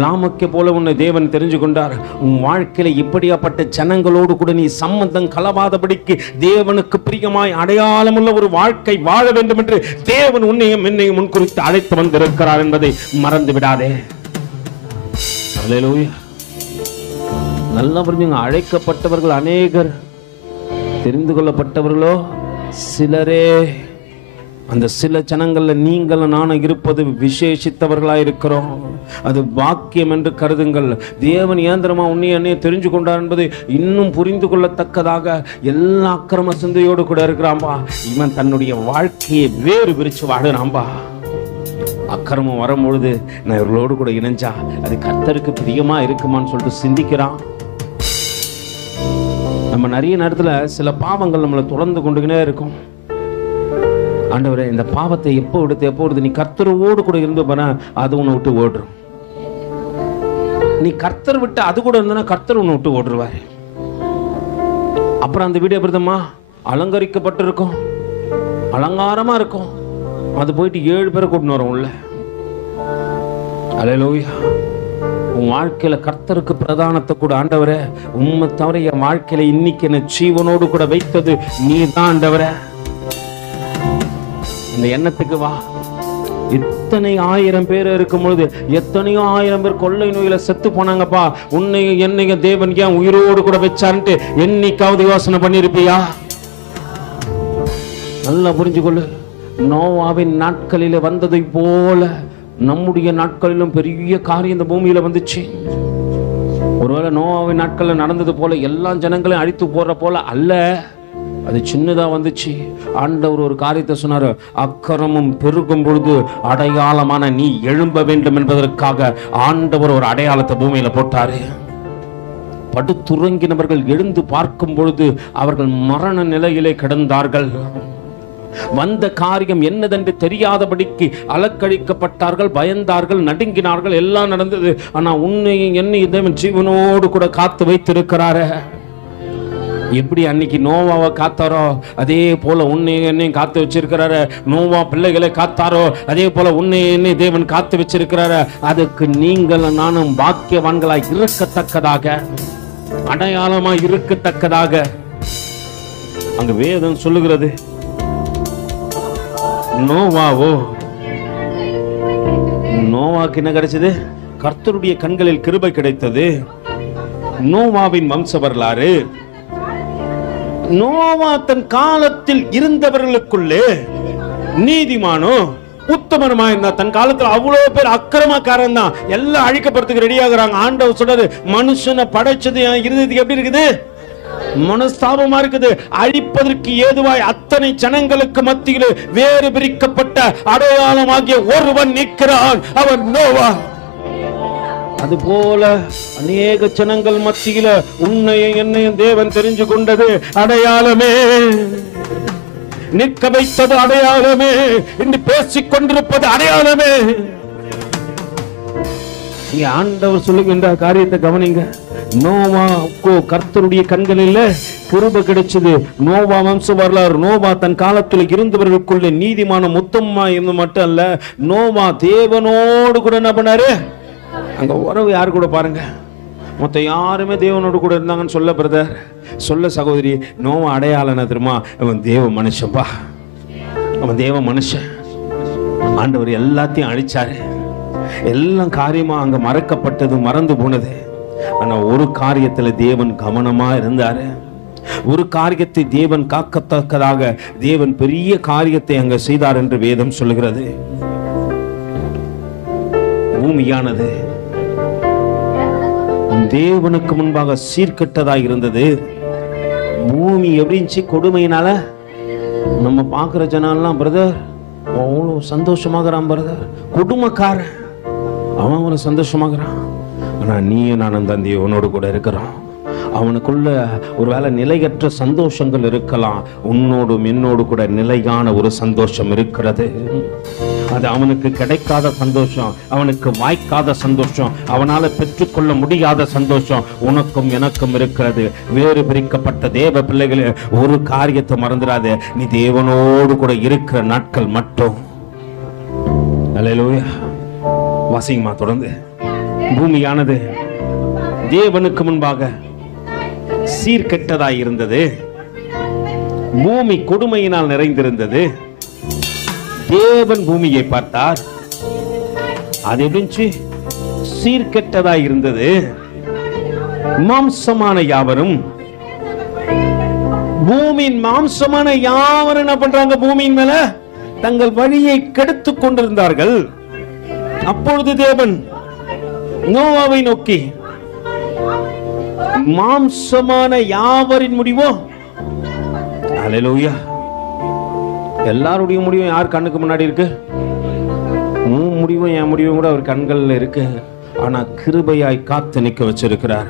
லாமக்கை போல உன்னை தேவன் தெரிஞ்சு கொண்டார். உன் வாழ்க்கையில இப்படியாப்பட்ட ஜனங்களோடு கூட நீ சம்பந்தம் கலவாதபடிக்கு தேவனுக்கு பிரியமாய் அடையாளமுள்ள ஒரு வாழ்க்கை வாழ வேண்டும் என்று தேவன் உன்னையும் என்னையும் முன்குறித்து அழைத்து வந்திருக்கிறார் என்பதை மறந்து விடாதே. அல்லேலூயா. நல்லா புரிஞ்சுங்க. அழைக்கப்பட்டவர்கள் அநேகர், தெரிந்து கொள்ளப்பட்டவர்களோ சிலரே. அந்த சில ஜனங்கள்ல நீங்களும் நானும் இருப்பது விசேஷித்தவர்களா இருக்கிறோம். அது பாக்கியம் என்று கருதுங்கள். தேவன் இயந்திரமா உன்னை என்னைய தெரிஞ்சு கொண்டார் என்பது இன்னும் புரிந்து கொள்ளத்தக்கதாக எல்லா அக்கிரம சிந்தையோடு கூட இருக்கிறான்பா. இவன் தன்னுடைய வாழ்க்கையை வேறு பிரிச்சு வாடுறான்பா. அக்கிரமம் வரும்பொழுது நான் இவர்களோடு கூட இணைஞ்சா அது கர்த்தருக்கு பிரியமா இருக்குமான்னு சொல்லிட்டு சிந்திக்கிறான். நம்ம நிறைய நேரத்துல சில பாவங்கள் நம்மளை தொடர்ந்து கொண்டுகினே இருக்கும். ஆண்டவரே, இந்த பாவத்தை எப்போ விடுத்து நீ கர்த்தரோடு கூட இருந்து போனா அது உன்னை விட்டு ஓடுறோம். நீ கர்த்தர் விட்டு அது கூட இருந்தா கர்த்தர் உன்னை விட்டு ஓடுருவாரு. அப்புறம் அந்த வீடு எப்படிமா அலங்கரிக்கப்பட்டிருக்கும், அலங்காரமா இருக்கும். அது போயிட்டு 7 பேரை கூட்டின்னு வரும் உள்ள. அல்லேலூயா. உன் வாழ்க்கையில கர்த்தருக்கு பிரதானத்தை கூட ஆண்டவரே, உண்மை தவிர என் வாழ்க்கையில இன்னைக்கு என்ன ஜீவனோடு கூட வைத்தது நீ தான் ஆண்டவரே. இந்த எண்ணத்துக்கு வா. இத்தனை 1000 பேர் இருக்கும் பொழுது எத்தனையோ 1000 பேர் கொள்ளை நோயில செத்து போனாங்கப்பா. உன்னையும் என்னையும் தேவன் ஏன் உயிரோடு கூட வச்சான்ட்டு என்னைக்காவது யோசனை பண்ணிருப்பியா? நல்லா புரிஞ்சுக்கொள்ளு. நோவாவின் நாட்களில வந்ததை போல நம்முடைய நாட்களிலும் பெரிய காரியம் இந்த பூமியில வந்துச்சு. ஒருவேளை நோவாவின் நாட்கள்ல நடந்தது போல எல்லா ஜனங்களையும் அழித்து போற போல அல்ல, அது சின்னதா வந்துச்சு. ஆண்டவர் ஒரு காரியத்தை சொன்னாரு, அக்கிரமம் பெருகும் பொழுது அடையாளமான நீ எழும்ப வேண்டும் என்பதற்காக ஆண்டவர் ஒரு அடையாளத்தை பூமியில போட்டாரு. படுத்துறங்கினவர்கள் எழுந்து பார்க்கும் பொழுது அவர்கள் மரண நிலையிலே கிடந்தார்கள். வந்த காரியம் என்னதென்று தெரியாதபடிக்கு அலக்கழிக்கப்பட்டார்கள், பயந்தார்கள், நடுங்கினார்கள், எல்லாம் நடந்தது. ஆனா உன்னையும் என்னையும் தேவன் ஜீவனோடு கூட காத்து வைத்திருக்கிறாரு. எப்படி அன்னைக்கு நோவாவை காத்தாரோ அதே போல உன்னையும் என்னையும் காத்து வச்சிருக்கிறாரு. நோவா பிள்ளைகளை காத்தாரோ அதே போல உன்னையும் என்னையும் தேவன் காத்து வச்சிருக்கிறாரு. அதுக்கு நீங்கள் நானும் பாக்கியவான்களாய் இருக்கத்தக்கதாக அடையாளமா இருக்கத்தக்கதாக அங்க வேதம் சொல்லுகிறது. நோவாக்கு என்ன கிடைச்சது? கர்த்தருடைய கண்களில் கிருபை கிடைத்தது. நோவாவின் வம்ச வரலாறு. நோவா தன் காலத்தில் இருந்தவர்களுக்குள்ளே நீதிமானோ உத்தமனுமா இருந்தா. தன் காலத்துல அவ்வளவு பேர் அக்கிரமக்காரன் தான், எல்லாம் அழிக்கப்படுறதுக்கு ரெடி ஆகுறாங்க. ஆண்டவர் சொல்றாரு, மனுஷனை படைச்சது என் இருதயத்துக்கு எப்படி இருக்குது? மனஸ்தாபமா இருக்குது. அழிப்பதற்கு ஏதுவாய் அத்தனை ஜனங்களுக்கு மத்தியில் வேறு பிரிக்கப்பட்ட அடையாளமாகிய ஒருவன் நிற்கிறான், அவன் நோவா. அதுபோல அநேக ஜனங்கள் மத்தியில உன்னையும் என்னையும் தேவன் தெரிஞ்சு கொண்டது அடையாளமே, நிற்க வைத்தது அடையாளமே, இன்று பேசிக் கொண்டிருப்பது அடையாளமே. இங்க ஆண்டவர் சொல்லுகின்ற காரியத்தை கவனிங்க. நோவாவுக்கோ கர்த்தருடைய கண்களில் கிருபை கிடைச்சது. நோவா வம்ச வரலாறு. நோவா தன் காலத்தில் இருந்தவர்களுக்குள்ள நீதிமான முத்தமா இருந்து மட்டும் அல்ல, நோவா தேவனோடு கூட என்ன பண்ணாரு? அங்க உறவு யாரு கூட பாருங்க, மொத்த யாருமே தேவனோடு கூட இருந்தாங்கன்னு சொல்ல பிரதர், சொல்ல சகோதரி. நோவா அடையாளம் தெரியுமா? அவன் தேவ மனுஷன்பா, அவன் தேவ மனுஷன். ஆண்டவர் எல்லாத்தையும் அழிச்சாரு. எல்லாம் காரியமா அங்க மறக்கப்பட்டது, மறந்து போனது. ஆனா ஒரு காரியத்துல தேவன் கவனமா இருந்தாரு. ஒரு காரியத்தை தேவன் காக்கத்தக்கதாக தேவன் பெரிய காரியத்தை அங்க செய்தார் என்று வேதம் சொல்லுகிறது. பூமியானது தேவனுக்கு முன்பாக சீர்கெட்டதா இருந்தது. பூமி எப்படி இருந்துச்சு? கொடுமையினால நம்ம பார்க்கிற ஜனெல்லாம் பிரதர் அவ்வளோ சந்தோஷமாகறான் பிரதர். கொடுமைக்காரன் அவன் அவனை சந்தோஷமாகறான். ஆனா நீயும் நானும் தான் தேவனோடு கூட இருக்கிறோம். அவனுக்குள்ள ஒருவேளை நிலையற்ற சந்தோஷங்கள் இருக்கலாம். உன்னோடும் என்னோடு கூட நிலையான ஒரு சந்தோஷம் இருக்கிறது. அது அவனுக்கு கிடைக்காத சந்தோஷம், அவனுக்கு வாய்க்காத சந்தோஷம், அவனால பெற்றுக்கொள்ள முடியாத சந்தோஷம் உனக்கும் எனக்கும் இருக்கிறது. வேறு பிரிக்கப்பட்ட தேவ பிள்ளைகளே, ஒரு காரியத்தை மறந்துடாத, நீ தேவனோடு கூட இருக்கிற நாட்கள் மட்டும். அல்லேலூயா. வாசிங்கமா தொடர்ந்து. பூமியானது தேவனுக்கு முன்பாக சீர்கெட்டதாய் இருந்தது. பூமி கொடுமையினால் நிறைந்திருந்தது. தேவன் பூமியை பார்த்தார், அது எப்படி? சீர்கெட்டதாய் இருந்தது. மாம்சமான யாவரும், பூமியின் மாம்சமான யாவரும் என்ன பண்றாங்க? பூமியின் மேல தங்கள் வழியை கெடுத்துக் கொண்டிருந்தார்கள். அப்பொழுது தேவன் நோவாவை நோக்கி, மாம்சமான யாவரின் முடிவோ, அல்லேலூயா, எல்லாருடைய முடிவும் யார் கண்ணுக்கு முன்னாடி இருக்கு? உன் முடிவும் என் முடிவும் கூட அவர் கண்கள்ல இருக்கு. ஆனா கிருபையாய் காத்து நிக்க வச்சிருக்கிறார்.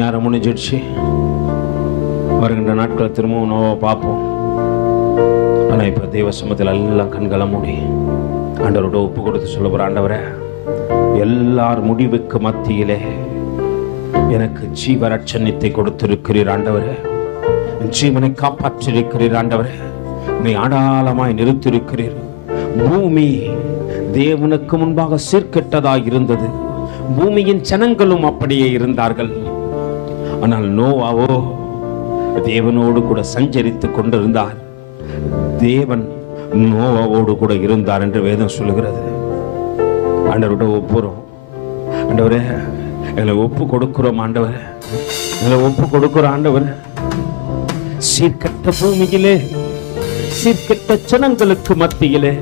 ஞானம் முடிஞ்சிடுச்சு. வருகின்ற நாட்களை திரும்பவும் நோவா பார்ப்போம். ஆனா இப்ப தேவ சமூகத்தில் எல்லாம் கண்களை மூடி ஆண்டவரோட ஒப்பு கொடுத்து சொல்ல போற, ஆண்டவரே, எல்லார் முடிவுக்கு மத்தியிலே எனக்கு ஜீவ ரட்சணியத்தை கொடுத்திருக்கிறீர் ஆண்டவரே. ஜீவனை காப்பாற்றிருக்கிறீர் ஆண்டவரே. நீ அடாளமாய் நிறுத்திருக்கிறீர். பூமி தேவனுக்கு முன்பாக சீர்கெட்டதாக இருந்தது. பூமியின் ஜனங்களும் அப்படியே இருந்தார்கள். ஆனால் நோவாவோ தேவனோடு கூட சஞ்சரித்துக் கொண்டிருந்தார். தேவன் நோவாவோடு கூட இருந்தார் என்று வேதம் சொல்லுகிறது. ஆண்டவரோட ஒப்புறோம். ஆண்டவரே, எங்களை ஒப்பு கொடுக்கிறோம் ஆண்டவரே, எங்களை ஒப்பு கொடுக்கிறோம் ஆண்டவரே. சீர்கெட்ட பூமியிலே, சீர்கெட்ட ஜனங்களுக்கு மத்தியிலே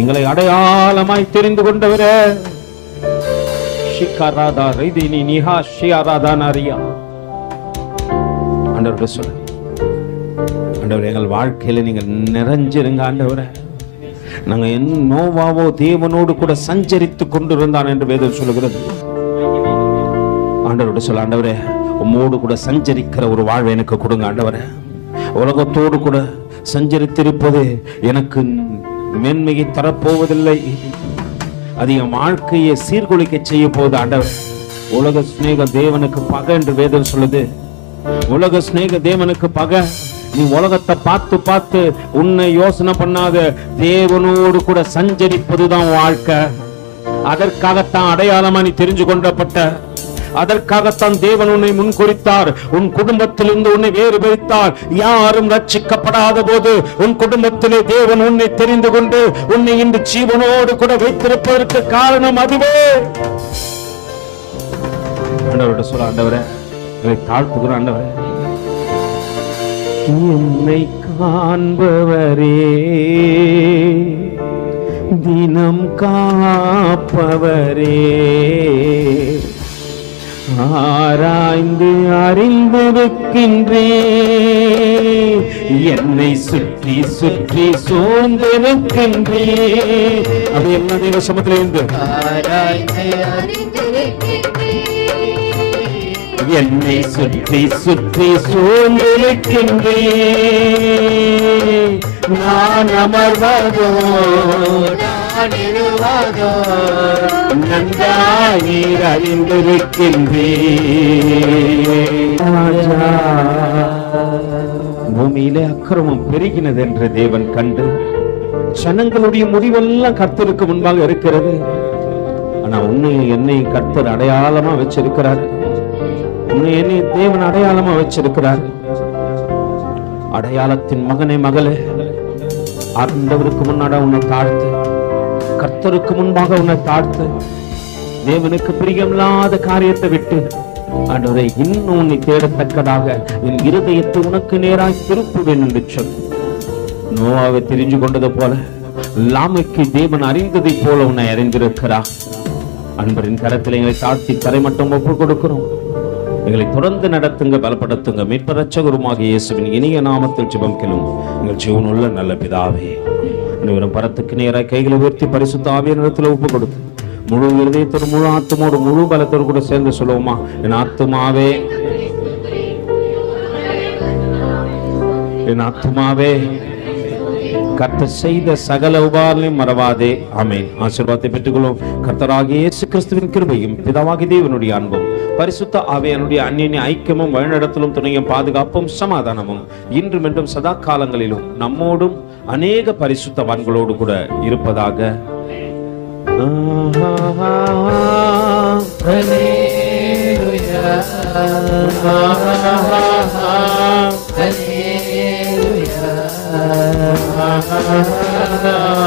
எங்களை அடையாளமாய் தெரிந்து கொண்டவரே, ஆண்டவரோட சொல்ல, ஆண்டவரே, எங்கள் வாழ்க்கையில நீங்க நிறைஞ்சிருங்க ஆண்டவரே. நாங்க நோவாவோ தேவனோடு கூட சஞ்சரித்து கொண்டிருந்தான் என்று வேதம் சொல்லுகிறது. ஆண்டவரோட சொல்ல, ஆண்டவரே, உம்மோடு கூட சஞ்சரிக்கிற ஒரு வாழ்வை எனக்கு கொடுங்க ஆண்டவரே. உலகத்தோடு கூட சஞ்சரித்திருப்பது எனக்கு மேன்மையை தரப்போவதில்லை. அது என் வாழ்க்கையை சீர்குலைக்க செய்ய போகுது ஆண்டவர். உலக சிநேக தேவனுக்கு பகை என்று வேதம் சொல்லுது. உலக சிநேக தேவனுக்கு பகை. நீ உலகத்தை பார்த்து பார்த்து உன்னை யோசனை பண்ணாத, தேவனோடு கூட சஞ்சரிப்பதுதான் வாழ்க்கை. அதற்காகத்தான் அடையாளமா நீ தெரிஞ்சு கொண்டப்பட்ட. அதற்காகத்தான் தேவன் உன்னை முன்குறித்தார். உன் குடும்பத்திலிருந்து உன்னை வேறு பிரித்தார். யாரும் ரட்சிக்கப்படாத போது உன் குடும்பத்திலே தேவன் உன்னை தெரிந்து கொண்டு உன்னை இன்று ஜீவனோடு கூட வைத்திருப்பதற்கு காரணம் அதுவே. ஆண்டவரோட சொல்ல, ஆண்டவரே தாழ்த்துகிற ஆண்டவரே, என்னை காண்பவரே, தினம் காப்பவரே, ஆராய்ந்து அறிந்திருக்கின்றே, என்னை சுற்றி சுற்றி சூழ்ந்திருக்கின்றே. அது என்ன தேவ சமத்திலிருந்து என்னை சுற்றி சுற்றி சூழ்ந்திருக்கின்றே, நான் அமர்வதோ நான் இருவதோ நன்றாய் நீர் அறிந்திருக்கின்றே. பூமியிலே அக்கிரமம் பெருகினது என்று தேவன் கண்டு ஜனங்களுடைய முடிவெல்லாம் கர்த்தருக்கு முன்பாக இருக்கிறது. ஆனா உன்னையும் என்னையும் கர்த்தர் அடையாளமா வச்சிருக்கிறார். உன்னை என்னை தேவன் அடையாளமா வச்சிருக்கிறார். அடையாளத்தின் மகனே மகளே, ஆண்டவருக்கு முன்னாடி உன்னை தாழ்த்து, கர்த்தருக்கு முன்பாக உன்னை தாழ்த்து, தேவனுக்கு பிரியமில்லாத காரியத்தை விட்டு ஆண்டவரை இன்னும் உன்னை தேடத்தக்கதாக என் இருதயத்தை உனக்கு நேராய் திருப்புவேன் என்று சொல். நோவாவை தெரிஞ்சு கொண்டது போல லாமைக்கு தேவன் அறிந்ததை போல உன்னை அறிந்திருக்கிறார். அன்பரின் கரத்தில் எங்களை தாழ்த்தி தரை மட்டும் ஒப்பு கொடுக்கிறோம். எங்களை தொடர்ந்து நடத்துங்க, பலப்படுத்துங்க. மீட்பர் இரட்சகருமாகிய இயேசுவின் இனிய நாமத்தில் ஜெபம் கேளும் எங்கள் ஜீவனுள்ள நல்ல பிதாவே. அனைவரும் பரத்துக்கு நேராக கைகளை உயர்த்தி பரிசுத்த ஆவியானவரிடத்தில் ஒப்பு கொடுத்து முழு இருதயத்தோடு முழு ஆத்துமோடு முழு பலத்தோடு கூட சேர்ந்து சொல்லுவோமா? என் ஆத்துமாவே, என் ஆத்துமாவே கர்த்தர் செய்த சகல உபகாரங்களையும் மறவாதே. ஆமென். ஆசீர்வாதத்தை பெற்றுக்கொள்ளும். கர்த்தராகிய இயேசு கிறிஸ்துவின் கிருபையும் பிதாவாகிய தேவனுடைய அன்பும் பரிசுத்த ஆவியானுடைய அந்நிய ஐக்கியமும் வழிநடத்தலும் துணையும் பாதுகாப்பும் சமாதானமும் இன்றும் என்றும் சதா காலங்களிலும் நம்மோடும் அநேக பரிசுத்தவான்களோடு கூட இருப்பதாக. Hallelujah.